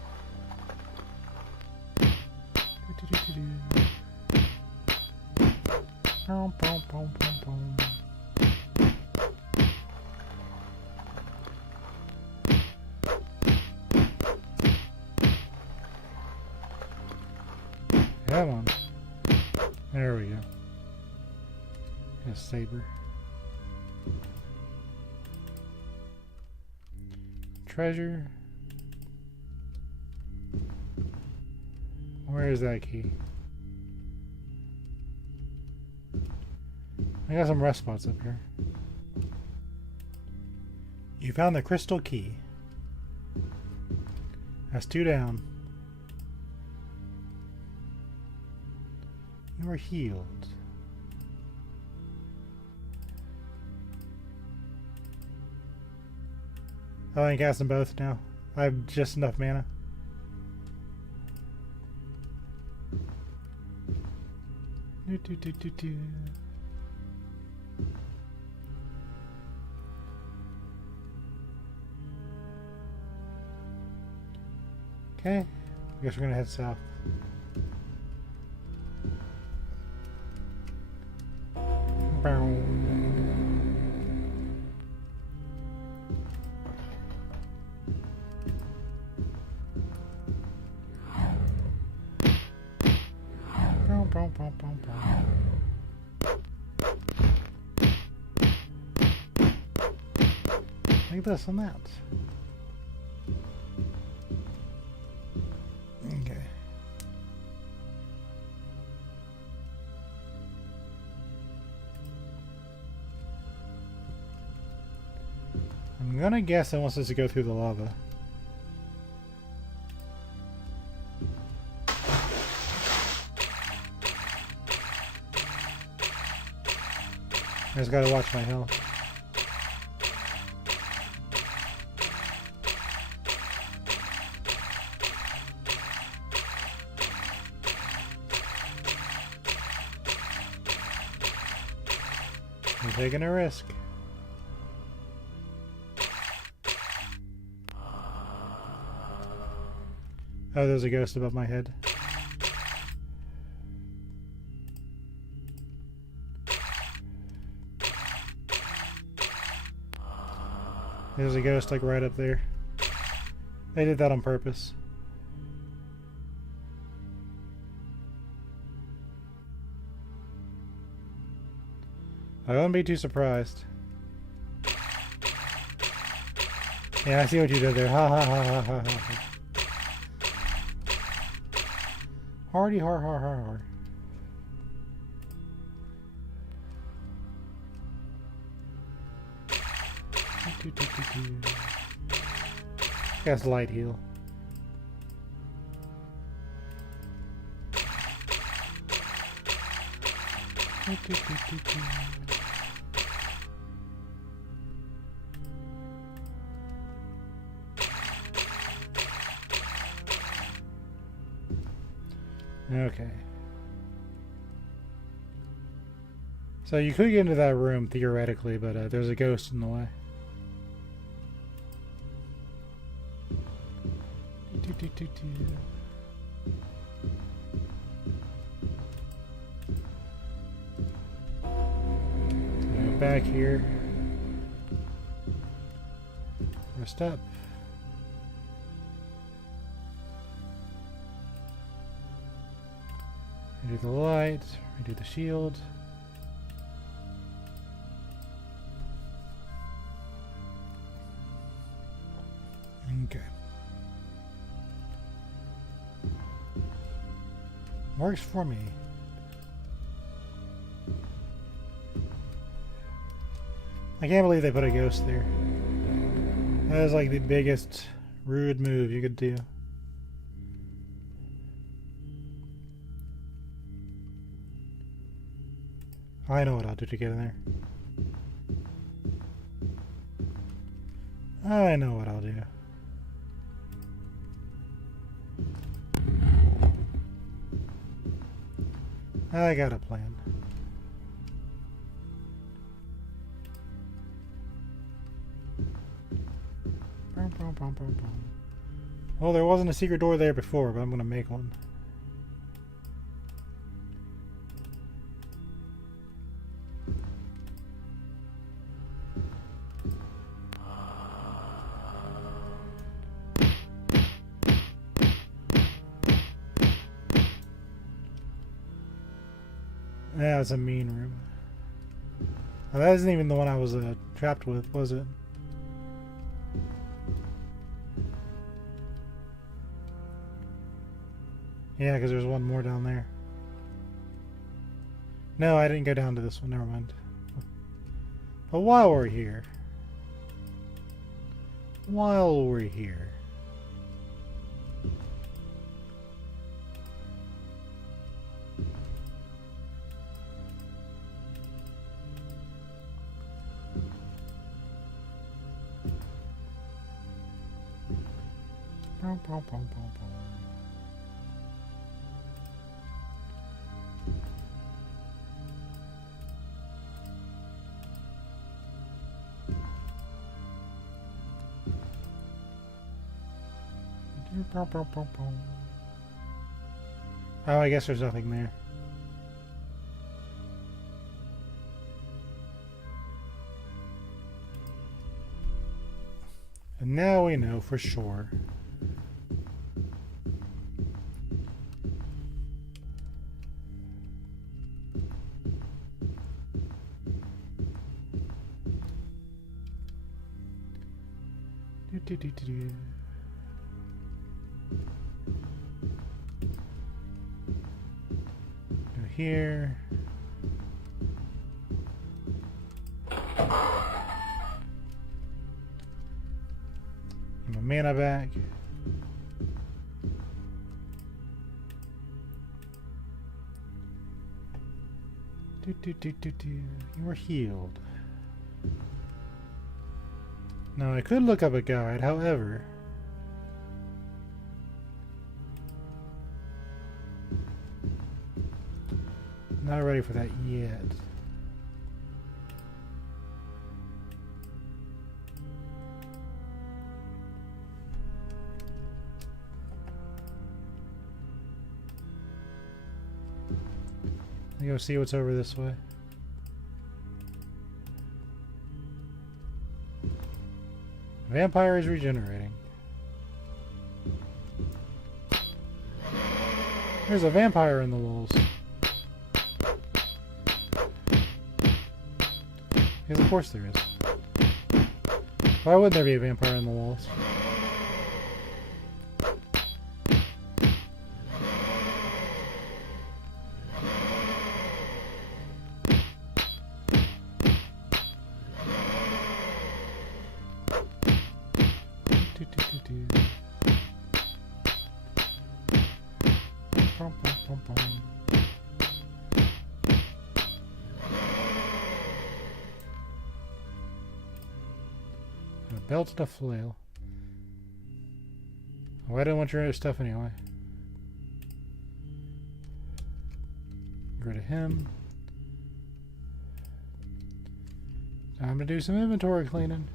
Come on. There we go. A saber. Treasure. Where is that key? I got some rest spots up here. You found the crystal key. That's 2 down. You are healed. Oh, I can cast them both now. I have just enough mana. Okay, I guess we're gonna head south. Like this and that. Okay. I'm gonna guess it wants us to go through the lava. I just gotta watch my health. taking a risk. Oh, there's a ghost above my head. There's a ghost like right up there. They did that on purpose. I wouldn't be too surprised. Yeah, I see what you did there. Ha ha ha ha ha ha. Hardy har har har har. Cast light heal. Okay. So you could get into that room theoretically, but there's a ghost in the way. Go back here. Rest up. Redo the light. Redo the shield. Okay. Works for me. I can't believe they put a ghost there. That is like the biggest rude move you could do. I know what I'll do to get in there. I know what I'll do. I got a plan. Well, there wasn't a secret door there before, but I'm going to make one. Yeah, it's a mean room. Oh, that isn't even the one I was trapped with, was it? Yeah, because there's one more down there. No, I didn't go down to this one. Never mind. But while we're here... Oh, I guess there's nothing there. And now we know for sure. Go here. My mana back. You are healed. Now I could look up a guide, however... Not ready for that yet. Let me go see what's over this way. Vampire is regenerating. There's a vampire in the walls. Yes, of course there is. Why wouldn't there be a vampire in the walls? A belt and a flail. Oh, I don't want your other stuff anyway. Get rid of him. Time to do some inventory cleaning.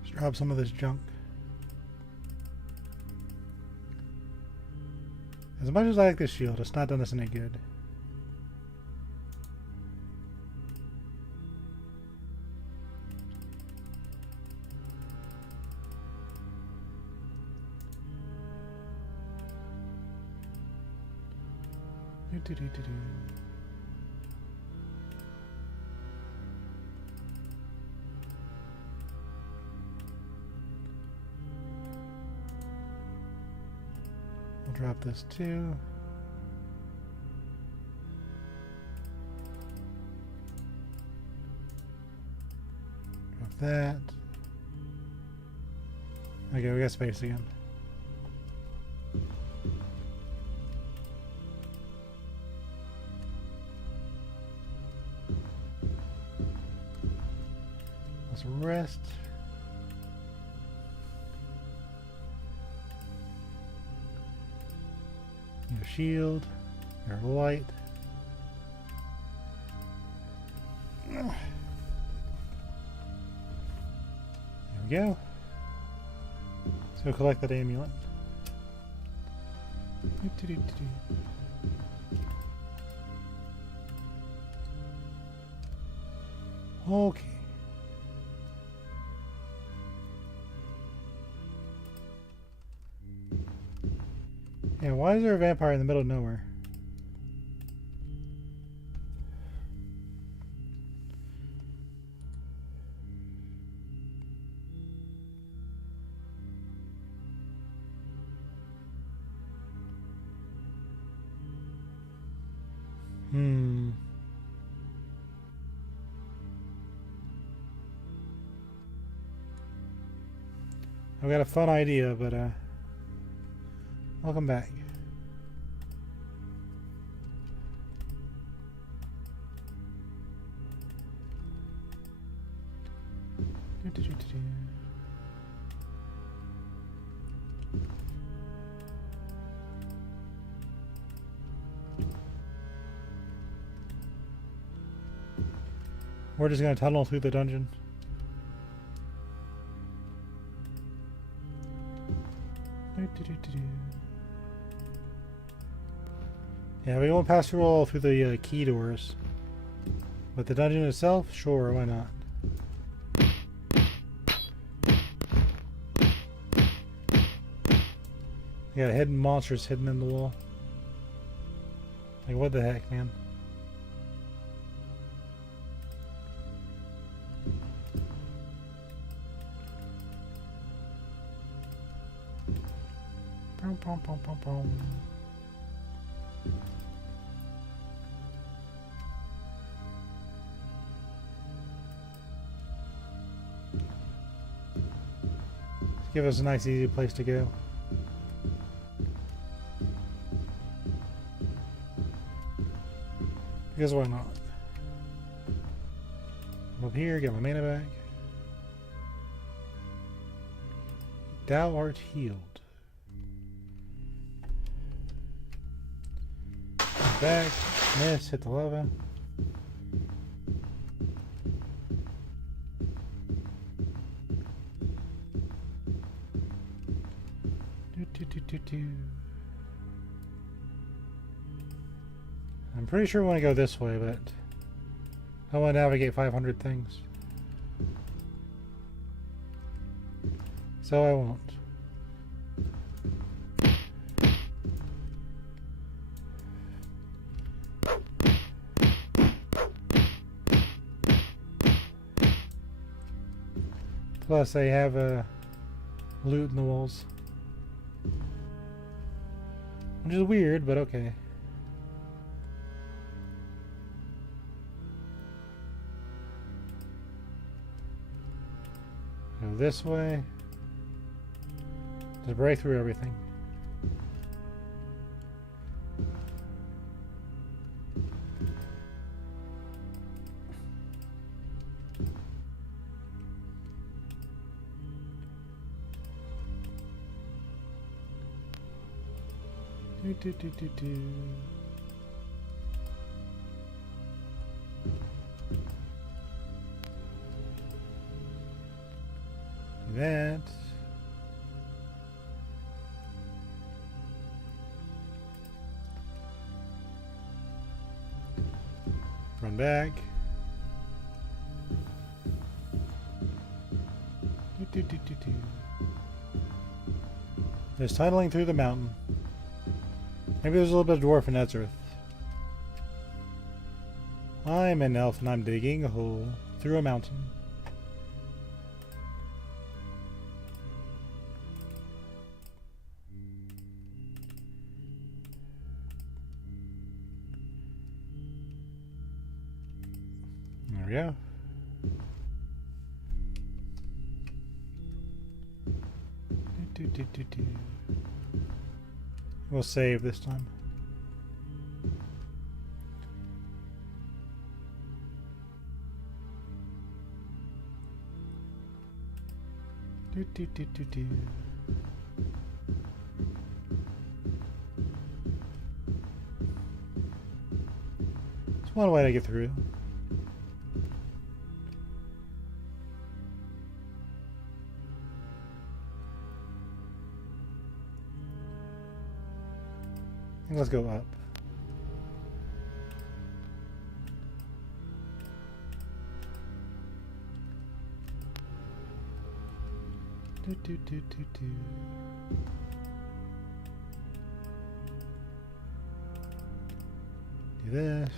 Let's drop some of this junk. As much as I like this shield, it's not done us any good. We'll drop this too. Drop that. Okay, we got space again. Let's rest. Your shield, your light. There we go. Let's go collect that amulet. Okay. Yeah, why is there a vampire in the middle of nowhere? I've got a fun idea, but welcome back. We're just going to tunnel through the dungeon. Yeah, we won't pass through all through the key doors. But the dungeon itself, sure, why not? You got hidden monsters hidden in the wall. Like, what the heck, man? Pom, pom, pom, pom. Give us a nice easy place to go. Because why not? Up here, get my mana back. Thou art healed. Back, miss, hit the lava. I'm pretty sure I want to go this way, but I want to navigate 500 things. So I won't. Plus, they have a loot in the walls. Which is weird, but okay. Go this way. Just break through everything. Do. That. Run back. Do. There's tunneling through the mountain. Maybe there's a little bit of dwarf in Ezerith. I'm an elf and I'm digging a hole through a mountain. There we go. Do. We'll save this time. Do. It's one way to get through. Let's go up. Do. Do this.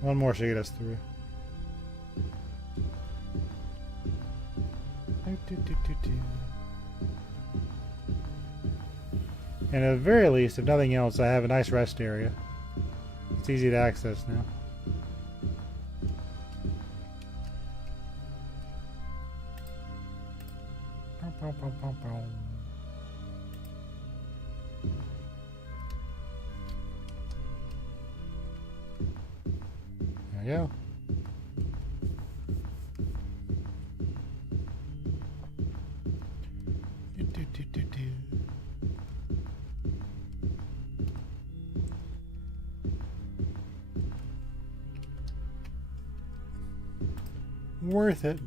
One more should get us through. And at the very least, if nothing else, I have a nice rest area. It's easy to access now. There we go. Worth it.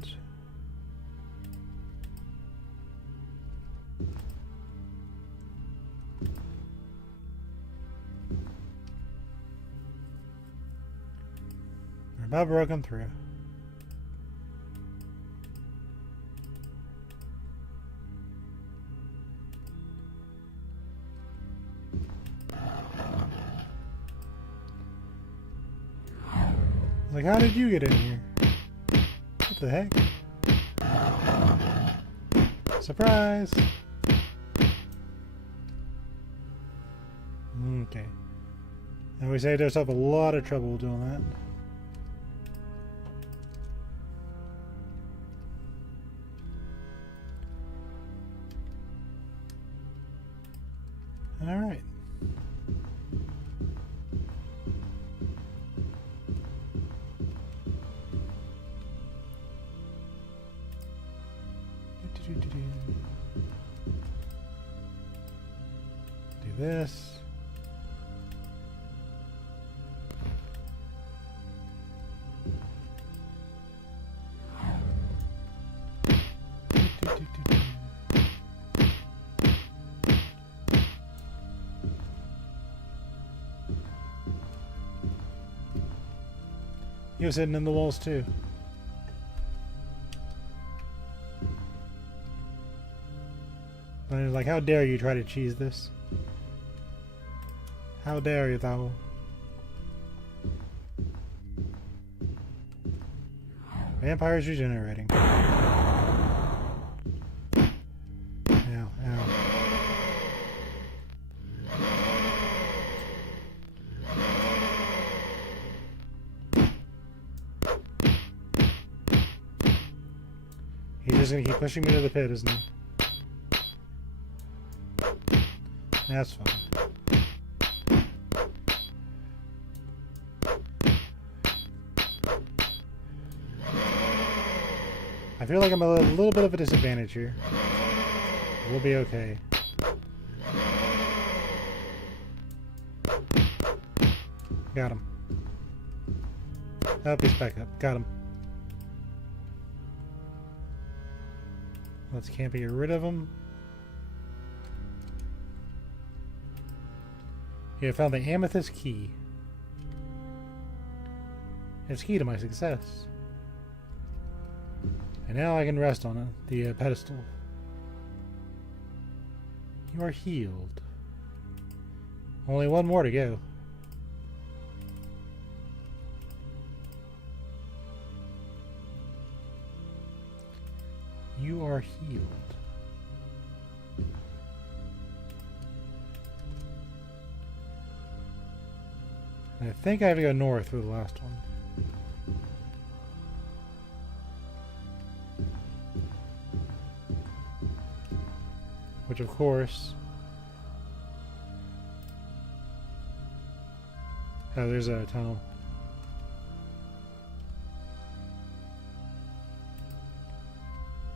We're about broken through. Like, how did you get in here? What the heck? Surprise! Okay. And we saved ourselves a lot of trouble doing that. Alright. Do this. He was hidden in the walls too. And he was like, how dare you try to cheese this? How dare you, thou? Vampires regenerating. Ow, ow. He's just gonna keep pushing me to the pit, isn't he? That's fine. I feel like I'm a little bit of a disadvantage here. We'll be okay. Got him. Oh, he's back up. Got him. Let's can't get rid of him. Yeah, I found the amethyst key. It's key to my success. And now I can rest on it, the pedestal. You are healed. Only one more to go. You are healed. I think I have to go north for the last one. Which, of course... Oh, there's a tunnel.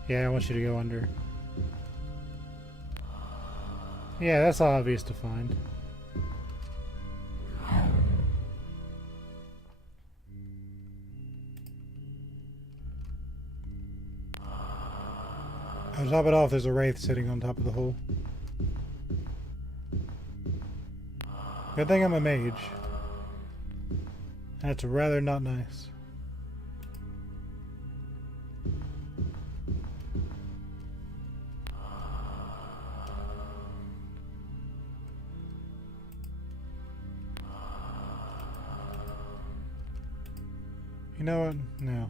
Yeah, I want you to go under. Yeah, that's obvious to find. To top it off, there's a wraith sitting on top of the hole. Good thing I'm a mage. That's rather not nice. You know what? No.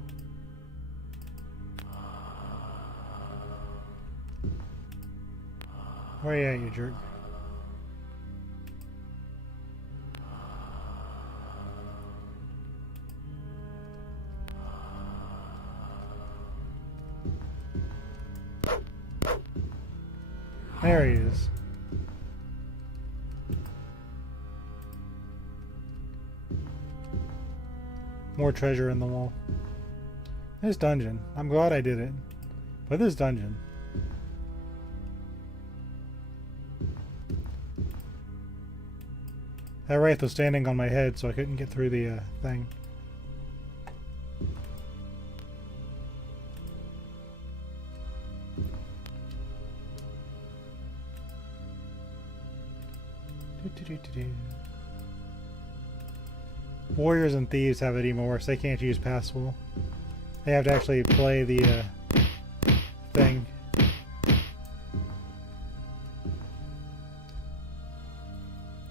Where are you at, you jerk? There he is. More treasure in the wall. This dungeon. I'm glad I did it. But this dungeon. That wraith was standing on my head, so I couldn't get through the thing. Warriors and thieves have it even worse. They can't use Passwell. They have to actually play the thing.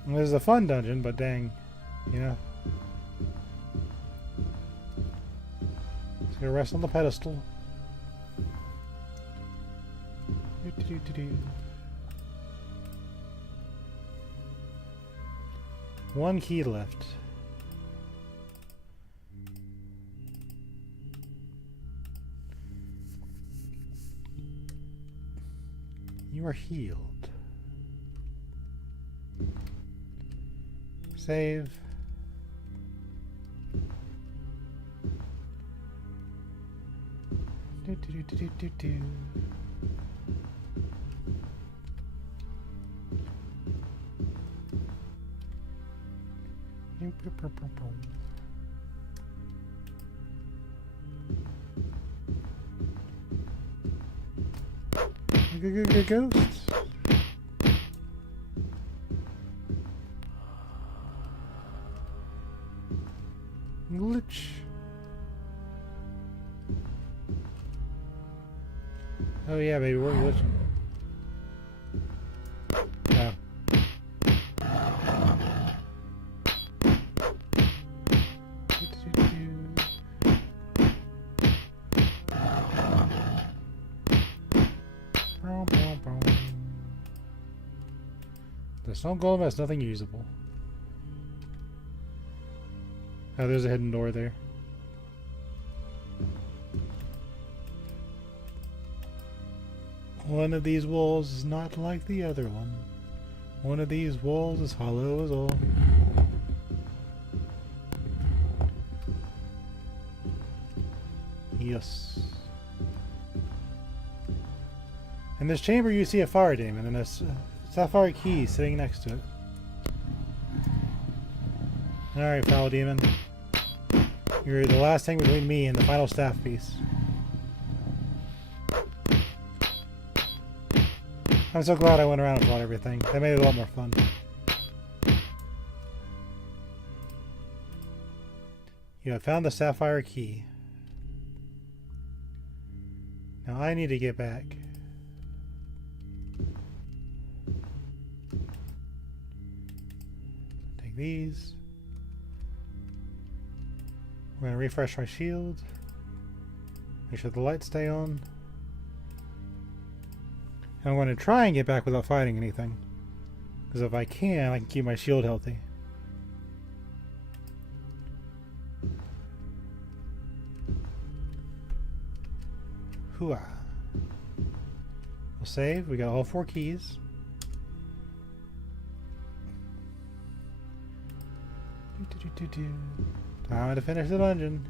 Well, this is a fun dungeon, but dang, you know. Just gonna rest on the pedestal. One key left. You are healed. Save. Ghosts. Glitch. Oh yeah, baby, we're glitching. Oh. The stone golem has nothing usable. Oh, there's a hidden door there. One of these walls is not like the other one. One of these walls is hollow as all. Yes. In this chamber you see a fire demon and a sapphire key sitting next to it. Alright, foul demon. You're the last thing between me and the final staff piece. I'm so glad I went around and fought everything. That made it a lot more fun. You have found the sapphire key. Now I need to get back. Take these. We're going to refresh my shield. Make sure the lights stay on. And I'm going to try and get back without fighting anything. Because if I can keep my shield healthy. Hooah. We'll save. We got all 4 keys. Time to finish the dungeon.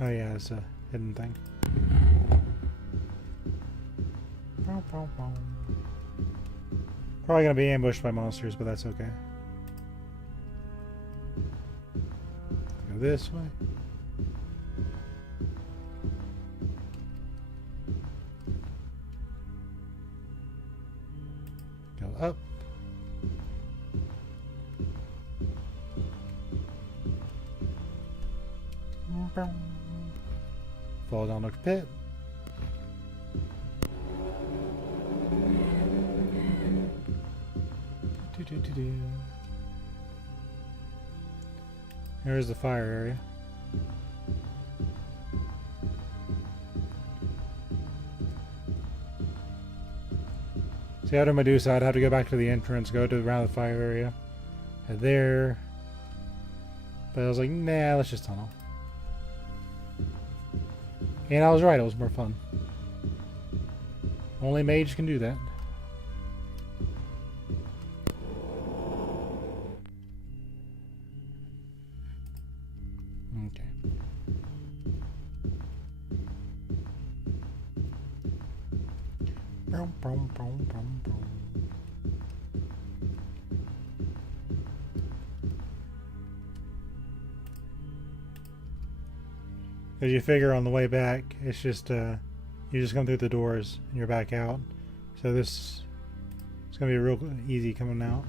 Oh yeah, it's a hidden thing. Probably gonna be ambushed by monsters, but that's okay. Go this way. Go up. Fall down the pit. Here's the fire area. See, after Medusa, I'd have to go back to the entrance, go to around the fire area, head there. But I was like, nah, let's just tunnel. And I was right, it was more fun. Only mage can do that. Okay. Boom, boom, boom, boom, boom. Because you figure on the way back, it's just, you just come through the doors and you're back out. So this is going to be real easy coming out.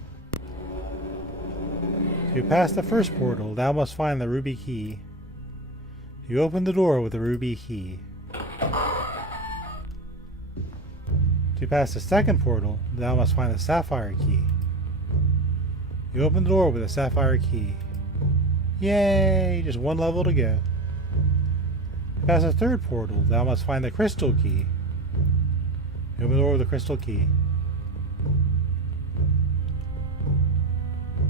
To pass the first portal, thou must find the ruby key. You open the door with the ruby key. To pass the second portal, thou must find the sapphire key. You open the door with the sapphire key. Yay! Just one level to go. To pass the third portal, thou must find the crystal key. You open the door with the crystal key.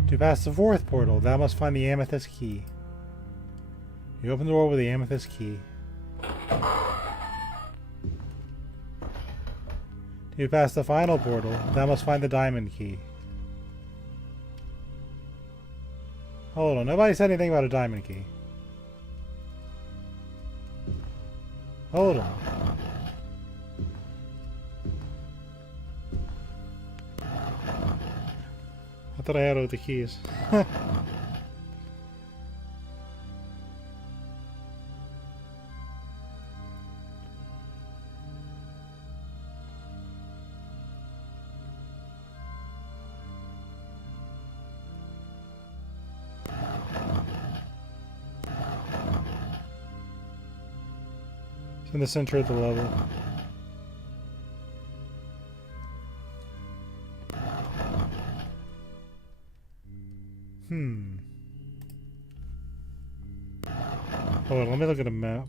To pass the fourth portal, thou must find the amethyst key. You open the door with the amethyst key. To pass the final portal, thou must find the diamond key. Hold on, nobody said anything about a diamond key. Hold on. I thought I had all the keys. It's in the center of the level. Hold on, let me look at a map.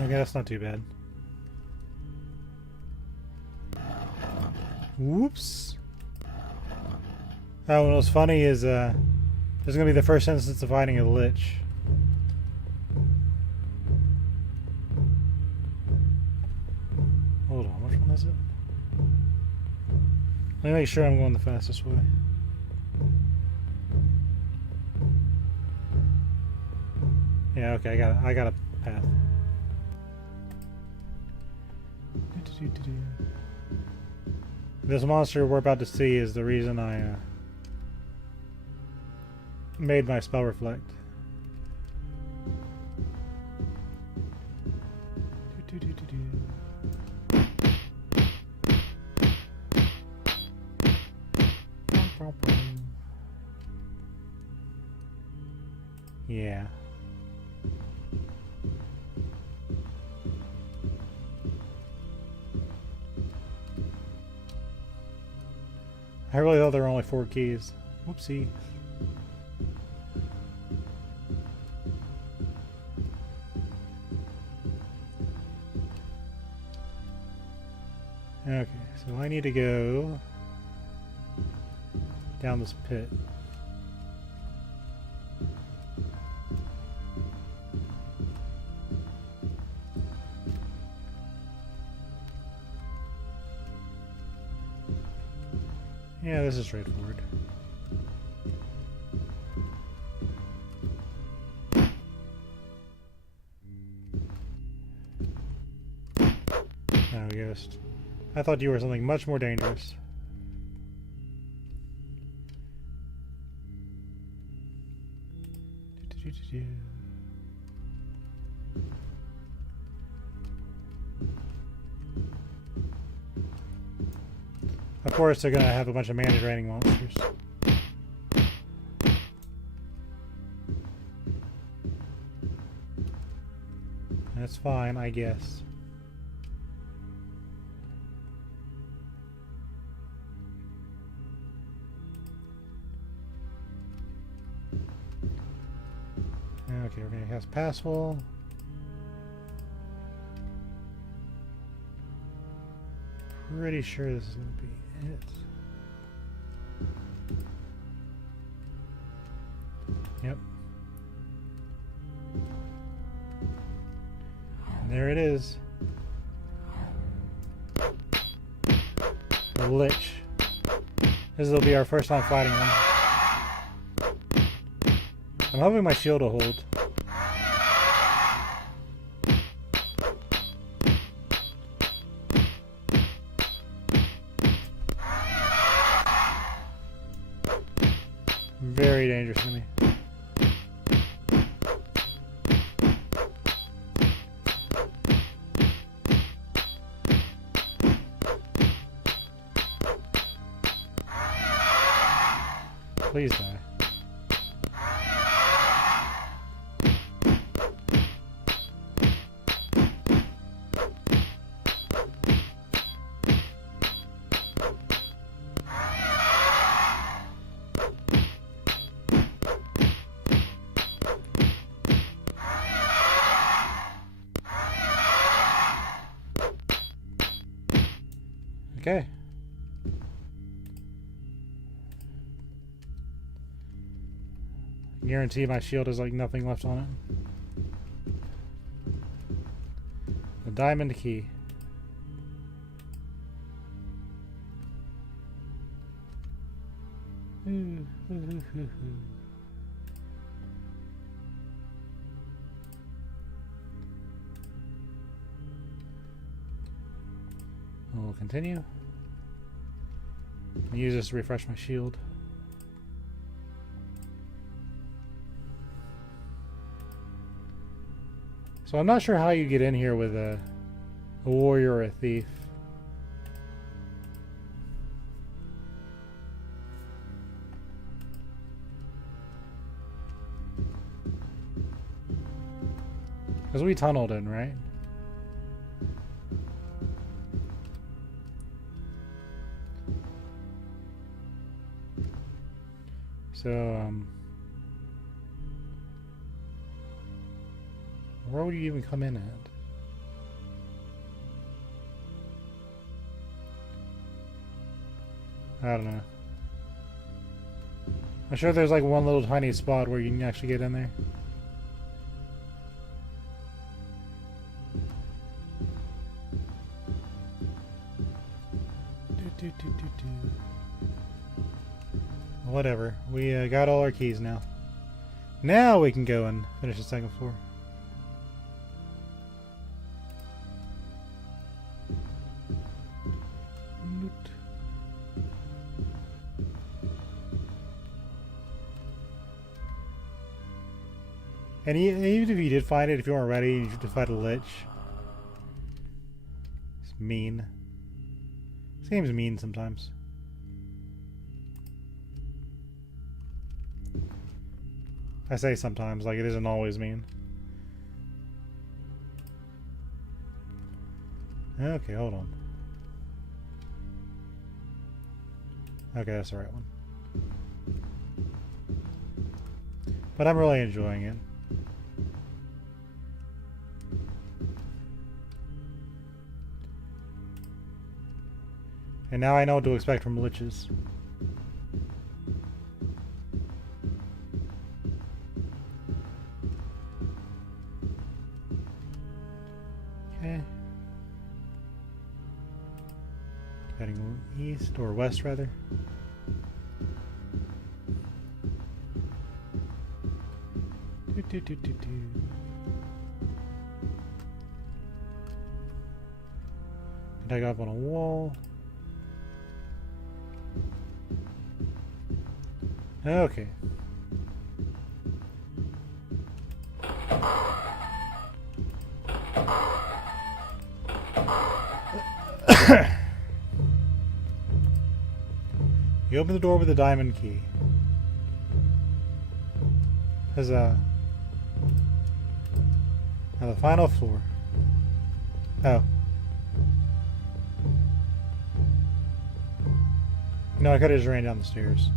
Okay, that's not too bad. Whoops. Oh, and what's funny is, this is gonna be the first instance of fighting a lich. Hold on, which one is it? Let me make sure I'm going the fastest way. Yeah, okay, I got a path. This monster we're about to see is the reason I made my spell reflect. Yeah. I really thought there were only 4 keys. Whoopsie. Okay, so I need to go down this pit. Yeah, this is straightforward. Now, Ghost. I thought you were something much more dangerous. Of course, they're gonna have a bunch of mana draining monsters. That's fine, I guess. Okay, we're gonna cast Passwall. Pretty sure this is gonna be it. Yep. And there it is. The Lich. This will be our first time fighting them. I'm hoping my shield will hold. Very dangerous to me. Please die. Okay. Guarantee my shield has like nothing left on it. diamond key. We'll continue. I'll use this to refresh my shield. So I'm not sure how you get in here with a warrior or a thief. Because we tunneled in, right? So, where would you even come in at? I don't know. I'm sure there's like one little tiny spot where you can actually get in there. Whatever. We got all our keys now. Now we can go and finish the second floor. And even if you did find it, if you weren't ready, you have to fight a lich. It's mean. This game's mean sometimes. I say sometimes, like it isn't always mean. Okay, hold on. Okay, that's the right one. But I'm really enjoying it. And now I know what to expect from liches. Okay. Heading east, or west rather. Dug up on a wall. Okay. You open the door with a diamond key. There's now the final floor. Oh. No, I could have just ran down the stairs.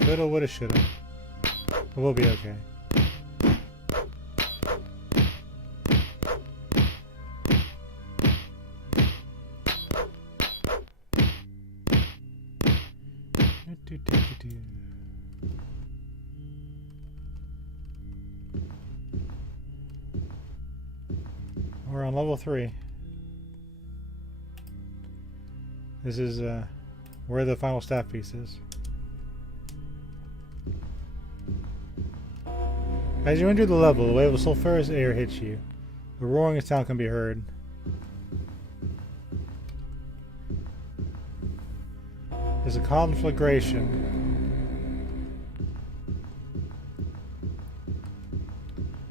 Coulda, woulda, shoulda. But we'll be okay. We're on level 3. This is where the final staff piece is. As you enter the level, a wave of sulfurous air hits you. The roaring sound can be heard. There's a conflagration.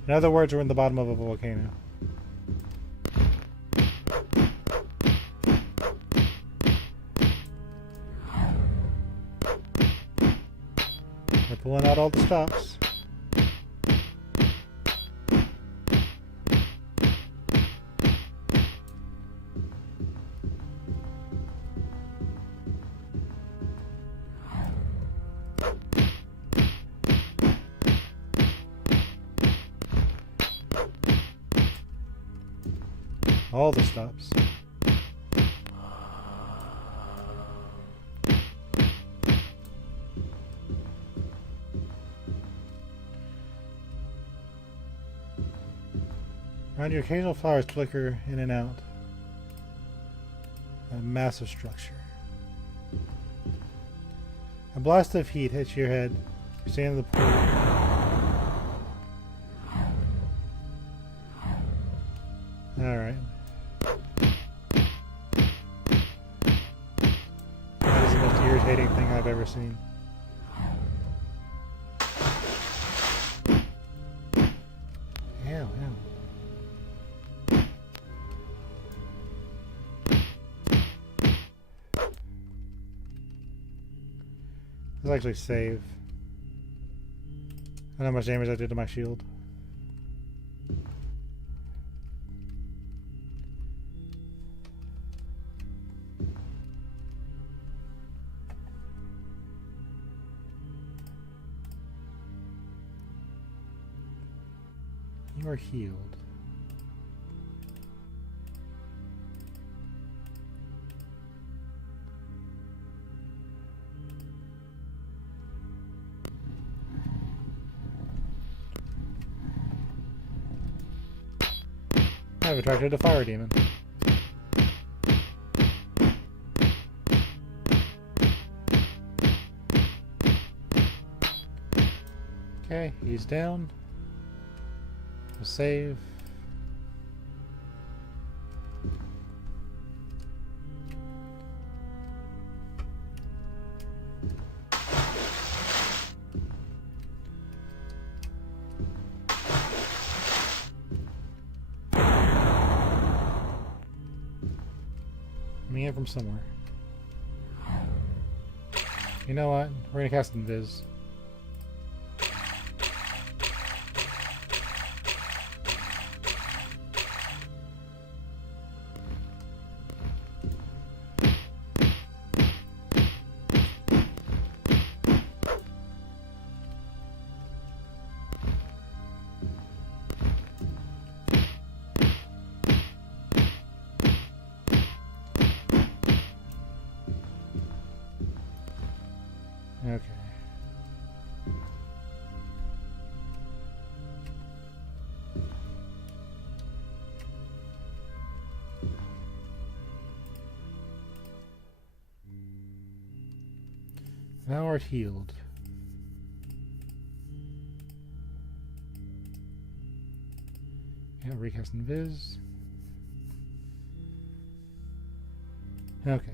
In other words, we're in the bottom of a volcano. We're pulling out all the stops. All the stops. Around you, occasional flowers flicker in and out. A massive structure. A blast of heat hits your head. You stand in the pool. Alright. That is the most irritating thing I've ever seen. Ow, ow. Let's actually save. I don't know how much damage I did to my shield. You are healed. I've attracted a fire demon. Okay, he's down. We'll save. Coming in from somewhere. You know what? We're gonna cast Invis. Okay. Thou art healed. Yeah, recast Invis. Okay.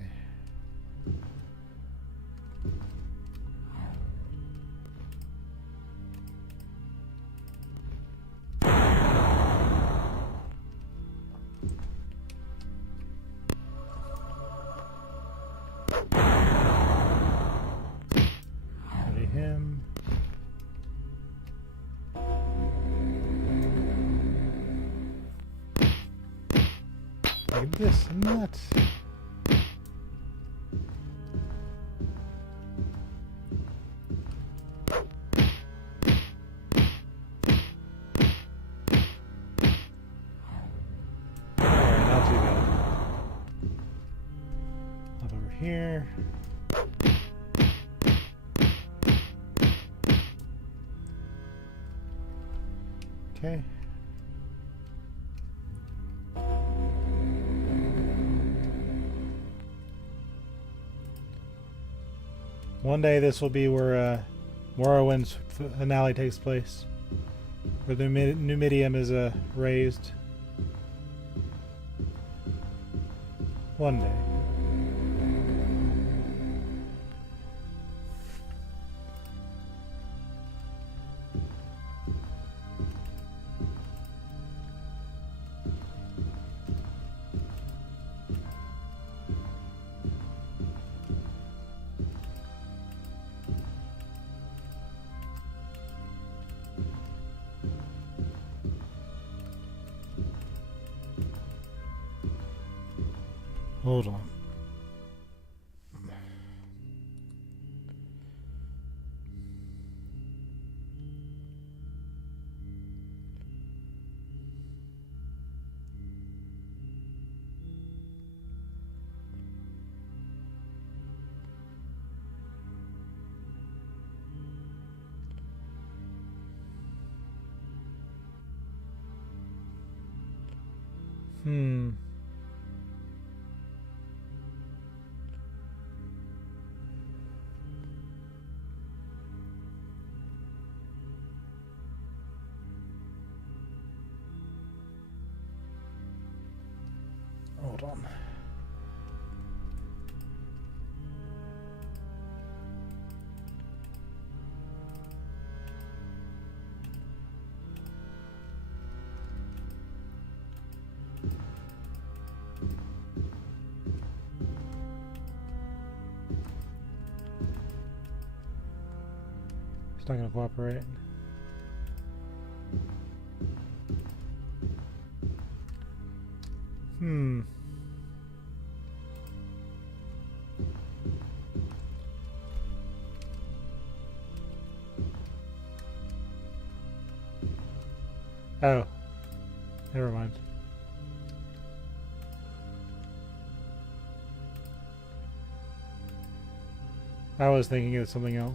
Him. Look at this nut. Alright, not too bad. Up over here. Okay. One day this will be where Morrowind's finale takes place, where the Numidium is raised. One day. Hold on. Hmm. Hold on. It's not going to cooperate. Hmm. Oh. Never mind. I was thinking of something else.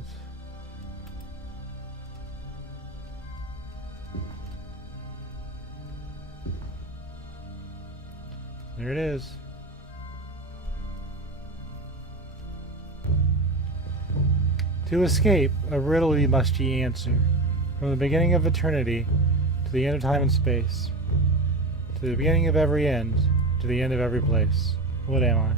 There it is. To escape, a riddle you must ye answer. From the beginning of eternity to the end of time and space, to the beginning of every end, to the end of every place. What am I?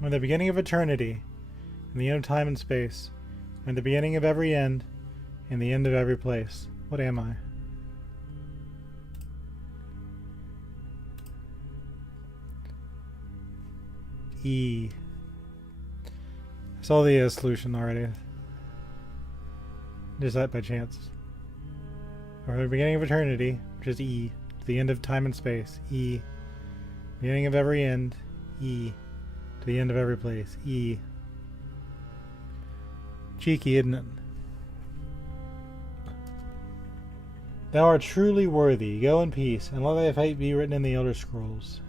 From the beginning of eternity, and the end of time and space, and the beginning of every end, and the end of every place. What am I? E. I saw the solution already. Just that by chance. From the beginning of eternity, which is E, to the end of time and space, E. Beginning of every end, E. To the end of every place, E. Cheeky, isn't it? Thou art truly worthy. Go in peace, and let thy fate be written in the Elder Scrolls.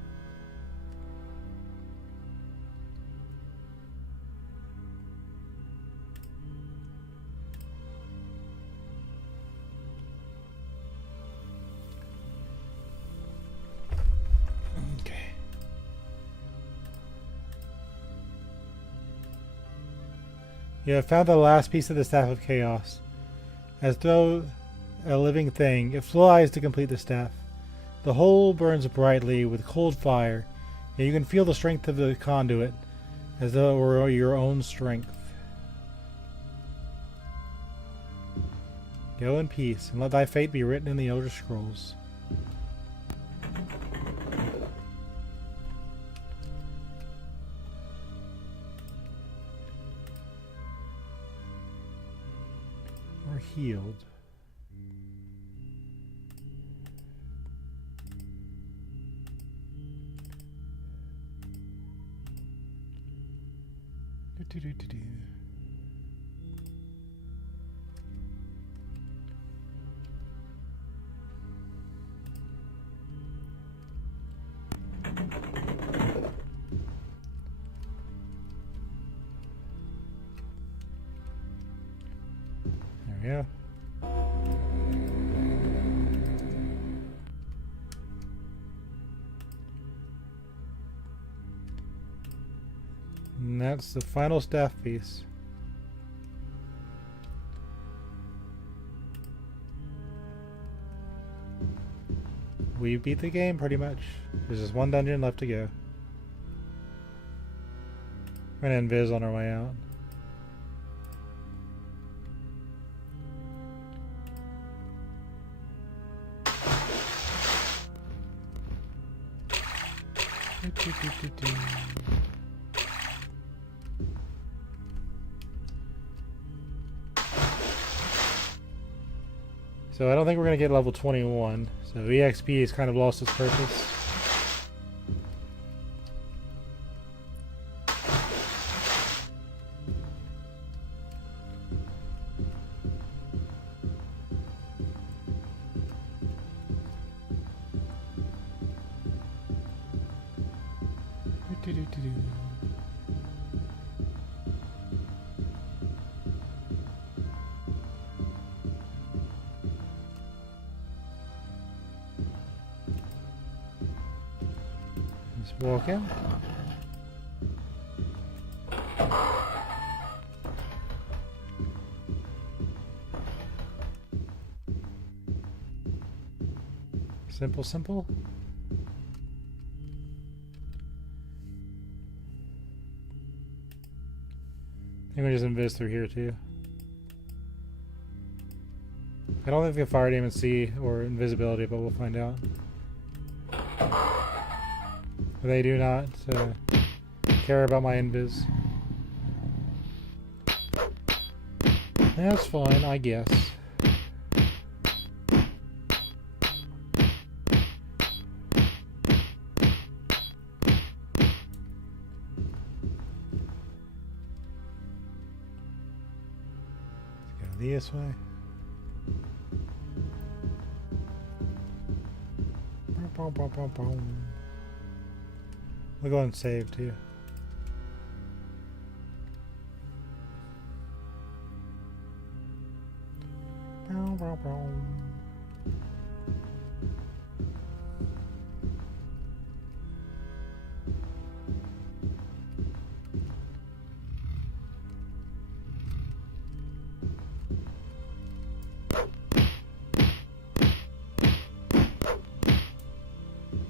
You have found the last piece of the Staff of Chaos. As though a living thing, it flies to complete the staff. The whole burns brightly with cold fire, and you can feel the strength of the conduit, as though it were your own strength. Go in peace, and let thy fate be written in the Elder Scrolls. Healed. There we go. And that's the final staff piece. We beat the game pretty much. There's just one dungeon left to go. We're gonna invis on our way out. So I don't think we're going to get level 21. So EXP has kind of lost its purpose. Do-do-do-do. Just walk in. Simple, simple. I think we just invis through here too. I don't think we have fire aim and C or invisibility, but we'll find out. They do not care about my invis. That's fine, I guess. This way. We'll go and save too.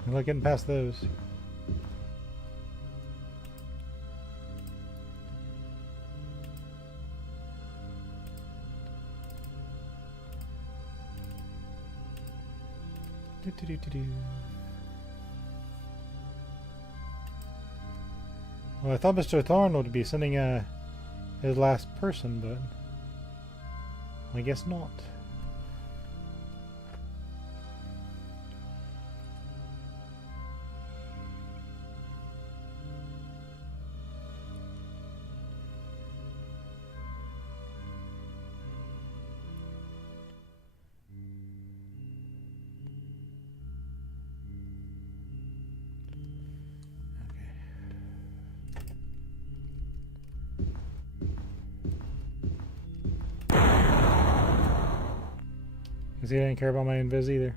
I'm not getting past those. Well, I thought Mr. Thorn would be sending his last person, but I guess not. Because he didn't care about my invis either.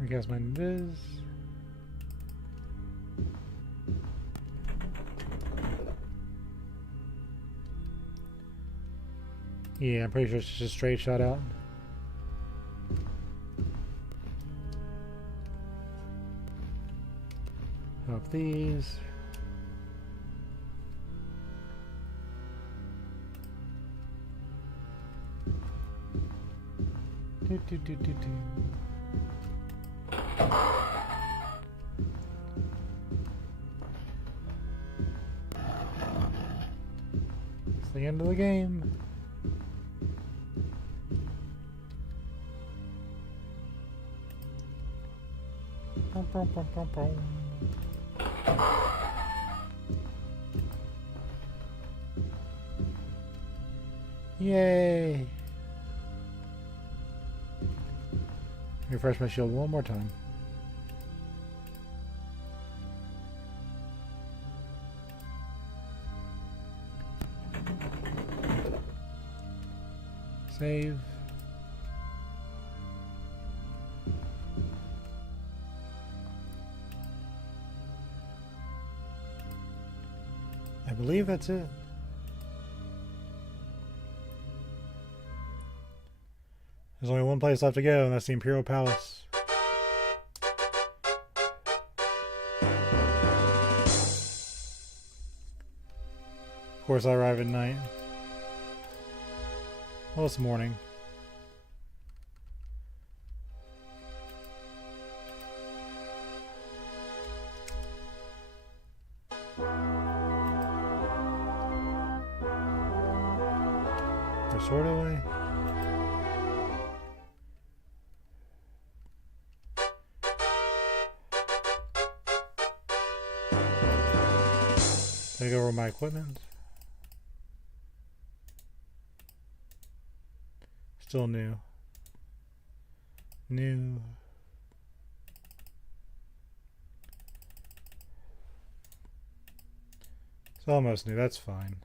I guess my invis. Yeah, I'm pretty sure it's just a straight shot out. Up these. Do. It's the end of the game. Yay! Refresh my shield one more time. Save. I believe that's it. There's only one place left to go, and that's the Imperial Palace. Of course, I arrive at night. Well, it's morning. Or sort of way. Take over my equipment. Still new. New. It's almost new, that's fine.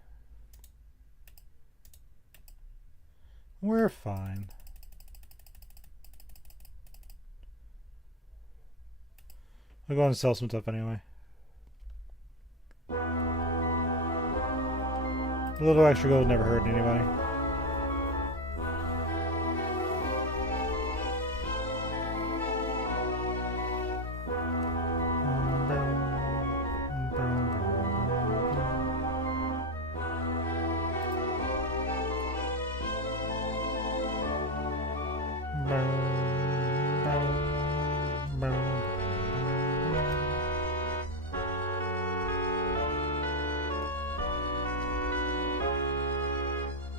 We're fine. I'll go and sell some stuff anyway. A little extra gold never hurt anybody.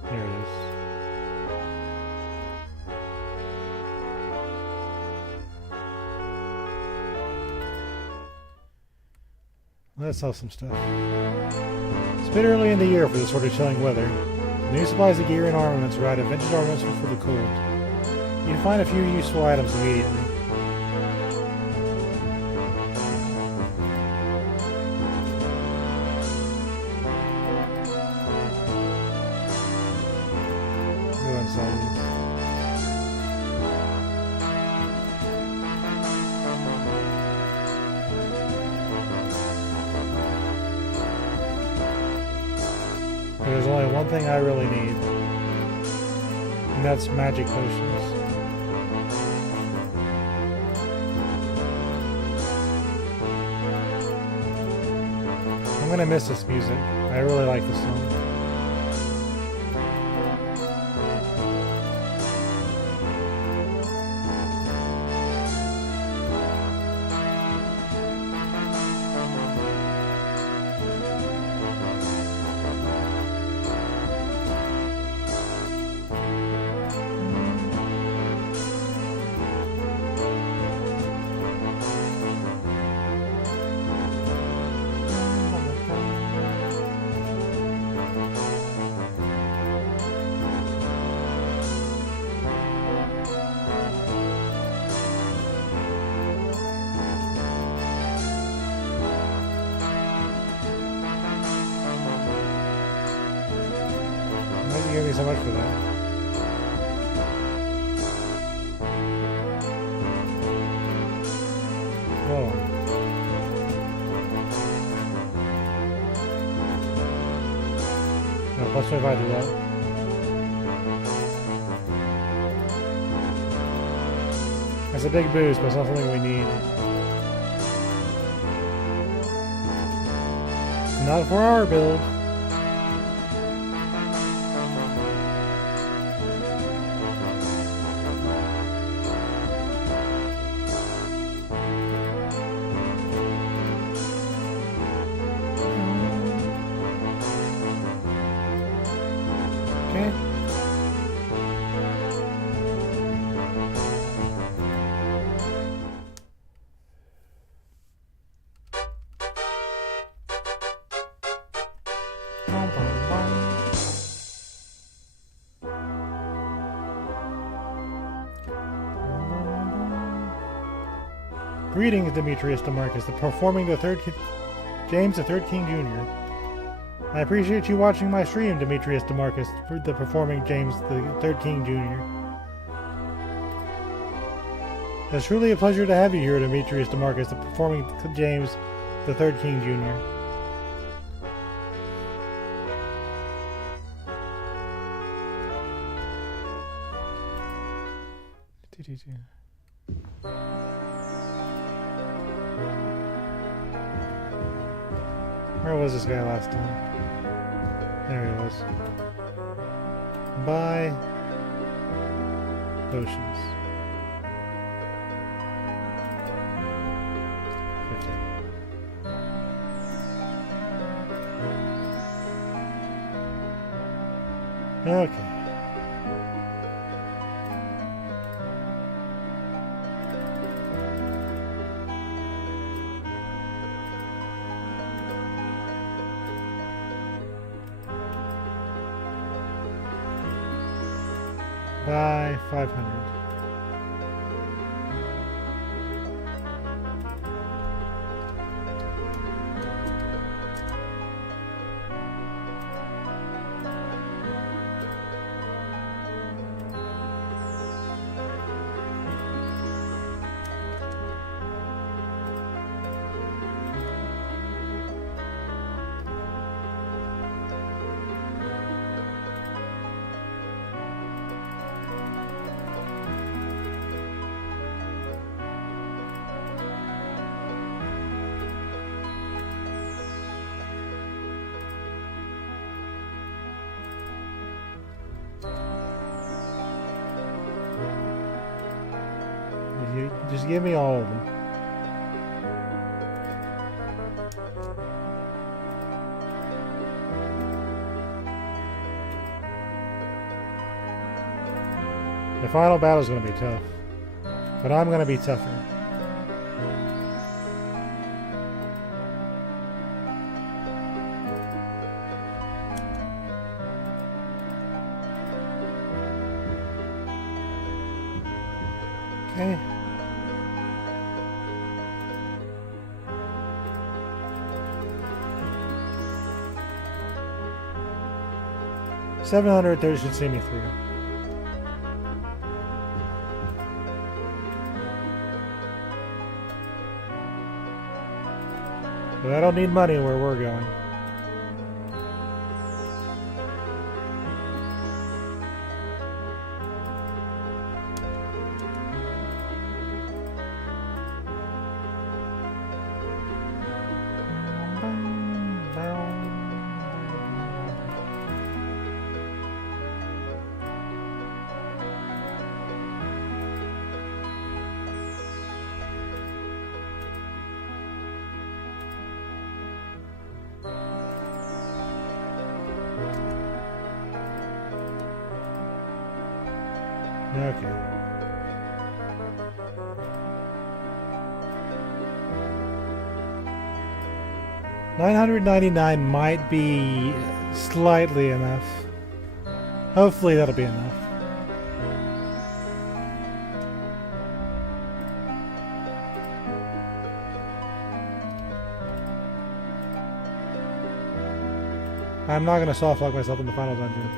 There it is. Let's sell some stuff. It's a bit early in the year for this sort of chilling weather. The new supplies of gear and armaments are out of vintage armaments for the cold. You can find a few useful items immediately. Go and sell these. There's only one thing I really need, and that's magic potions. I'm gonna miss this music. I really like this song. Why did you give me so much for that? Whoa. No, plus 25 to that. That's a big boost, but it's not something we need. Not for our build. Okay. Greetings, Demetrius DeMarcus, James the Third King Jr. I appreciate you watching my stream, Demetrius DeMarcus, the performing James the Third King Jr. It's truly a pleasure to have you here, Demetrius DeMarcus, the performing James the Third King Jr. Where was this guy last time? There he was. Buy potions. 50. Okay. by 500. Just give me all of them. The final battle is going to be tough, but I'm going to be tougher. Okay. $730 should see me through. But I don't need money where we're going. Okay. $999 might be slightly enough. Hopefully that'll be enough. I'm not going to soft lock myself in the final dungeon.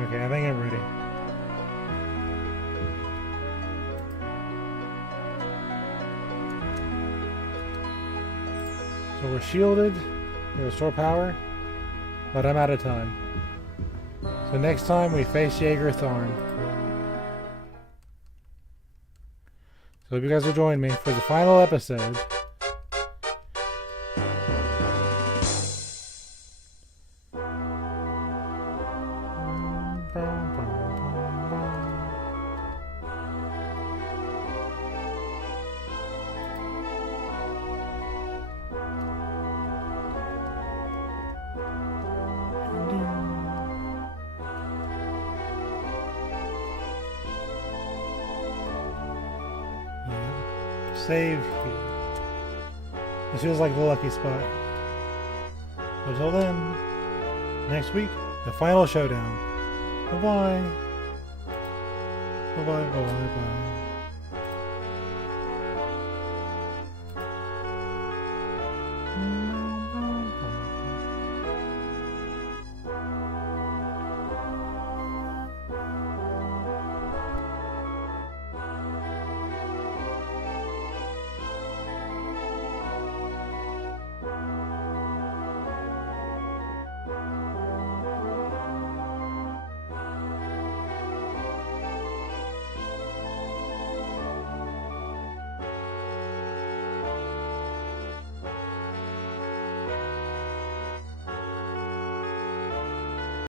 Okay, I think I'm ready. So we're shielded, we restore power, but I'm out of time. So next time we face Dagoth-Ur. So hope you guys will join me for the final episode. Save here. This feels like the lucky spot. Until then, next week, the final showdown. Bye-bye. Bye-bye, bye-bye, bye.